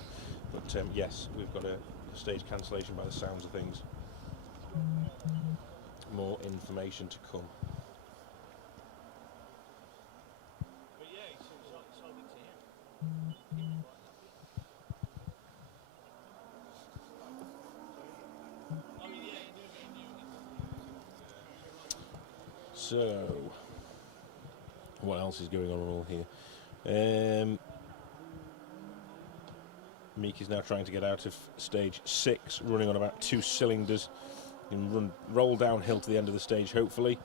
But yes, we've got a stage cancellation by the sounds of things. More information to come. So, what else is going on all here? Meek is now trying to get out of stage 6, running on about 2 cylinders, and roll downhill to the end of the stage, hopefully.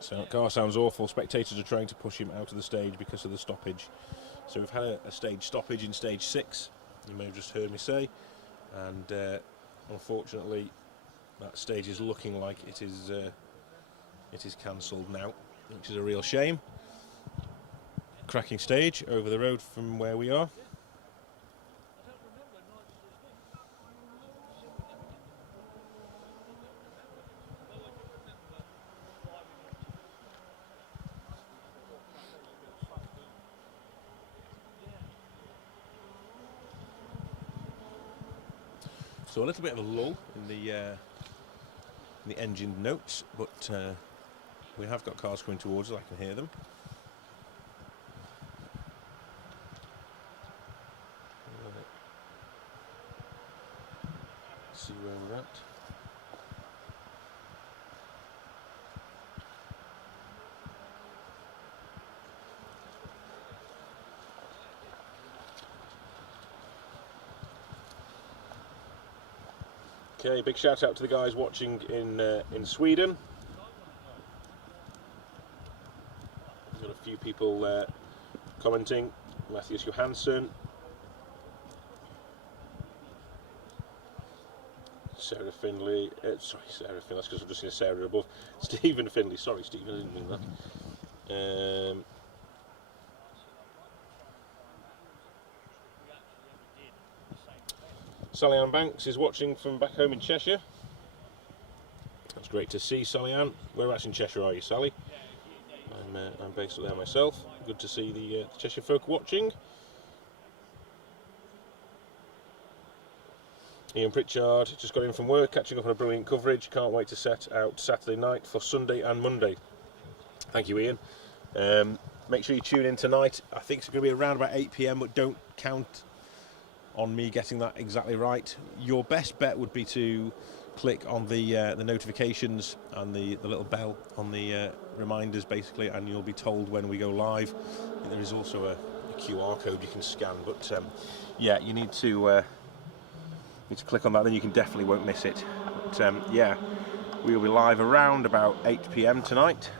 So, car sounds awful. Spectators are trying to push him out of the stage because of the stoppage. So we've had a stage stoppage in stage 6, you may have just heard me say, and unfortunately that stage is looking like it is cancelled now, which is a real shame. Cracking stage over the road from where we are. So a little bit of a lull in the engine notes, but we have got cars coming towards us. I can hear them. Let's see where we're at. Okay, big shout out to the guys watching in Sweden. We've got a few people commenting. Matthews Johansson, Sarah Finley. Sorry, Sarah Finley. That's because I've just seen Sarah above. Stephen Finley. Sorry, Stephen. I didn't mean that. Sally Ann Banks is watching from back home in Cheshire. That's great to see, Sally Ann. Whereabouts in Cheshire are you, Sally? I'm based up there myself. Good to see the Cheshire folk watching. Ian Pritchard just got in from work, catching up on a brilliant coverage. Can't wait to set out Saturday night for Sunday and Monday. Thank you, Ian. Make sure you tune in tonight. I think it's going to be around about 8 PM, but don't count on me getting that exactly right. Your best bet would be to click on the notifications and the little bell on the reminders, basically, and you'll be told when we go live. I think there is also a QR code you can scan, but yeah, you need to click on that, then you definitely won't miss it. But yeah, we will be live around about 8 PM tonight.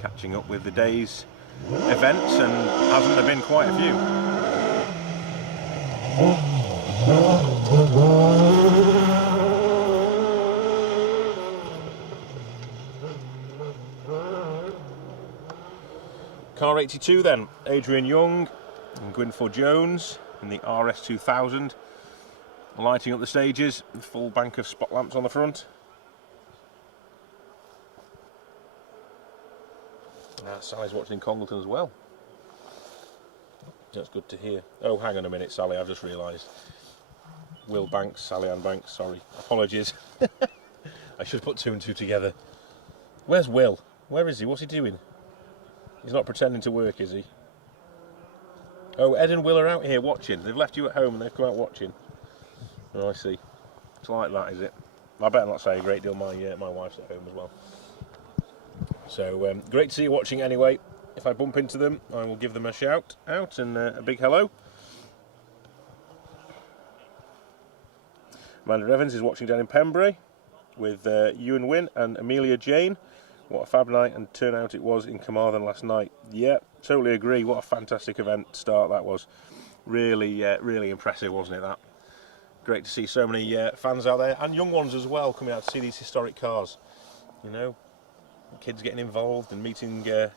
Catching up with the day's events, and hasn't there been quite a few? Car 82 then, Adrian Young and Gwynfor Jones in the RS2000, lighting up the stages with full bank of spot lamps on the front. Sally's watching in Congleton as well. That's good to hear. Oh, hang on a minute, Sally, I've just realised. Will Banks, Sally Ann Banks, sorry. Apologies. I should put two and two together. Where's Will? Where is he? What's he doing? He's not pretending to work, is he? Oh, Ed and Will are out here watching. They've left you at home and they've come out watching. Oh, I see. It's like that, is it? I better not say a great deal. My wife's at home as well. So, great to see you watching anyway. If I bump into them, I will give them a shout out and a big hello. Amanda Evans is watching down in Pembury with Ewan Wynne and Amelia Jane. What a fab night and turnout it was in Carmarthen last night. Yeah, totally agree. What a fantastic event start that was. Really, really impressive, wasn't it, that? Great to see so many fans out there, and young ones as well, coming out to see these historic cars. You know, kids getting involved and meeting the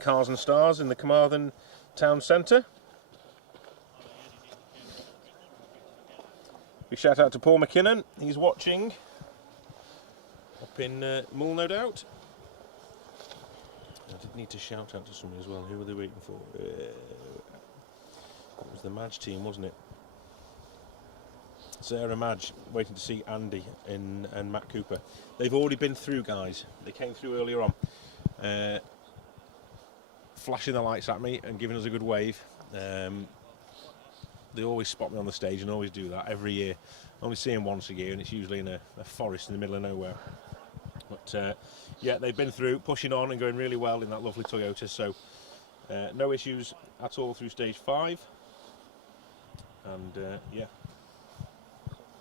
cars and stars in the Carmarthen town centre. Big shout out to Paul McKinnon. He's watching up in Mull, no doubt. I did need to shout out to somebody as well. Who were they waiting for? It was the Madge team, wasn't it? Sarah Madge waiting to see Andy and Matt Cooper. They've already been through, guys. They came through earlier on, flashing the lights at me and giving us a good wave. They always spot me on the stage and always do that every year. I only see them once a year, and it's usually in a forest in the middle of nowhere. But yeah, they've been through, pushing on and going really well in that lovely Toyota. So no issues at all through stage 5. And yeah,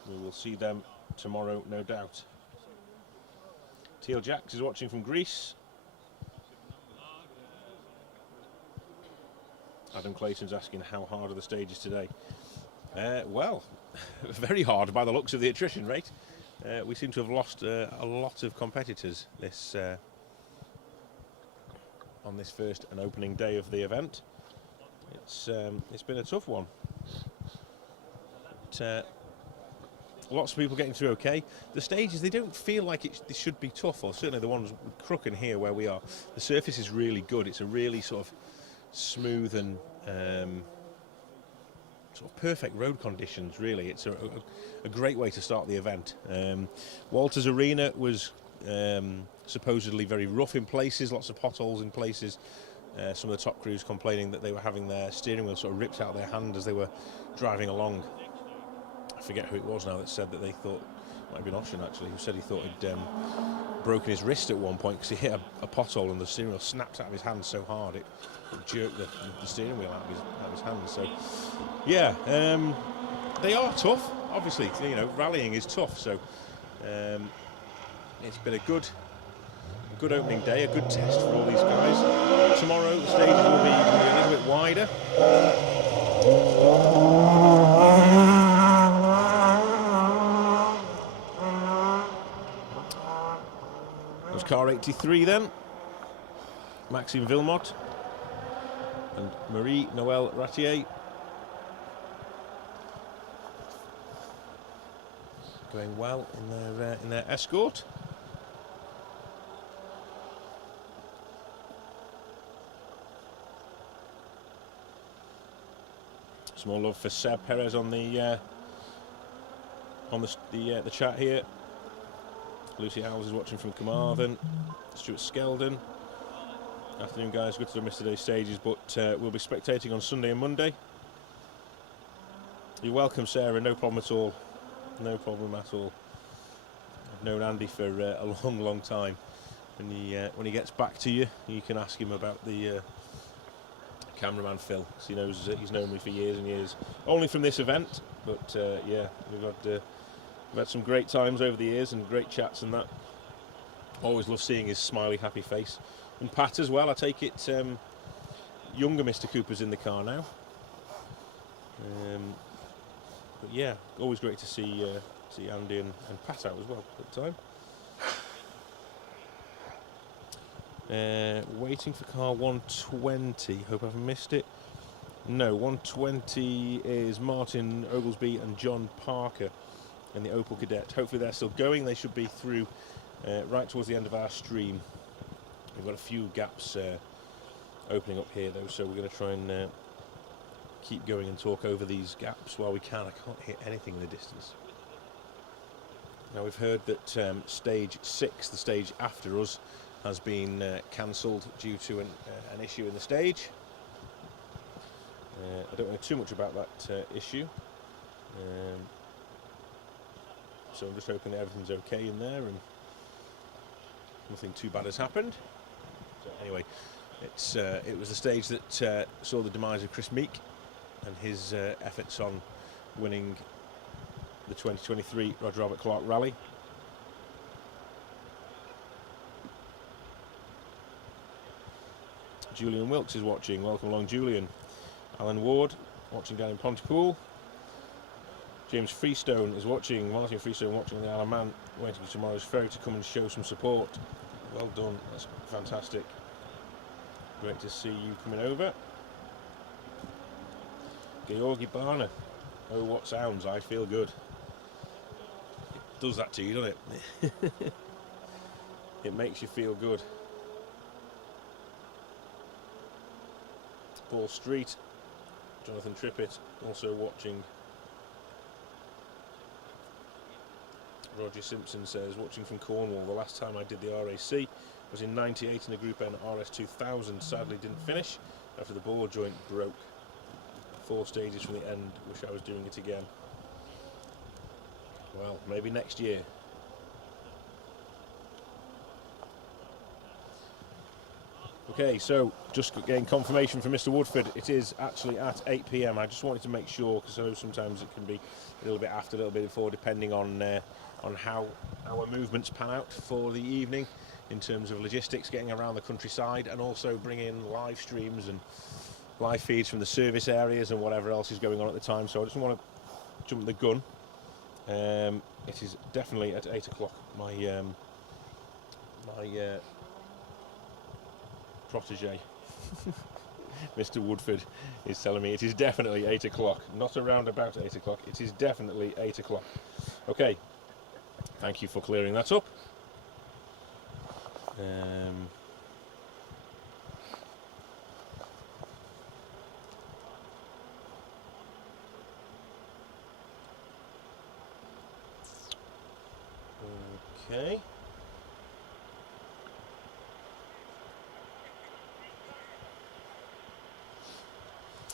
we will see them tomorrow, no doubt. Teal Jacks is watching from Greece. Adam Clayton's asking how hard are the stages today. Well, very hard by the looks of the attrition rate. We seem to have lost a lot of competitors this on this first and opening day of the event. It's been a tough one. But, lots of people getting through okay. The stages, they don't feel like they should be tough, or certainly the ones with Crooken here where we are. The surface is really good. It's a really sort of smooth and sort of perfect road conditions, really. It's a great way to start the event. Walters Arena was supposedly very rough in places, lots of potholes in places. Some of the top crews complaining that they were having their steering wheel sort of ripped out of their hand as they were driving along. I forget who it was now that said that they thought, might have been Ocean actually, who said he thought he'd broken his wrist at one point because he hit a pothole and the steering wheel snapped out of his hand so hard it jerked the steering wheel out of his hand. So yeah, they are tough. Obviously, you know, rallying is tough. So it's been a good opening day, a good test for all these guys. Tomorrow the stages will be a little bit wider. There's car 83 then, Maxime Villemot and Marie-Noël Ratier. Going well in their escort. Small love for Seb Perez on the chat here. Lucy Howells is watching from Carmarthen. Stuart Skeldon. Afternoon, guys. Good to have missed today's stages, but we'll be spectating on Sunday and Monday. You're welcome, Sarah. No problem at all. No problem at all. I've known Andy for a long, long time. When he gets back to you, you can ask him about the cameraman Phil, because he knows he's known me for years and years. Only from this event, but yeah, we've had some great times over the years and great chats and that. Always love seeing his smiley, happy face. And Pat as well. I take it younger Mr. Cooper's in the car now. But yeah, always great to see Andy and Pat out as well at the time. Waiting for car 120. Hope I haven't missed it. No, 120 is Martin Oglesby and John Parker in the Opel Kadett. Hopefully they're still going. They should be through right towards the end of our stream. We've got a few gaps opening up here though, so we're going to try and keep going and talk over these gaps while we can. I can't hear anything in the distance. Now we've heard that stage 6, the stage after us, has been cancelled due to an issue in the stage. I don't know too much about that issue, so I'm just hoping that everything's okay in there and nothing too bad has happened. So anyway, it was the stage that saw the demise of Chris Meek and his efforts on winning the 2023 Roger Albert Clark Rally. Julian Wilkes is watching. Welcome along, Julian. Alan Ward watching down in Pontypool. James Freestone is watching. Martin Freestone watching the Isle of Man, waiting for tomorrow's ferry to come and show some support. Well done. That's fantastic. Great to see you coming over. Georgi Barner. Oh, what sounds. I feel good. It does that to you, doesn't it? It makes you feel good. Paul Street. Jonathan Trippett also watching. Roger Simpson says, watching from Cornwall. The last time I did the RAC was in '98 in a Group N RS2000. Sadly didn't finish after the ball joint broke. 4 stages from the end. Wish I was doing it again. Well, maybe next year. Okay, so just getting confirmation from Mr. Woodford. It is actually at 8 p.m. I just wanted to make sure, because I know sometimes it can be a little bit after, a little bit before, depending on how our movements pan out for the evening in terms of logistics, getting around the countryside, and also bringing live streams and live feeds from the service areas and whatever else is going on at the time. So I just want to jump the gun. It is definitely at 8 o'clock. My protege, Mr. Woodford, is telling me it is definitely 8 o'clock. Not around about 8 o'clock. It is definitely 8 o'clock. Okay. Thank you for clearing that up. Okay.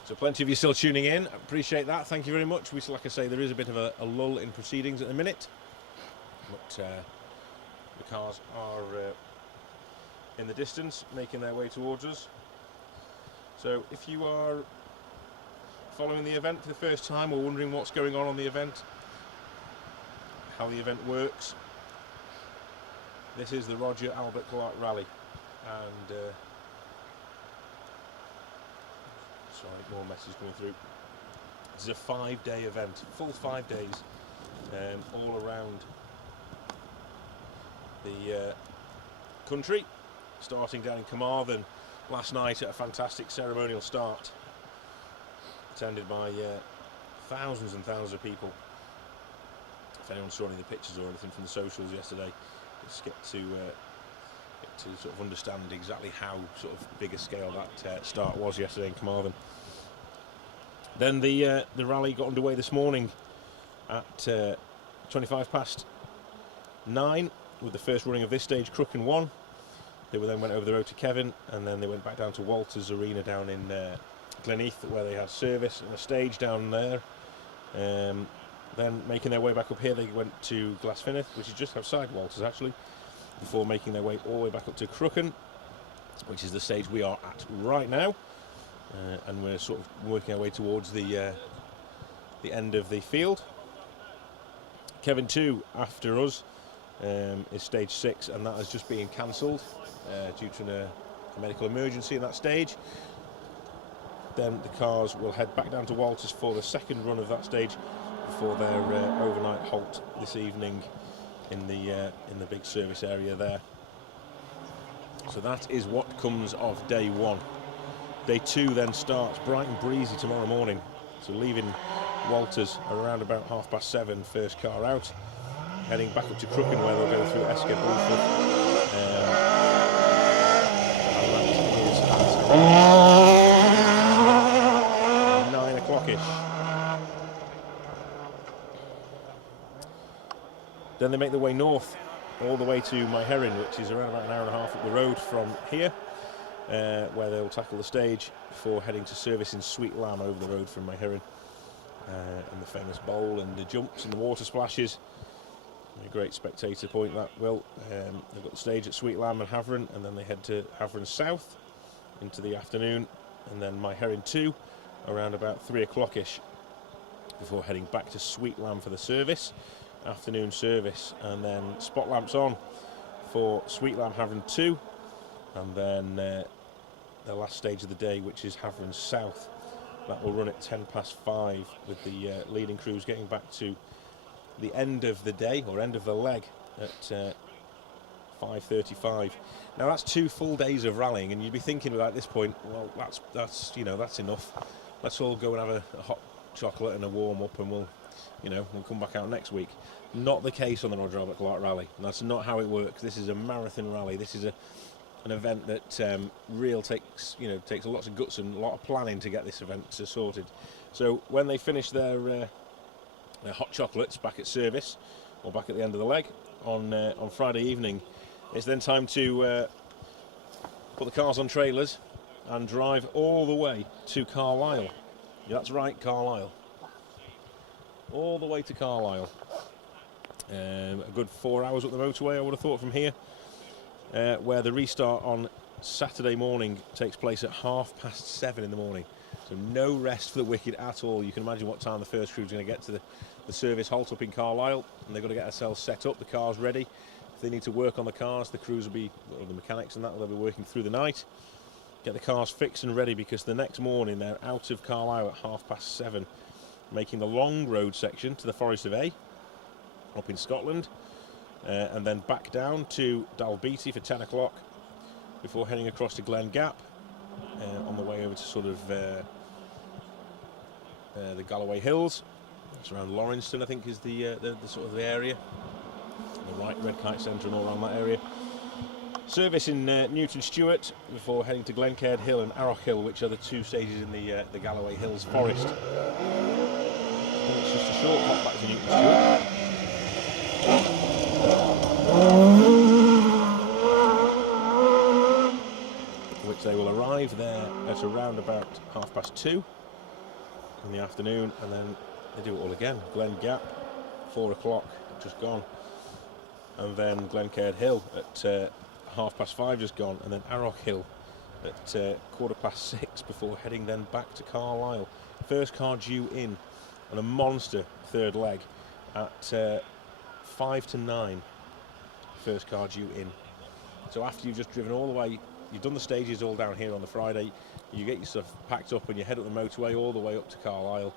So plenty of you still tuning in. I appreciate that. Thank you very much. Like I say, there is a bit of a lull in proceedings at the minute, but the cars are in the distance, making their way towards us. So if you are following the event for the first time or wondering what's going on the event, how the event works, this is the Roger Albert Clark Rally, and sorry, more messages coming through. This is a 5-day event, full 5 days, all around the country, starting down in Carmarthen last night at a fantastic ceremonial start, attended by thousands and thousands of people. If anyone saw any of the pictures or anything from the socials yesterday, just get to sort of understand exactly how sort of big a scale that start was yesterday in Carmarthen. Then the rally got underway this morning at 25 past 9 with the first running of this stage, Crooken 1. They then went over the road to Kevin, and then they went back down to Walters Arena down in Gleneath, where they had service and a stage down there. Then making their way back up here, they went to Glasfinnith, which is just outside Walters actually, before making their way all the way back up to Crooken, which is the stage we are at right now, and we're sort of working our way towards the end of the field. Kevin 2 after us is stage 6, and that has just been cancelled due to a medical emergency in that stage. then the cars will head back down to Walters for the second run of that stage before their overnight halt this evening in the big service area there. So that is what comes of day one. Day two then starts bright and breezy tomorrow morning. So leaving Walters around about 7:30, first car out, heading back up to Crooken where they'll go through Esker Bulford. And that is at 9 o'clock-ish. Then they make their way north, all the way to Myherrin, which is around about an hour and a half up the road from here, where they'll tackle the stage before heading to service in Sweet Lamb over the road from Myherrin. And the famous bowl and the jumps and the water splashes. A great spectator point that will. They've got the stage at Sweet Lamb and Havering, and then they head to Havering South into the afternoon, and then Myherrin 2 around about 3 o'clock-ish before heading back to Sweet Lamb for the service, afternoon service, and then spot lamps on for Sweet Lamb Havering 2, and then the last stage of the day, which is Havering South. That will run at 5:10 with the leading crews getting back to the end of the day, or end of the leg, at 5:35. Now that's 2 full days of rallying, and you'd be thinking at this point, well, that's enough. Let's all go and have a hot chocolate and a warm up, and we'll come back out next week. Not the case on the Roger Albert Clark Rally. That's not how it works. This is a marathon rally. This is an event that takes lots of guts and a lot of planning to get this event sorted. So when they finish their hot chocolates back at service, or back at the end of the leg on Friday evening, it's then time to put the cars on trailers and drive all the way to Carlisle. Yeah, that's right, Carlisle. All the way to Carlisle. A good 4 hours up the motorway, I would have thought, from here. Where the restart on Saturday morning takes place at 7:30 in the morning. So no rest for the wicked at all. You can imagine what time the first crew's going to get to the service halt up in Carlisle, and they've got to get themselves set up, the cars ready. If they need to work on the cars, the crews will be, or the mechanics and that, they'll be working through the night. Get the cars fixed and ready, because the next morning they're out of Carlisle at 7:30, making the long road section to the Forest of A, up in Scotland. And then back down to Dalbeatty for 10 o'clock before heading across to Glen Gap on the way over to sort of the Galloway Hills. It's around Lawrenceston, I think, is the sort of the area. The Red Kite Centre and all around that area. Service in Newton Stewart before heading to Glencaird Hill and Arroch Hill, which are the 2 stages in the Galloway Hills Forest. I think it's just a short hop back to Newton Stewart. Which they will arrive there at around about 2:30 in the afternoon, and then they do it all again. Glen Gap, 4 o'clock, just gone, and then Glencaird Hill at 5:30, just gone, and then Arroch Hill at 6:15 before heading then back to Carlisle. First car due in on a monster third leg at 5 to 9. First car due in. So after you've just driven all the way, you've done the stages all down here on the Friday, you get your stuff packed up and you head up the motorway all the way up to Carlisle.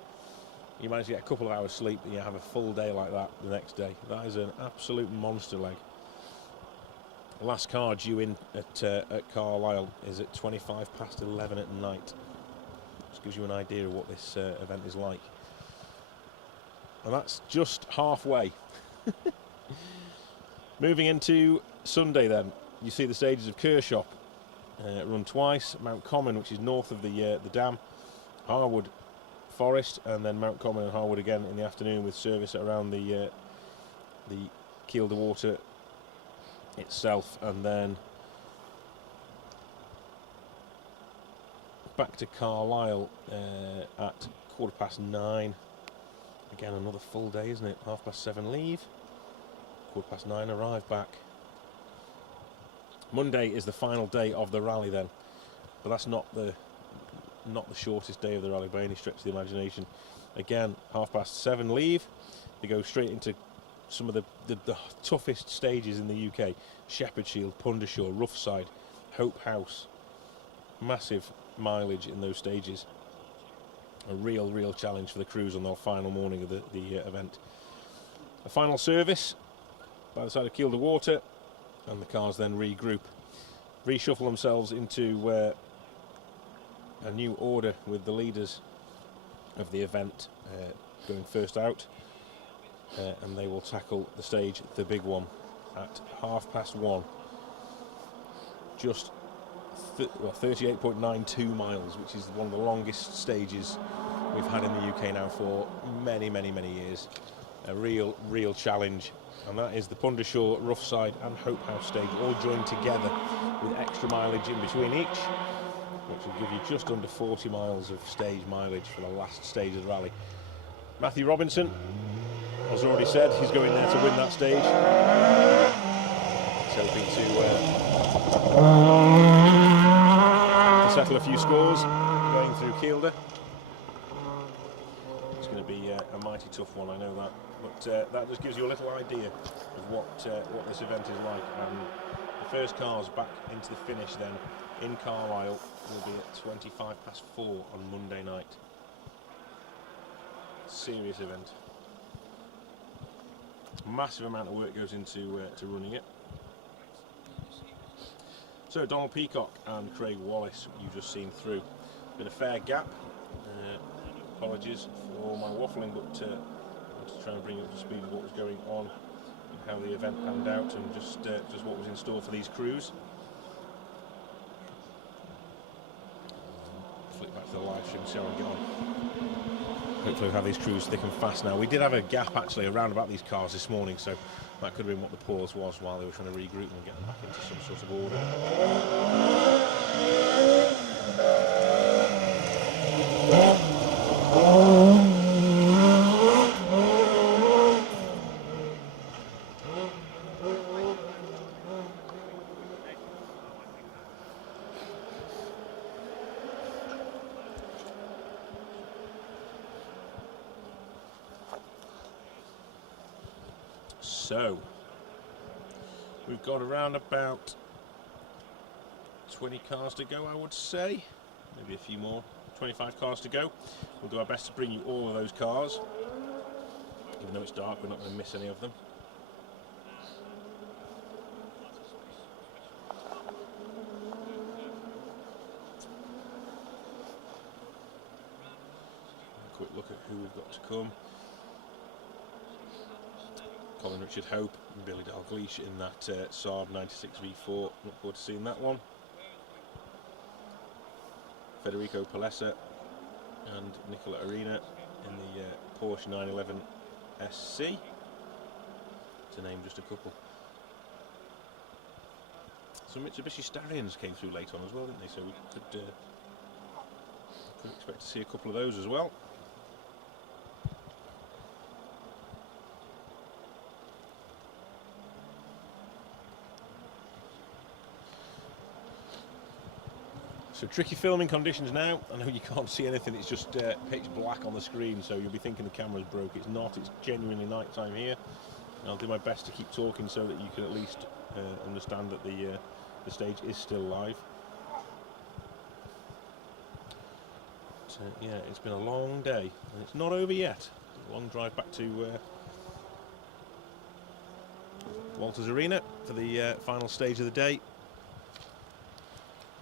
You manage to get a couple of hours sleep and you have a full day like that the next day. That is an absolute monster leg. The last car due in at Carlisle is at 11:25 at night. Just gives you an idea of what this event is like. And that's just halfway. Moving into Sunday then, you see the stages of Kershaw run twice, Mount Common, which is north of the dam, Harwood Forest, and then Mount Common and Harwood again in the afternoon, with service around the Kielder Water itself, and then back to Carlisle at 9:15. Again, another full day, isn't it? 7:30 leave, 9:15 arrive back. Monday is the final day of the rally then, but that's not the shortest day of the rally by any stretch of the imagination. Again, 7:30 leave. They go straight into some of the toughest stages in the UK: Shepherd Shield, Pundershaw, Roughside, Hope House. Massive mileage in those stages. a real challenge for the crews on their final morning of the event. A final service by the side of Kielder Water, and the cars then regroup, reshuffle themselves into a new order, with the leaders of the event going first out, and they will tackle the stage, the big one, at 1:30. Just 38.92 miles, which is one of the longest stages we've had in the UK now for many years. A real challenge, and that is the Pundershaw, Roughside and Hope House stage, all joined together with extra mileage in between each, which will give you just under 40 miles of stage mileage for the last stage of the rally. Matthew Robinson has already said he's going there to win that stage. He's hoping to settle a few scores going through Kielder. It's going to be a mighty tough one, I know that, but that just gives you a little idea of what this event is like. And the first cars back into the finish then in Carlisle will be at 4:25 on Monday night. Serious event. Massive amount of work goes into to running it. So Donald Peacock and Craig Wallace, you've just seen through. Been a fair gap. Apologies for my waffling, but I wanted to try and bring you up to speed with what was going on and how the event panned out, and just what was in store for these crews. Flick back to the live stream, see how we get on. Hopefully we'll have these crews thick and fast now. We did have a gap actually around about these cars this morning, so that could have been what the pause was while they were trying to regroup and get them back into some sort of order. So, we've got around about 20 cars to go, I would say. Maybe a few more. 25 cars to go. We'll do our best to bring you all of those cars. Even though it's dark, we're not going to miss any of them. A quick look at who we've got to come. Colin Richard Hope and Billy Dalgleish in that Saab 96 V4. Look forward to seeing that one. Federico Palessa and Nicola Arena in the Porsche 911 SC, to name just a couple. Some Mitsubishi Starions came through late on as well, didn't they? So we could expect to see a couple of those as well. So tricky filming conditions now. I know you can't see anything, it's just pitch black on the screen, so you'll be thinking the camera's broke. It's not, it's genuinely night time here. And I'll do my best to keep talking so that you can at least understand that the stage is still live. So yeah, it's been a long day, and it's not over yet. A long drive back to Walters Arena for the final stage of the day.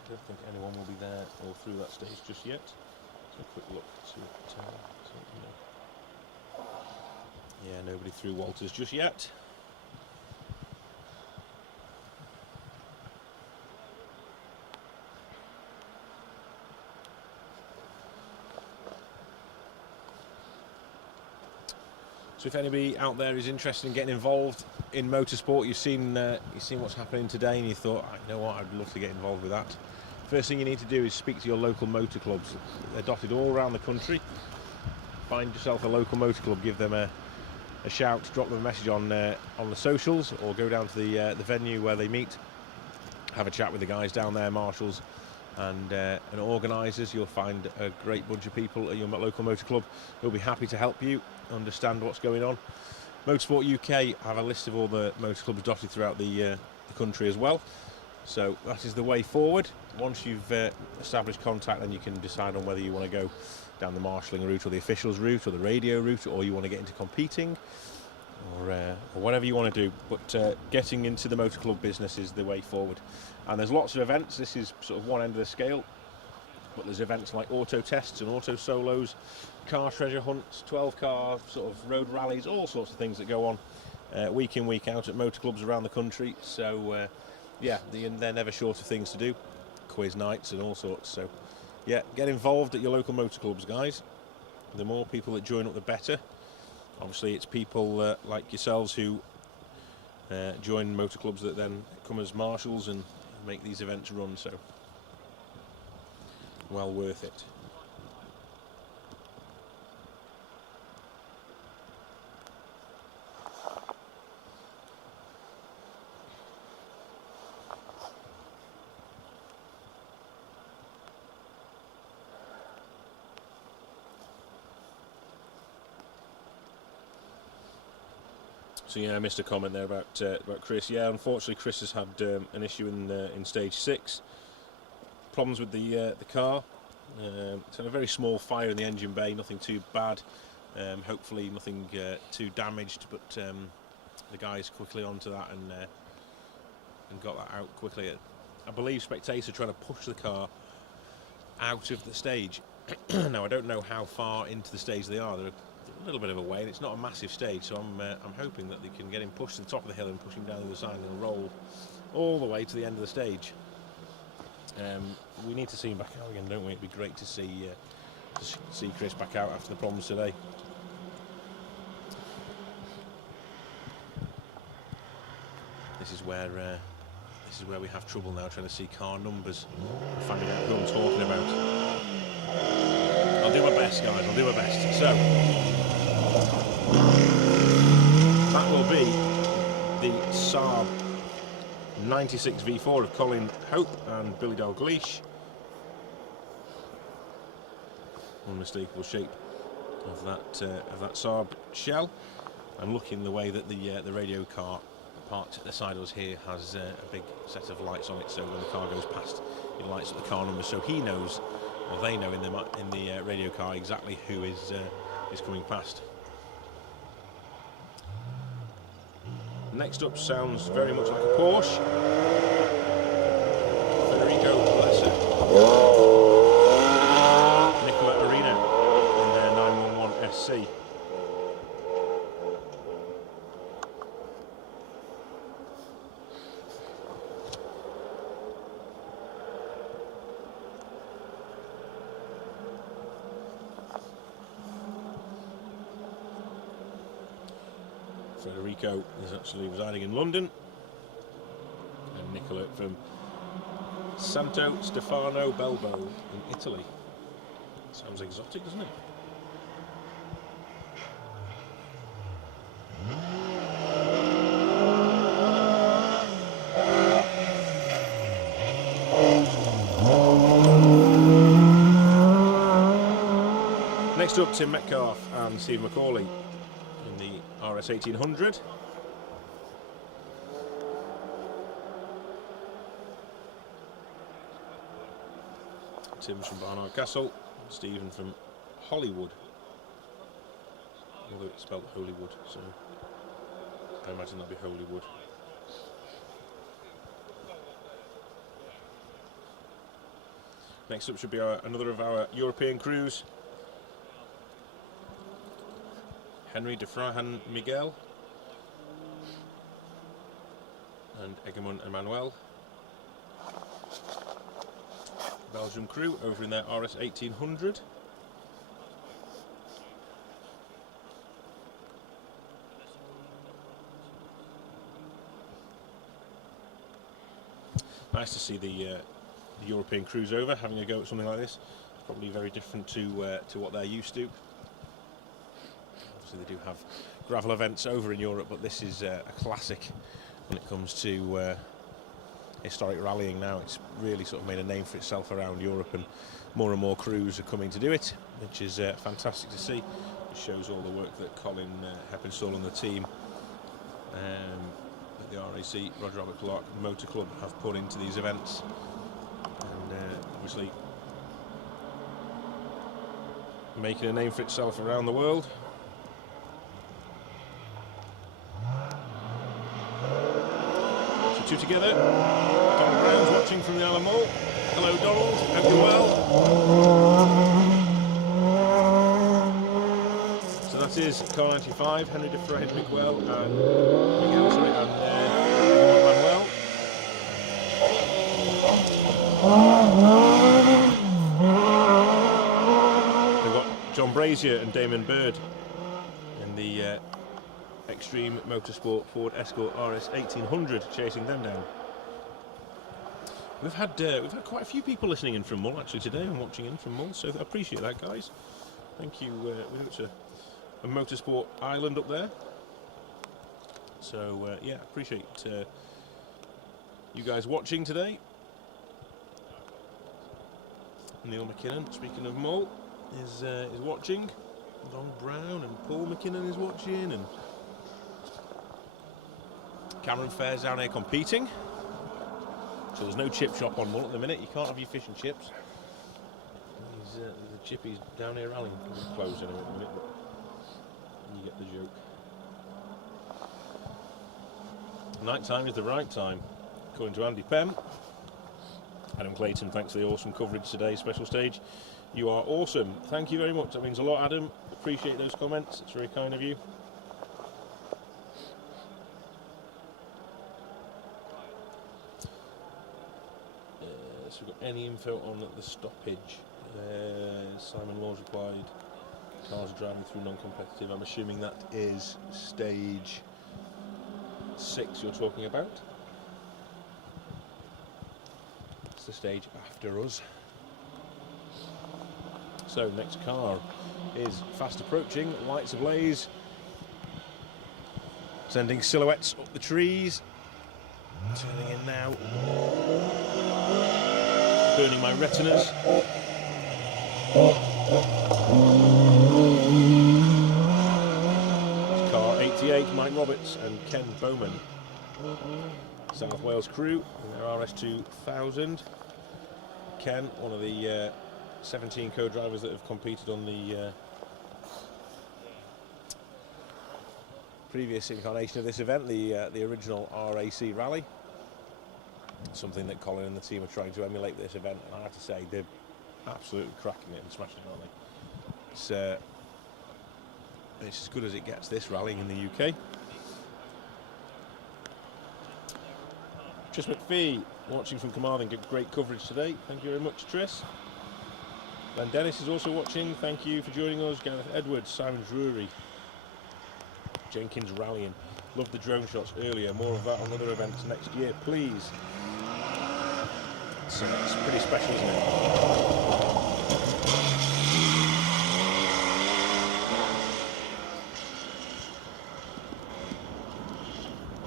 I don't think anyone will be there or through that stage just yet. So a quick look to see what, yeah, nobody through Walters just yet. So if anybody out there is interested in getting involved in motorsport, you've seen what's happening today, and you thought, you know what, I'd love to get involved with that. First thing you need to do is speak to your local motor clubs. They're dotted all around the country. Find yourself a local motor club, give them a shout, drop them a message on the socials, or go down to the venue where they meet. Have a chat with the guys down there, marshals and organisers. You'll find a great bunch of people at your local motor club who'll be happy to help you understand what's going on. Motorsport UK have a list of all the motor clubs dotted throughout the country as well. So that is the way forward. once you've established contact, then you can decide on whether you want to go down the marshalling route or the officials route or the radio route, or you want to get into competing, or whatever you want to do. But getting into the motor club business is the way forward. And there's lots of events. This is sort of one end of the scale, but there's events like auto tests and auto solos, car treasure hunts, 12-car sort of road rallies, all sorts of things that go on week in, week out at motor clubs around the country. So yeah, they're never short of things to do, quiz nights and all sorts. So yeah, get involved at your local motor clubs, guys. The more people that join up, the better. Obviously, it's people like yourselves who join motor clubs that then come as marshals and make these events run, so well worth it. So yeah, I missed a comment there about Chris. Yeah, unfortunately, Chris has had an issue in stage 6. Problems with the car. It's had a very small fire in the engine bay, nothing too bad. Hopefully, nothing too damaged. But the guys quickly onto that and got that out quickly. I believe spectators are trying to push the car out of the stage. Now, I don't know how far into the stage they are. They're a little bit of a way, and it's not a massive stage, so I'm hoping that they can get him pushed to the top of the hill and push him down the other side, and he'll roll all the way to the end of the stage. We need to see him back out again, don't we? It'd be great to see Chris back out after the problems today. This is where we have trouble now, trying to see car numbers and finding out who I'm talking about. I'll do my best, guys. I'll do my best. So that will be the Saab 96 V4 of Colin Hope and Billy Dalgleish. Unmistakable shape of that Saab shell. I'm looking the way that the radio car parked at the side of us here has a big set of lights on it, so when the car goes past, it lights up the car number, so he knows, or they know in the radio car exactly who is coming past. Next up sounds very much like a Porsche. Federico Blesser. Nicola Arena in their 911 SC. Federico is actually residing in London, and Nicola from Santo Stefano Belbo in Italy. Sounds exotic, doesn't it? Next up, Tim Metcalf and Steve McCauley in the RS 1800. Tim's from Barnard Castle, Stephen from Hollywood, although it's spelled Holywood, so I imagine that'll be Holywood. Next up should be another of our European crews, Henry de Frahan Miguel and Egamon Emmanuel. Belgium crew over in their RS 1800. Nice to see the European crews over having a go at something like this. It's probably very different to what they're used to. Obviously they do have gravel events over in Europe, but this is a classic when it comes to historic rallying now. It's really sort of made a name for itself around Europe, and more crews are coming to do it, which is fantastic to see. It shows all the work that Colin Heppenstall and the team at the RAC, Roger Robert Clark Motor Club, have put into these events. obviously making a name for itself around the world. So two together. Donald Brown's watching from the Isle of Mull. Hello Donald, hope you're well. So that is car 95, Henry de Fred, Miguel and Manuel. We've got John Brazier and Damon Bird in the Extreme Motorsport Ford Escort RS 1800 chasing them down. We've had quite a few people listening in from Mull actually today and watching in from Mull, so I appreciate that, guys. Thank you. We know it's a motorsport island up there, so yeah, appreciate you guys watching today. Neil McKinnon, speaking of Mull, is watching. Don Brown and Paul McKinnon is watching, and Cameron Fair's down here competing. So there's no chip shop on Mull at the minute. You can't have your fish and chips. The chippies down here rallying. It's closed anyway at the minute, but you get the joke. Night time is the right time, according to Andy Penn. Adam Clayton, thanks for the awesome coverage today, special stage. You are awesome. Thank you very much. That means a lot, Adam. Appreciate those comments. It's very kind of you. So we've got any info on the stoppage. Simon Laws replied, cars are driving through non-competitive. I'm assuming that is stage 6 you're talking about. It's the stage after us. So next car is fast approaching, lights ablaze, sending silhouettes up the trees. Turning in now. Burning my retinas. It's car 88, Mike Roberts and Ken Bowman. South Wales crew in their RS2000. Ken, one of the 17 co-drivers that have competed on the previous incarnation of this event, the original RAC rally. Something that Colin and the team are trying to emulate this event, and I have to say they're absolutely cracking it and smashing it, aren't they? It's as good as it gets, this rallying in the UK. Tris McPhee watching from Carmarthen, great coverage today. Thank you very much, Tris. Len Dennis is also watching. Thank you for joining us. Gareth Edwards, Simon Drury, Jenkins rallying. Loved the drone shots earlier. More of that on other events next year, please. So that's pretty special, isn't it?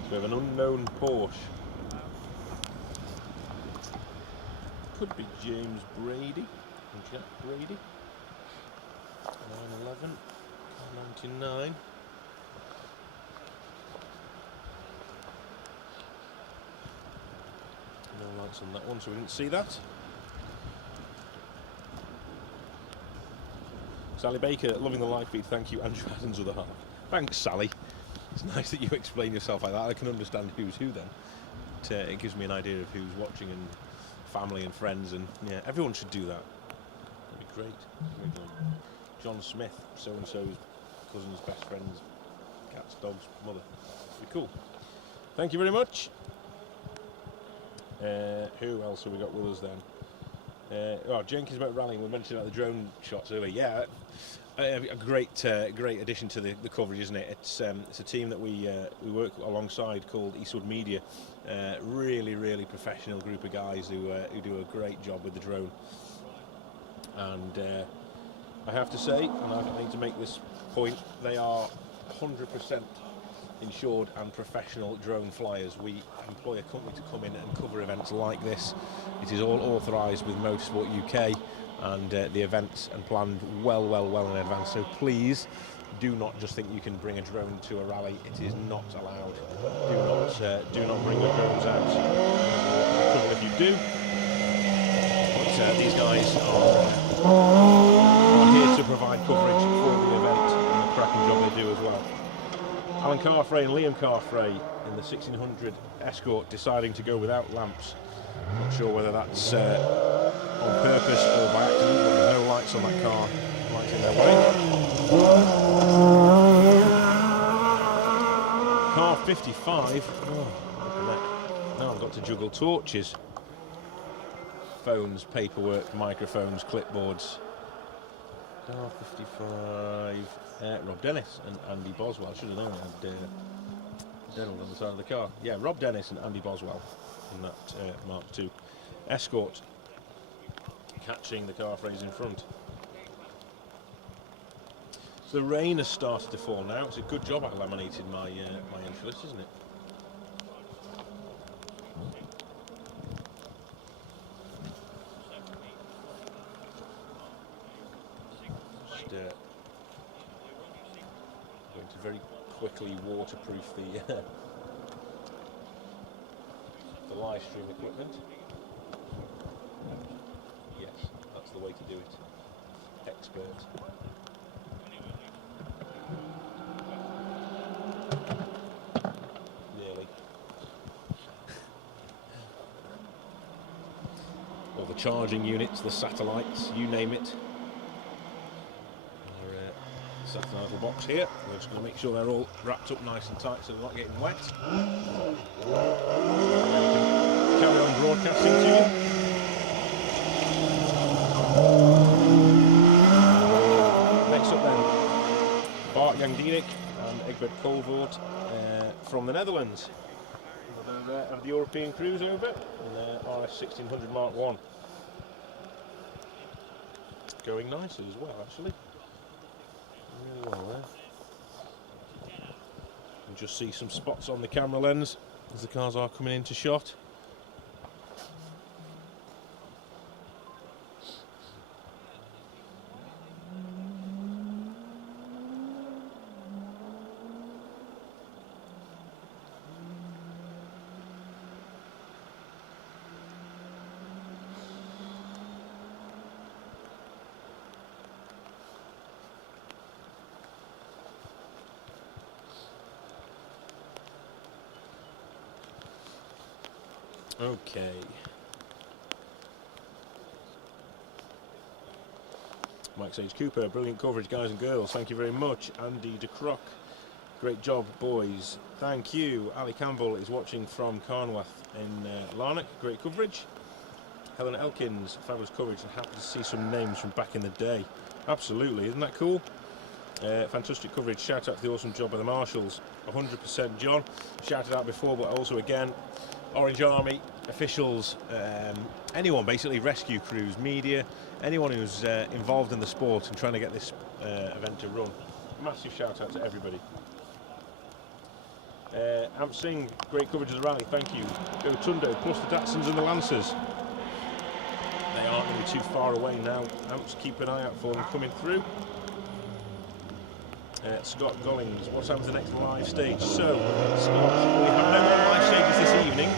So we have an unknown Porsche. Could be James Brady. Jack Brady. 911. 99. No lights on that one, so we didn't see that. Sally Baker, loving the live feed. Thank you, Andrew Adams, other half. Thanks, Sally. It's nice that you explain yourself like that. I can understand who's who then. It gives me an idea of who's watching and family and friends, and yeah, everyone should do that. That'd be great. John Smith, so and so's cousin's best friend's cat's dog's mother. That'd be cool. Thank you very much. Who else have we got with us then? Jenkins about rallying. We mentioned about the drone shots earlier. Yeah, a great addition to the coverage, isn't it? It's a team that we work alongside called Eastwood Media. Really professional group of guys who do a great job with the drone. And I have to say, and I need to make this point, they are 100% insured and professional drone flyers. We employ a company to come in and cover events like this. It is all authorised with Motorsport UK, and the events and planned well in advance. So please do not just think you can bring a drone to a rally. It is not allowed. Do not bring your drones out. Trouble if you do. these guys are here to provide coverage for the event, and a cracking job they do as well. Alan Carfrae and Liam Carfrae in the 1600 Escort deciding to go without lamps. Not sure whether that's on purpose or by accident, but there's no lights on that car, lights in their way. Car 55. Oh, look at that. Now I've got to juggle torches. Phones, paperwork, microphones, clipboards. Car 55. Rob Dennis and Andy Boswell. I should have known I had Donald on the side of the car. Yeah, Rob Dennis and Andy Boswell in that Mark II Escort, catching the Carfraes in front. So the rain has started to fall now. It's a good job I laminated my my entry list, isn't it? Just going to very quickly waterproof the the live stream equipment. Yes, that's the way to do it. Expert. Nearly. All the charging units, the satellites, you name it. Sat in a little box here. We're just going to make sure they're all wrapped up nice and tight so they're not getting wet. Carry on broadcasting to you. Next up then, Bart Jangdienik and Egbert Kolvoort from the Netherlands. Another of the European crews over in RS 1600 Mark 1. Going nicely as well, actually. Really well there. You can just see some spots on the camera lens as the cars are coming into shot. Okay. Mike Sage Cooper, brilliant coverage, guys and girls. Thank you very much. Andy DeCrock, great job, boys. Thank you. Ali Campbell is watching from Carnwath in Larnock. Great coverage. Helen Elkins, fabulous coverage, and happy to see some names from back in the day. Absolutely, isn't that cool? Fantastic coverage. Shout out to the awesome job by the marshals. 100% John. Shouted out before, but also again, Orange Army, officials, anyone basically, rescue crews, media, anyone who's involved in the sport and trying to get this event to run. Massive shout out to everybody. Amp Singh, great coverage of the rally, thank you. Go Tundo, plus the Datsuns and the Lancers. They aren't going to be too far away now. Amps, keep an eye out for them coming through. Scott Gollings, what's happened to the next live stage? So, Scott, we have no more live stages this evening.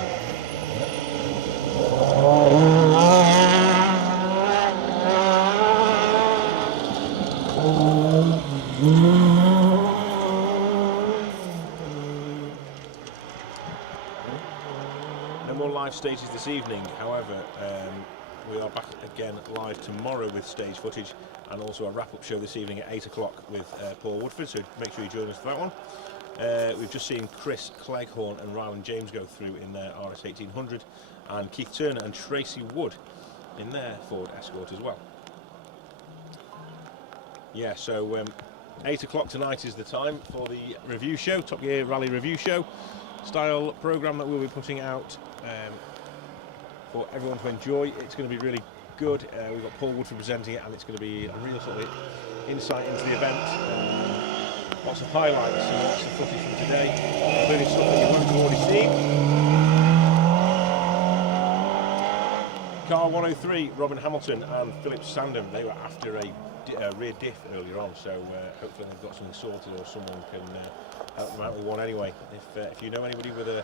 No more live stages this evening, however, we are back again live tomorrow with stage footage and also a wrap-up show this evening at 8 o'clock with Paul Woodford, so make sure you join us for that one. We've just seen Chris Cleghorn and Ryland James go through in their RS 1800 and Keith Turner and Tracy Wood in their Ford Escort as well. Yeah, so 8 o'clock tonight is the time for the review show, Top Gear Rally review show style programme that we'll be putting out for everyone to enjoy. It's going to be really good. We've got Paul Woodford presenting it, and it's going to be a real sort of insight into the event. Lots of highlights and lots of footage from today, including stuff that you won't have already seen. Car 103, Robin Hamilton and Philip Sandham, they were after a rear diff earlier on, so hopefully they've got something sorted or someone can help them out with one anyway. If you know anybody with a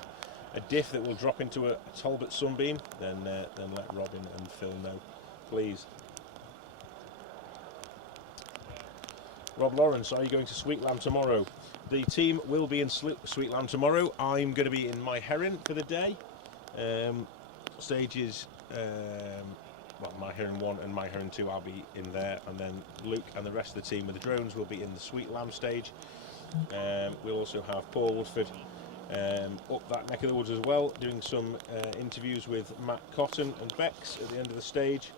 diff that will drop into a Talbot Sunbeam, then let Robin and Phil know. please. Rob Lawrence, are you going to Sweetland tomorrow? The team will be in Sweetland tomorrow. I'm going to be in My Heron for the day. Stages, well, My Heron 1 and My Heron 2, I'll be in there, and then Luke and the rest of the team with the drones will be in the Sweet Lamb stage. We'll also have Paul Woodford up that neck of the woods as well, doing some interviews with Matt Cotton and Bex at the end of the stage.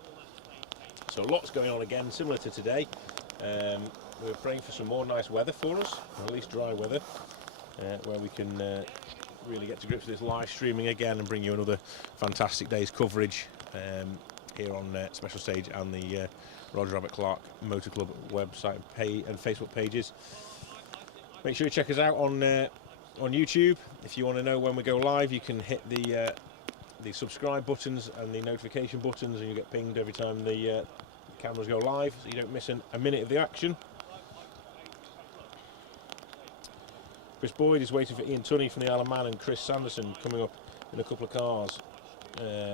So lots going on again, similar to today. We're praying for some more nice weather for us, or at least dry weather, where we can really get to grips with this live streaming again and bring you another fantastic day's coverage here on Special Stage and the Roger Rabbit Clark Motor Club website and Facebook pages. Make sure you check us out on YouTube. If you want to know when we go live, you can hit the subscribe buttons and the notification buttons, and you get pinged every time the cameras go live, so you don't miss a minute of the action. Chris Boyd is waiting for Ian Tunney from the Isle of Man and Chris Sanderson coming up in a couple of cars.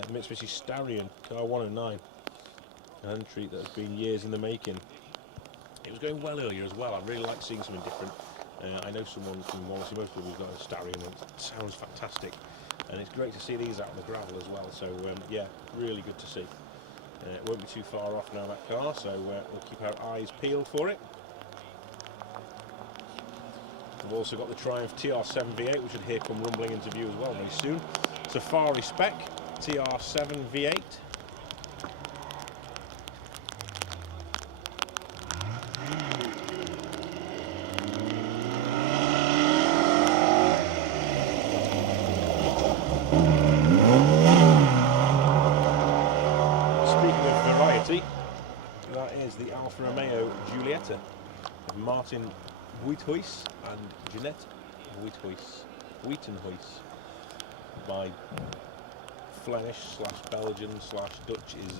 Mitsubishi Starion, car 109. An entry that has been years in the making. It was going well earlier as well. I really like seeing something different. I know someone from Wallasey Motor who's got a Starion, and it sounds fantastic. And it's great to see these out on the gravel as well. So yeah, really good to see. It won't be too far off now, that car, so we'll keep our eyes peeled for it. We've also got the Triumph TR7 V8, which should here come rumbling into view as well very soon. Safari spec TR7 V8. Speaking of variety, that is the Alfa Romeo Giulietta of Martin Wheathuis and Jeanette Wheatenhuis by Flemish / Belgian / Dutch is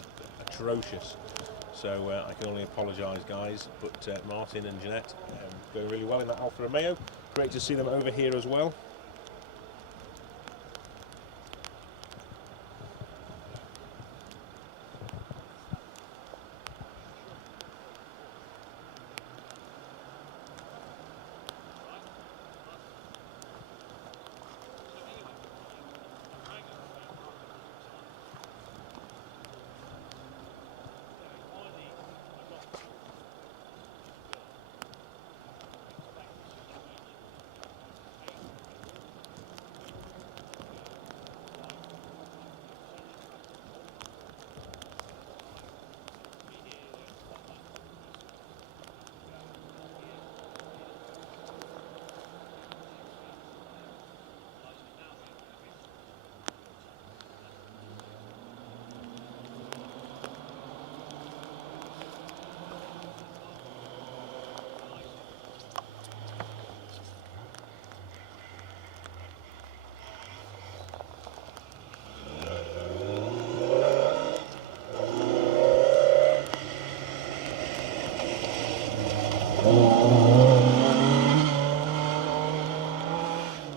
atrocious, so I can only apologise, guys, but Martin and Jeanette going really well in that Alfa Romeo. Great to see them over here as well.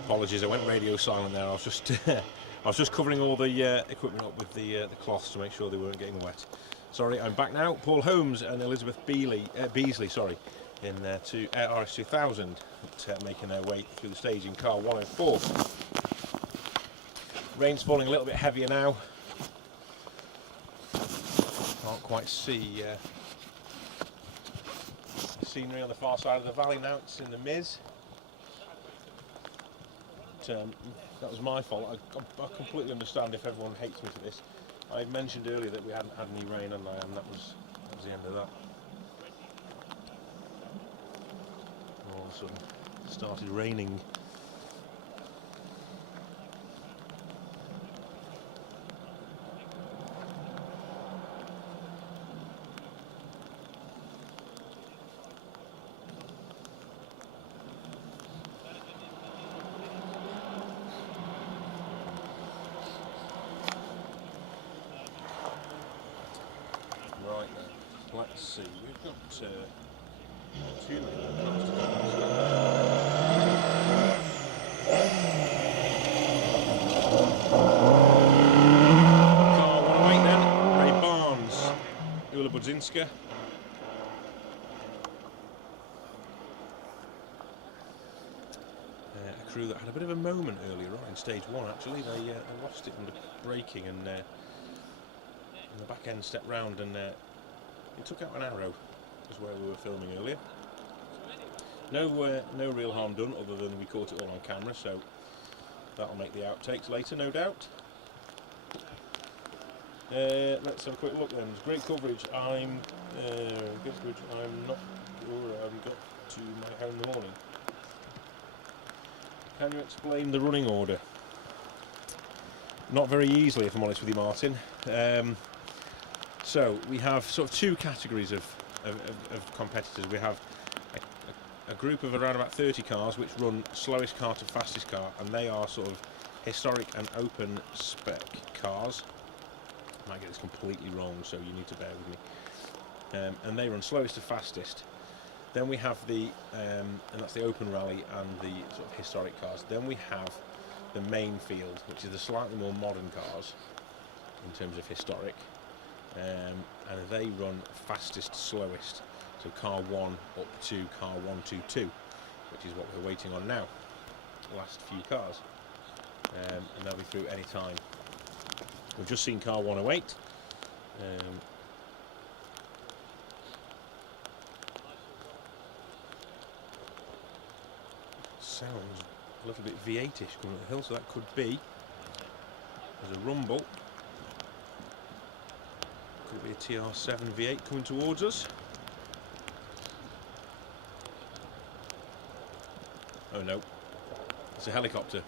Apologies, I went radio silent there. I was just I was just covering all the equipment up with the cloths to make sure they weren't getting wet. Sorry, I'm back now. Paul Holmes and Elizabeth Beasley, sorry, in to RS2000, making their way through the stage in car 104. Rain's falling a little bit heavier now. Can't quite see scenery on the far side of the valley now. It's in the Miz. That was my fault. I completely understand if everyone hates me for this. I mentioned earlier that we hadn't had any rain, and that was the end of that. All of a sudden, it started raining. Right then, let's see, we've got 2 minutes cars to go. Car 108 then, Ray Barnes. Oscar. A crew that had a bit of a moment earlier on in stage 1 actually. They lost it under braking and the back end stepped round and it took out an arrow, was where we were filming earlier. No real harm done other than we caught it all on camera, so that'll make the outtakes later, no doubt. Let's have a quick look then. There's great coverage. I'm not sure I haven't got to my home in the morning. Can you explain the running order? Not very easily, if I'm honest with you, Martin. So we have sort of two categories of competitors. We have a group of around about 30 cars which run slowest car to fastest car, and they are sort of historic and open spec cars. I might get this completely wrong, so you need to bear with me. And they run slowest to fastest. Then we have the, and that's the open rally and the sort of historic cars. Then we have the main field, which is the slightly more modern cars in terms of historic. And they run fastest to slowest. So car 1 up to car 122, which is what we're waiting on now. Last few cars. And they'll be through any time. We've just seen car 108. Sounds a little bit V8ish coming up the hill, so that could be. There's a rumble. Could be a TR7 V8 coming towards us. Oh no, it's a helicopter.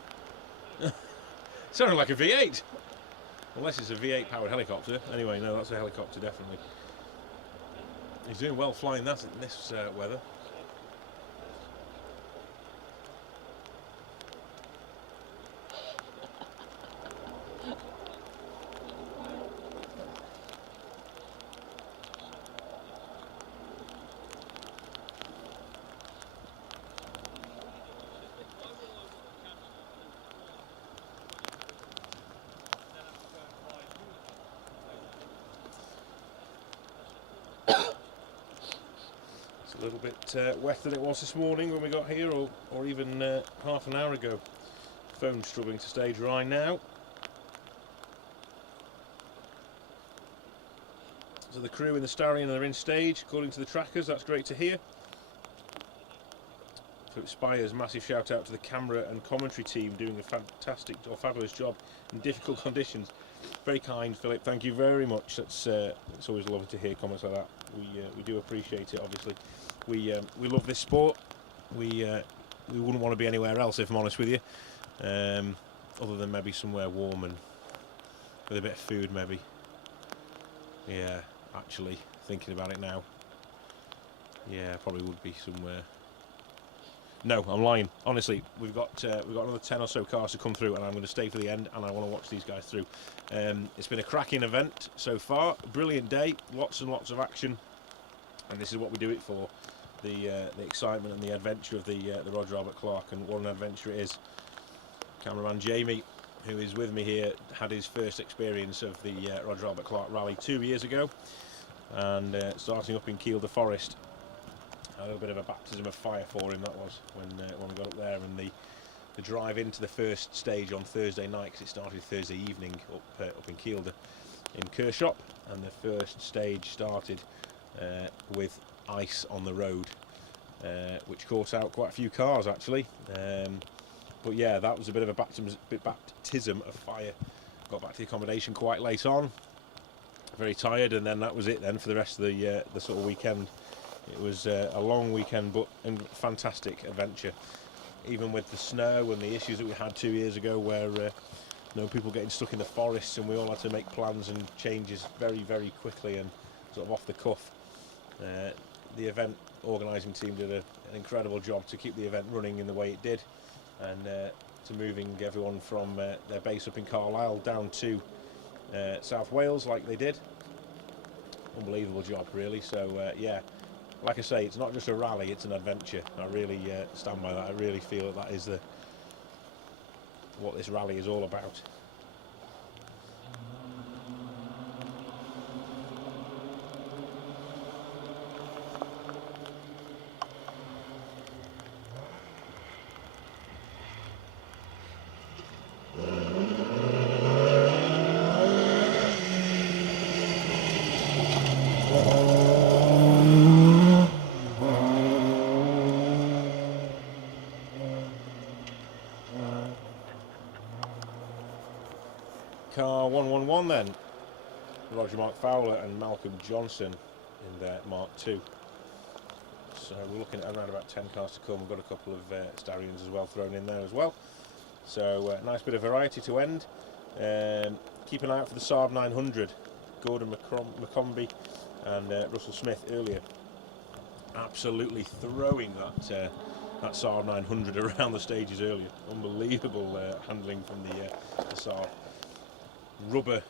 Sounded like a V8. Unless it's a V8 powered helicopter. Anyway, no, that's a helicopter definitely. He's doing well flying that in this weather. A little bit wetter than it was this morning when we got here, or even half an hour ago. Phone's struggling to stay dry now. So the crew in the Starion are in stage, according to the trackers. That's great to hear. Philip Spires, massive shout out to the camera and commentary team doing a fantastic or fabulous job in difficult conditions. Very kind, Philip. Thank you very much. It's always lovely to hear comments like that. We do appreciate it. Obviously, we love this sport. We wouldn't want to be anywhere else, if I'm honest with you, other than maybe somewhere warm and with a bit of food, maybe. Yeah, actually thinking about it now. Yeah, probably would be somewhere. No, I'm lying. Honestly, we've got another 10 or so cars to come through, and I'm going to stay for the end, and I want to watch these guys through. It's been a cracking event so far. Brilliant day, lots and lots of action, and this is what we do it for: the excitement and the adventure of the Roger Albert Clark. And what an adventure it is! Cameraman Jamie, who is with me here, had his first experience of the Roger Albert Clark Rally 2 years ago, and starting up in Kielder Forest. A little bit of a baptism of fire for him that was when we got up there, and the drive into the first stage on Thursday night, because it started Thursday evening up in Kielder in Kershaw, and the first stage started with ice on the road, which caught out quite a few cars actually. But yeah, that was a bit of a baptism of fire. Got back to the accommodation quite late on, very tired, and then that was it then for the rest of the sort of weekend. It was a long weekend, but a fantastic adventure. Even with the snow and the issues that we had 2 years ago, where people getting stuck in the forests, and we all had to make plans and changes very, very quickly and sort of off the cuff. The event organising team did an incredible job to keep the event running in the way it did, and to moving everyone from their base up in Carlisle down to South Wales like they did. Unbelievable job, really. So yeah. Like I say, it's not just a rally, it's an adventure. I really stand by that. I really feel that is what this rally is all about. Car 111 then. Roger Mark Fowler and Malcolm Johnson in their Mark II. So we're looking at around about 10 cars to come. We've got a couple of Starions as well thrown in there as well. So nice bit of variety to end. Keep an eye out for the Saab 900. Gordon McCombie and Russell Smith earlier. Absolutely throwing that Saab 900 around the stages earlier. Unbelievable handling from the Saab. Rubber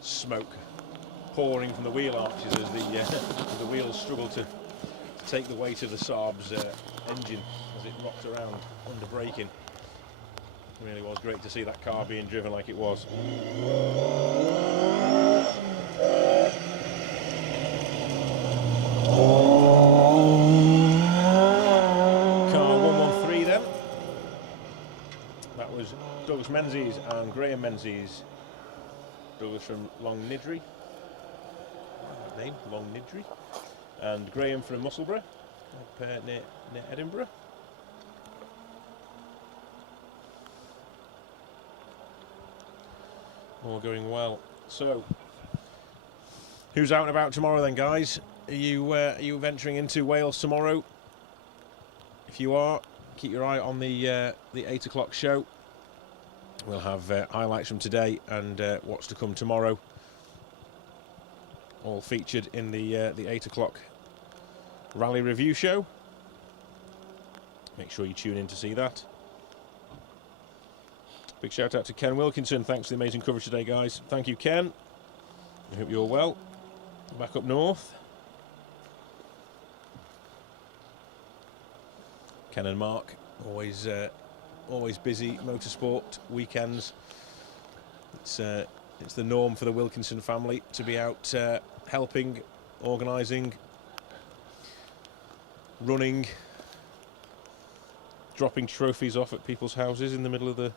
smoke pouring from the wheel arches as the wheels struggle to take the weight of the Saab's engine as it rocked around under braking. It really was great to see that car being driven like it was. Car 113 then. That was Douglas Menzies and Graham Menzies. Douglas from Long Nidri. That name, Long Nidri. And Graham from Musselburgh, up near Edinburgh. All going well. So, who's out and about tomorrow then, guys? Are you venturing into Wales tomorrow? If you are, keep your eye on the 8 o'clock show. We'll have highlights from today and what's to come tomorrow. All featured in the 8 o'clock rally review show. Make sure you tune in to see that. Big shout out to Ken Wilkinson. Thanks for the amazing coverage today, guys. Thank you, Ken. I hope you're well. Back up north. Ken and Mark, always busy motorsport weekends. It's the norm for the Wilkinson family to be out helping, organising, running, dropping trophies off at people's houses in the middle of the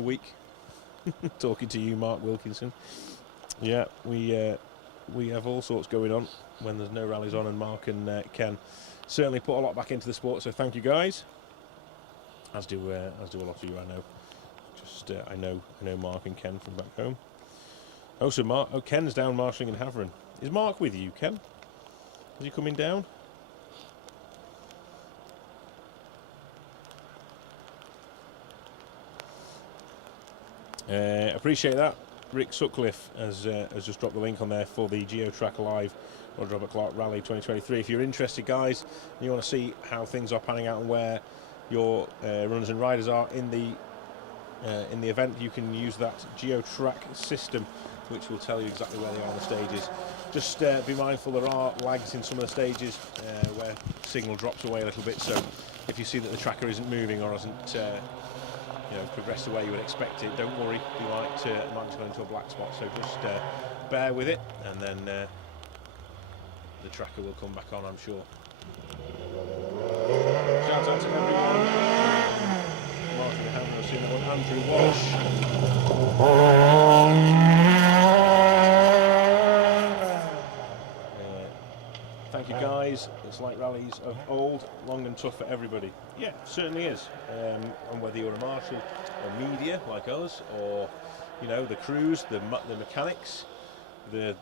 week. Talking to you, Mark Wilkinson. Yeah, we have all sorts going on when there's no rallies on, and Mark and Ken certainly put a lot back into the sport. So thank you, guys. As do a lot of you, I know. Just I know Mark and Ken from back home. Oh, so Ken's down marshalling in Havering. Is Mark with you, Ken? Is he coming down? Appreciate that. Rick Sutcliffe has just dropped the link on there for the GeoTrack Live Roger Robert Clark Rally 2023. If you're interested, guys, and you want to see how things are panning out and where your runners and riders are in the event, you can use that GeoTrack system, which will tell you exactly where they are on the stages. Just be mindful there are lags in some of the stages where signal drops away a little bit. So if you see that the tracker isn't moving or hasn't progressed the way you would expect it, don't worry. You might just go into a black spot. So just bear with it, and then the tracker will come back on, I'm sure. Shout out to everyone. Martin Hammer, I've seen that one. Andrew Walsh. Thank you, guys. It's like rallies of old, long and tough for everybody. Yeah, certainly is. And whether you're a marshal or media like us, or the crews, the mechanics, the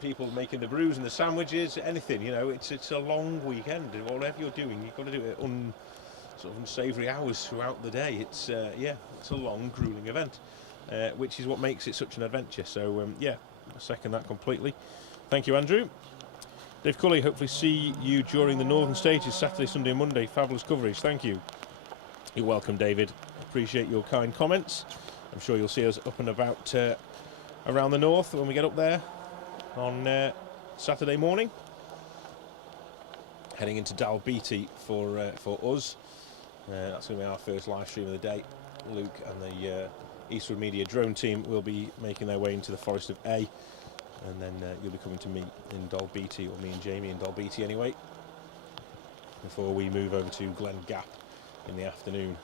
people making the brews and the sandwiches, anything, it's a long weekend. Whatever you're doing, you've got to do it sort of unsavoury hours throughout the day. It's a long, grueling event, which is what makes it such an adventure. So I second that completely. Thank you, Andrew. Dave Cully, hopefully see you during the Northern Stages Saturday, Sunday and Monday. Fabulous coverage, thank you. You're welcome, David. Appreciate your kind comments. I'm sure you'll see us up and about around the north when we get up there on Saturday morning. Heading into Dalbeattie for us. That's going to be our first live stream of the day. Luke and the Eastwood Media drone team will be making their way into the Forest of A. And then you'll be coming to me in Dalbeattie, or me and Jamie in Dalbeattie anyway, before we move over to Glen Gap in the afternoon.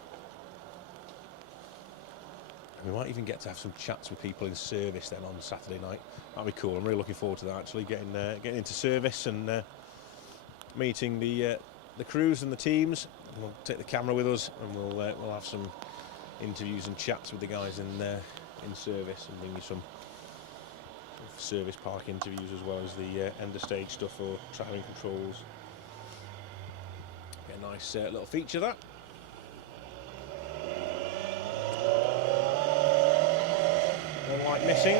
And we might even get to have some chats with people in service then on Saturday night. That'll be cool. I'm really looking forward to that, actually, getting into service and meeting the crews and the teams. And we'll take the camera with us, and we'll have some interviews and chats with the guys in service and bring you some service park interviews as well as the end of stage stuff for travelling controls. A nice little feature, that. One light missing.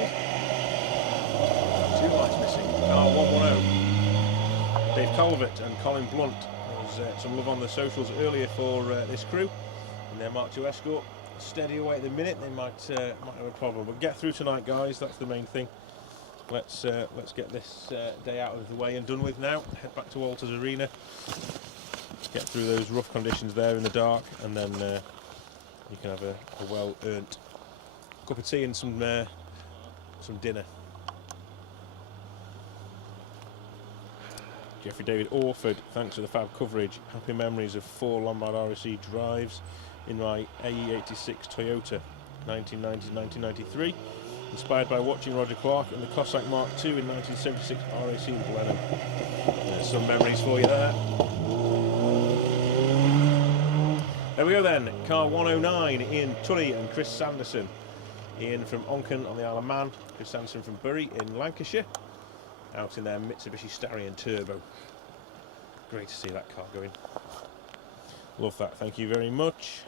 2 lights missing. Car 110. Dave Calvert and Colin Blunt. There was some love on the socials earlier for this crew in their Mark II Escort. Steady away at the minute, they might have a problem, but get through tonight, guys. That's the main thing. Let's get this day out of the way and done with now. Head back to Walters Arena, get through those rough conditions there in the dark, and then you can have a well-earned cup of tea and some dinner. Jeffrey David Orford, thanks for the fab coverage. Happy memories of 4 Lombard RSC drives in my AE86 Toyota, 1990-1993. Inspired by watching Roger Clark and the Cossack Mark II in 1976 RAC in Blenheim. There's some memories for you there. There we go then, car 109, Ian Tunney and Chris Sanderson. Ian from Onken on the Isle of Man, Chris Sanderson from Bury in Lancashire, out in their Mitsubishi Starion Turbo. Great to see that car going. Love that, thank you very much.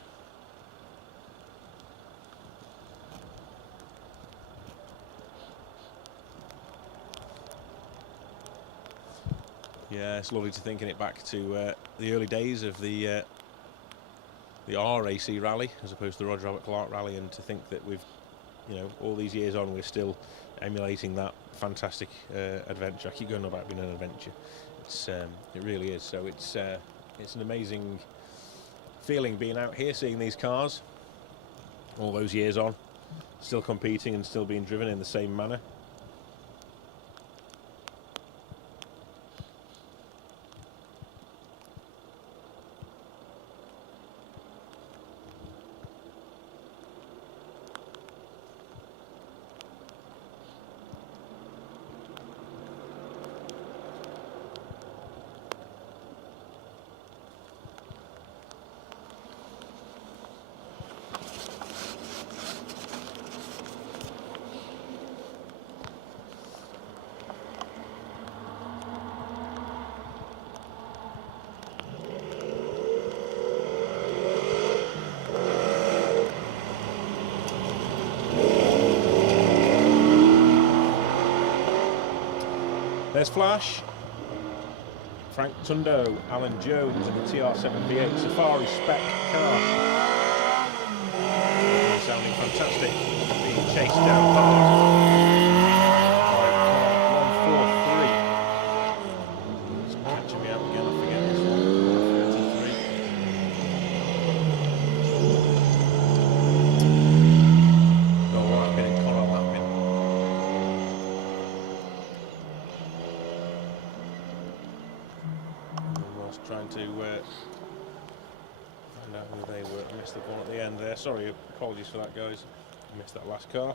Yeah, it's lovely to thinking it back to the early days of the RAC rally as opposed to the Roger Albert Clark rally, and to think that we've, you know, all these years on, we're still emulating that fantastic adventure. I keep going on about being an adventure. It really is. So it's an amazing feeling being out here, seeing these cars all those years on, still competing and still being driven in the same manner. There's Flash, Frank Tundo, Alan Jones in the TR7 V8 Safari spec car. Sounding fantastic, being chased down hard by car 143. It's catching me out again, I forget this one. 133. Go lapping and Connor lapping. Trying to find out who they were. I missed the one at the end there. Sorry, apologies for that, guys. I missed that last car.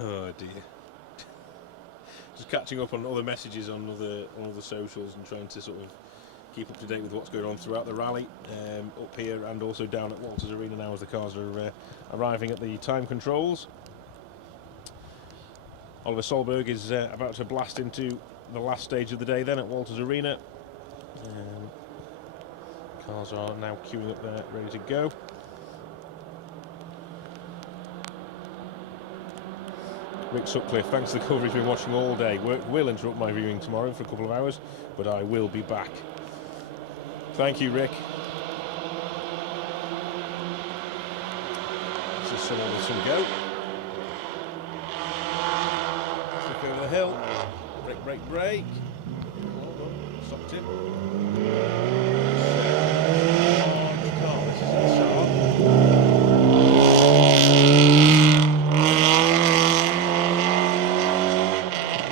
Oh dear. Just catching up on other messages on other socials and trying to sort of keep up to date with what's going on throughout the rally, up here and also down at Walters Arena now as the cars are arriving at the time controls. Oliver Solberg is about to blast into the last stage of the day then at Walters Arena. Cars are now queuing up there, ready to go. Rick Sutcliffe, thanks for the coverage. Been watching all day. Work will interrupt my viewing tomorrow for a couple of hours, but I will be back. Thank you, Rick. This is someone with some go. Flick over the hill. Brake, brake, brake. Stopped him. This is inside.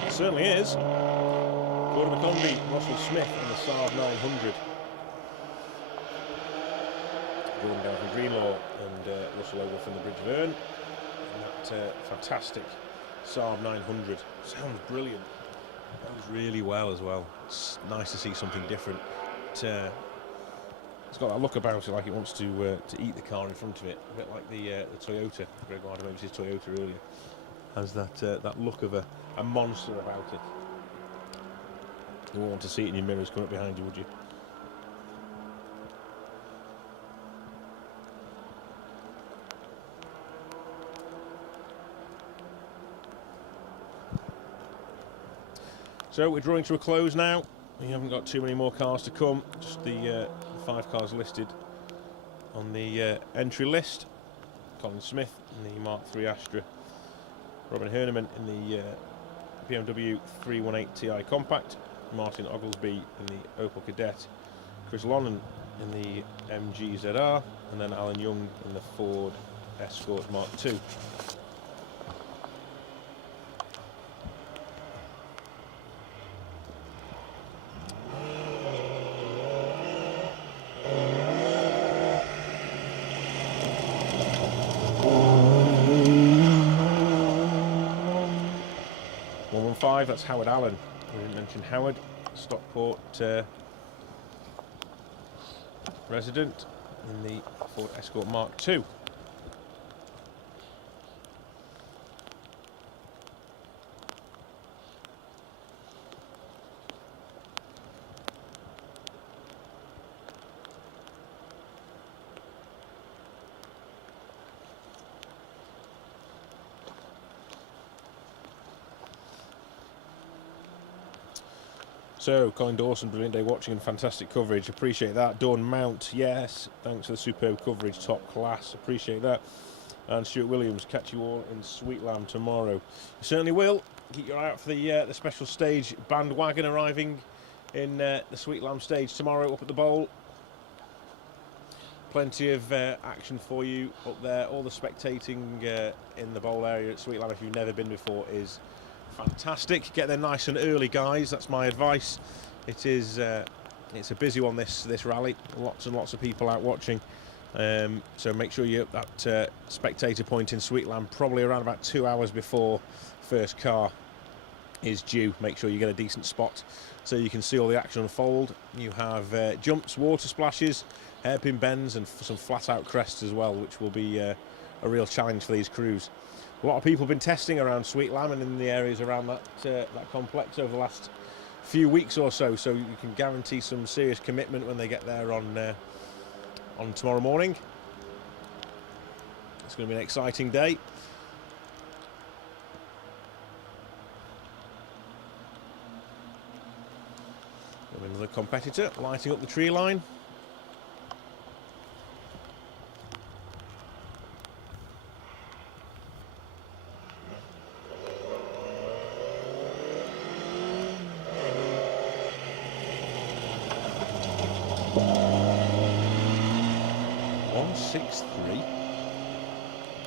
It certainly is. Gordon McConvey, Russell Smith on the Saab 900. Gordon down from Greenlaw and Russell over from the Bridge of Erne. And that fantastic Saab 900. Sounds brilliant. Sounds really well as well. It's nice to see something different. It's got that look about it, like it wants to eat the car in front of it, a bit like the Toyota. Greg Wilder mentioned his Toyota earlier. Has that look of a monster about it. You won't want to see it in your mirrors coming up behind you, would you? So we're drawing to a close now. We haven't got too many more cars to come. Just the 5 cars listed on the entry list. Colin Smith in the Mark III Astra. Robin Herneman in the BMW 318 Ti Compact. Martin Oglesby in the Opel Kadett. Chris Lonnan in the MG ZR. And then Alan Young in the Ford Escort Mark II. That's Howard Allen. We didn't mention Howard, Stockport resident in the Ford Escort Mark II. So, Colin Dawson, brilliant day watching and fantastic coverage. Appreciate that. Dawn Mount, yes. Thanks for the superb coverage, top class. Appreciate that. And Stuart Williams, catch you all in Sweetlam tomorrow. You certainly will. Keep your eye out for the special stage bandwagon arriving in the Sweetlam stage tomorrow up at the bowl. Plenty of action for you up there. All the spectating in the bowl area at Sweetlam, if you've never been before, is fantastic. Get there nice and early, guys. That's my advice. It is it's a busy one, this rally. Lots and lots of people out watching. So make sure you're at that spectator point in Sweetlam probably around about 2 hours before first car is due. Make sure you get a decent spot so you can see all the action unfold. You have jumps, water splashes, hairpin bends and some flat out crests as well, which will be a real challenge for these crews. A lot of people have been testing around Sweetlam and in the areas around that complex over the last few weeks or so you can guarantee some serious commitment when they get there on tomorrow morning. It's going to be an exciting day. Another competitor lighting up the tree line.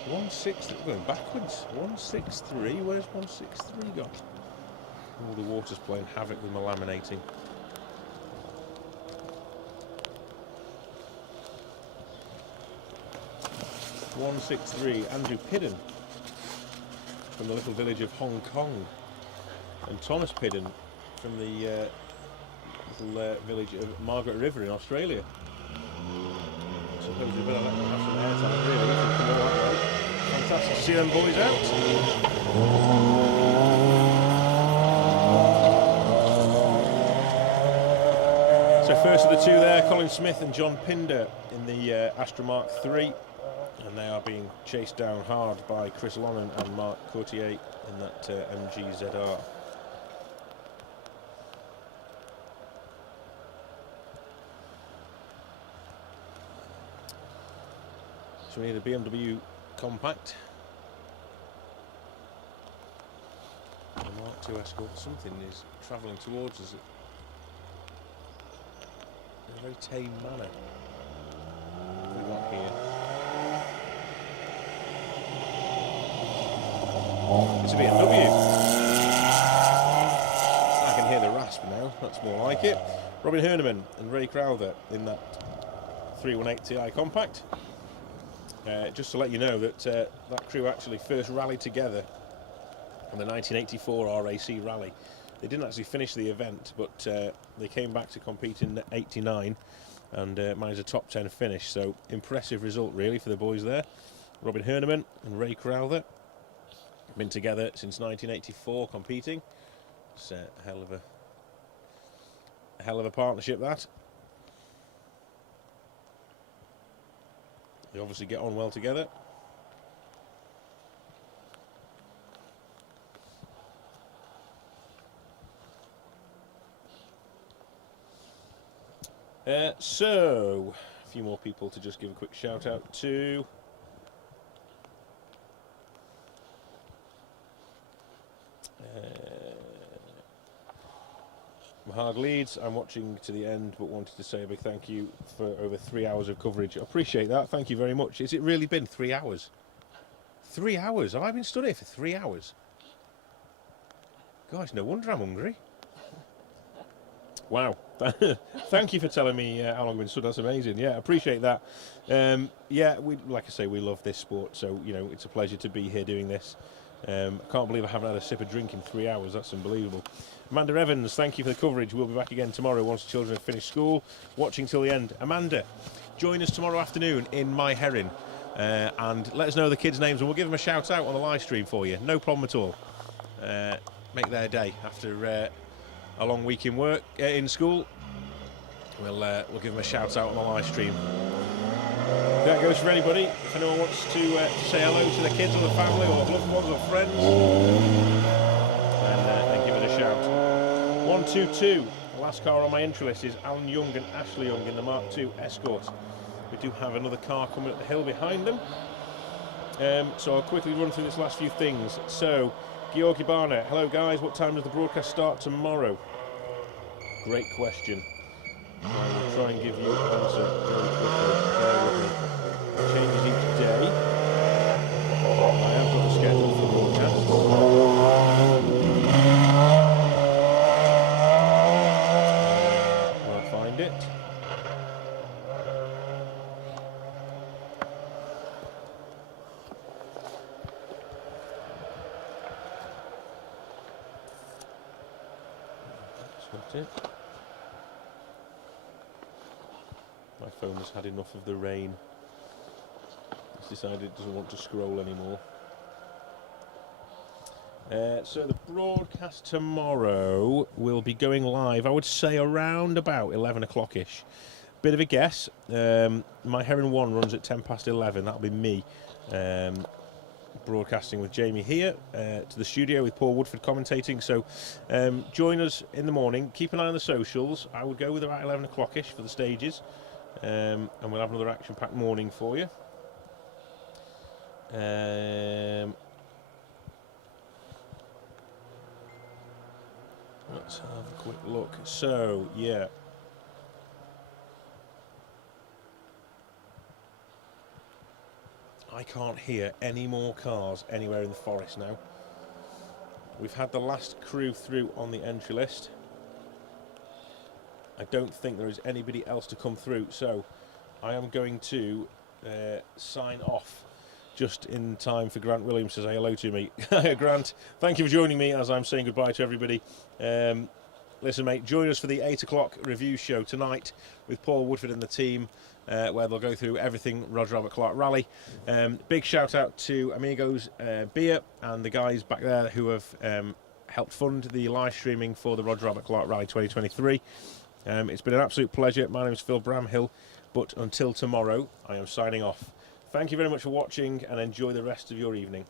163, going backwards. 163, where's 163 gone? All the water's playing havoc with my laminating. .163, Andrew Pidden from the little village of Hong Kong, and Thomas Pidden from the little village of Margaret River in Australia. I suppose we better let them have some airtime, really. We can come all that way. Fantastic to see them boys out. So first of the two there, Colin Smith and John Pinder in the Astra Mark III. And they are being chased down hard by Chris Lonnan and Mark Courtier in that MGZR. So we need a BMW compact. The Mark II Escort, something is travelling towards us in a very tame manner. What have we got here? It's a BMW. I can hear the rasp now, that's more like it. Robin Herneman and Ray Crowther in that 318 Ti compact. Just to let you know that that crew actually first rallied together on the 1984 RAC rally. They didn't actually finish the event, but they came back to compete in '89 and managed a top 10 finish. So impressive result really for the boys there. Robin Herneman and Ray Crowther been together since 1984 competing. It's a hell of a partnership, that. They obviously get on well together. So, a few more people to just give a quick shout out to. Mahag Leeds, I'm watching to the end but wanted to say a big thank you for over 3 hours of coverage. I appreciate that, thank you very much. Has it really been 3 hours? 3 hours? Have I been stood here for 3 hours? Guys, no wonder I'm hungry. Wow. Thank you for telling me how long I've been stood, that's amazing. Yeah, I appreciate that. Yeah, like I say, we love this sport, so you know, it's a pleasure to be here doing this. I can't believe I haven't had a sip of drink in 3 hours, that's unbelievable. Amanda Evans, thank you for the coverage. We'll be back again tomorrow once the children have finished school. Watching till the end. Amanda, join us tomorrow afternoon in My Herrin and let us know the kids' names and we'll give them a shout out on the live stream for you. No problem at all. Make their day after a long week in work, in school. We'll give them a shout out on the live stream. That goes for anybody. If anyone wants to say hello to the kids or the family or loved ones or friends, then give it a shout. 122. The last car on my entry list is Alan Young and Ashley Young in the Mark II Escort. We do have another car coming up the hill behind them. So I'll quickly run through this last few things. So, Georgi Barner, hello guys, what time does the broadcast start tomorrow? Great question. I will try and give you an answer very quickly. Bear with me. It changes each day. I have got a schedule for broadcasts. I'll find it. That's not it. My phone has had enough of the rain. It's decided it doesn't want to scroll anymore. So the broadcast tomorrow will be going live, I would say around about 11 o'clock-ish. Bit of a guess. My Herrin 1 runs at 10 past 11. That'll be me broadcasting with Jamie here to the studio with Paul Woodford commentating. So join us in the morning. Keep an eye on the socials. I would go with about 11 o'clock-ish for the stages. And we'll have another action-packed morning for you. Let's have a quick look. So, yeah. I can't hear any more cars anywhere in the forest now. We've had the last crew through on the entry list. I don't think there is anybody else to come through, so I am going to sign off just in time for Grant Williams to say hello to me. Grant, thank you for joining me as I'm saying goodbye to everybody. Listen, mate, join us for the 8 o'clock review show tonight with Paul Woodford and the team, where they'll go through everything Roger Albert Clark Rally. Big shout out to Amigos Beer and the guys back there who have helped fund the live streaming for the Roger Albert Clark Rally 2023. It's been an absolute pleasure. My name is Phil Bramhill, but until tomorrow, I am signing off. Thank you very much for watching and enjoy the rest of your evening.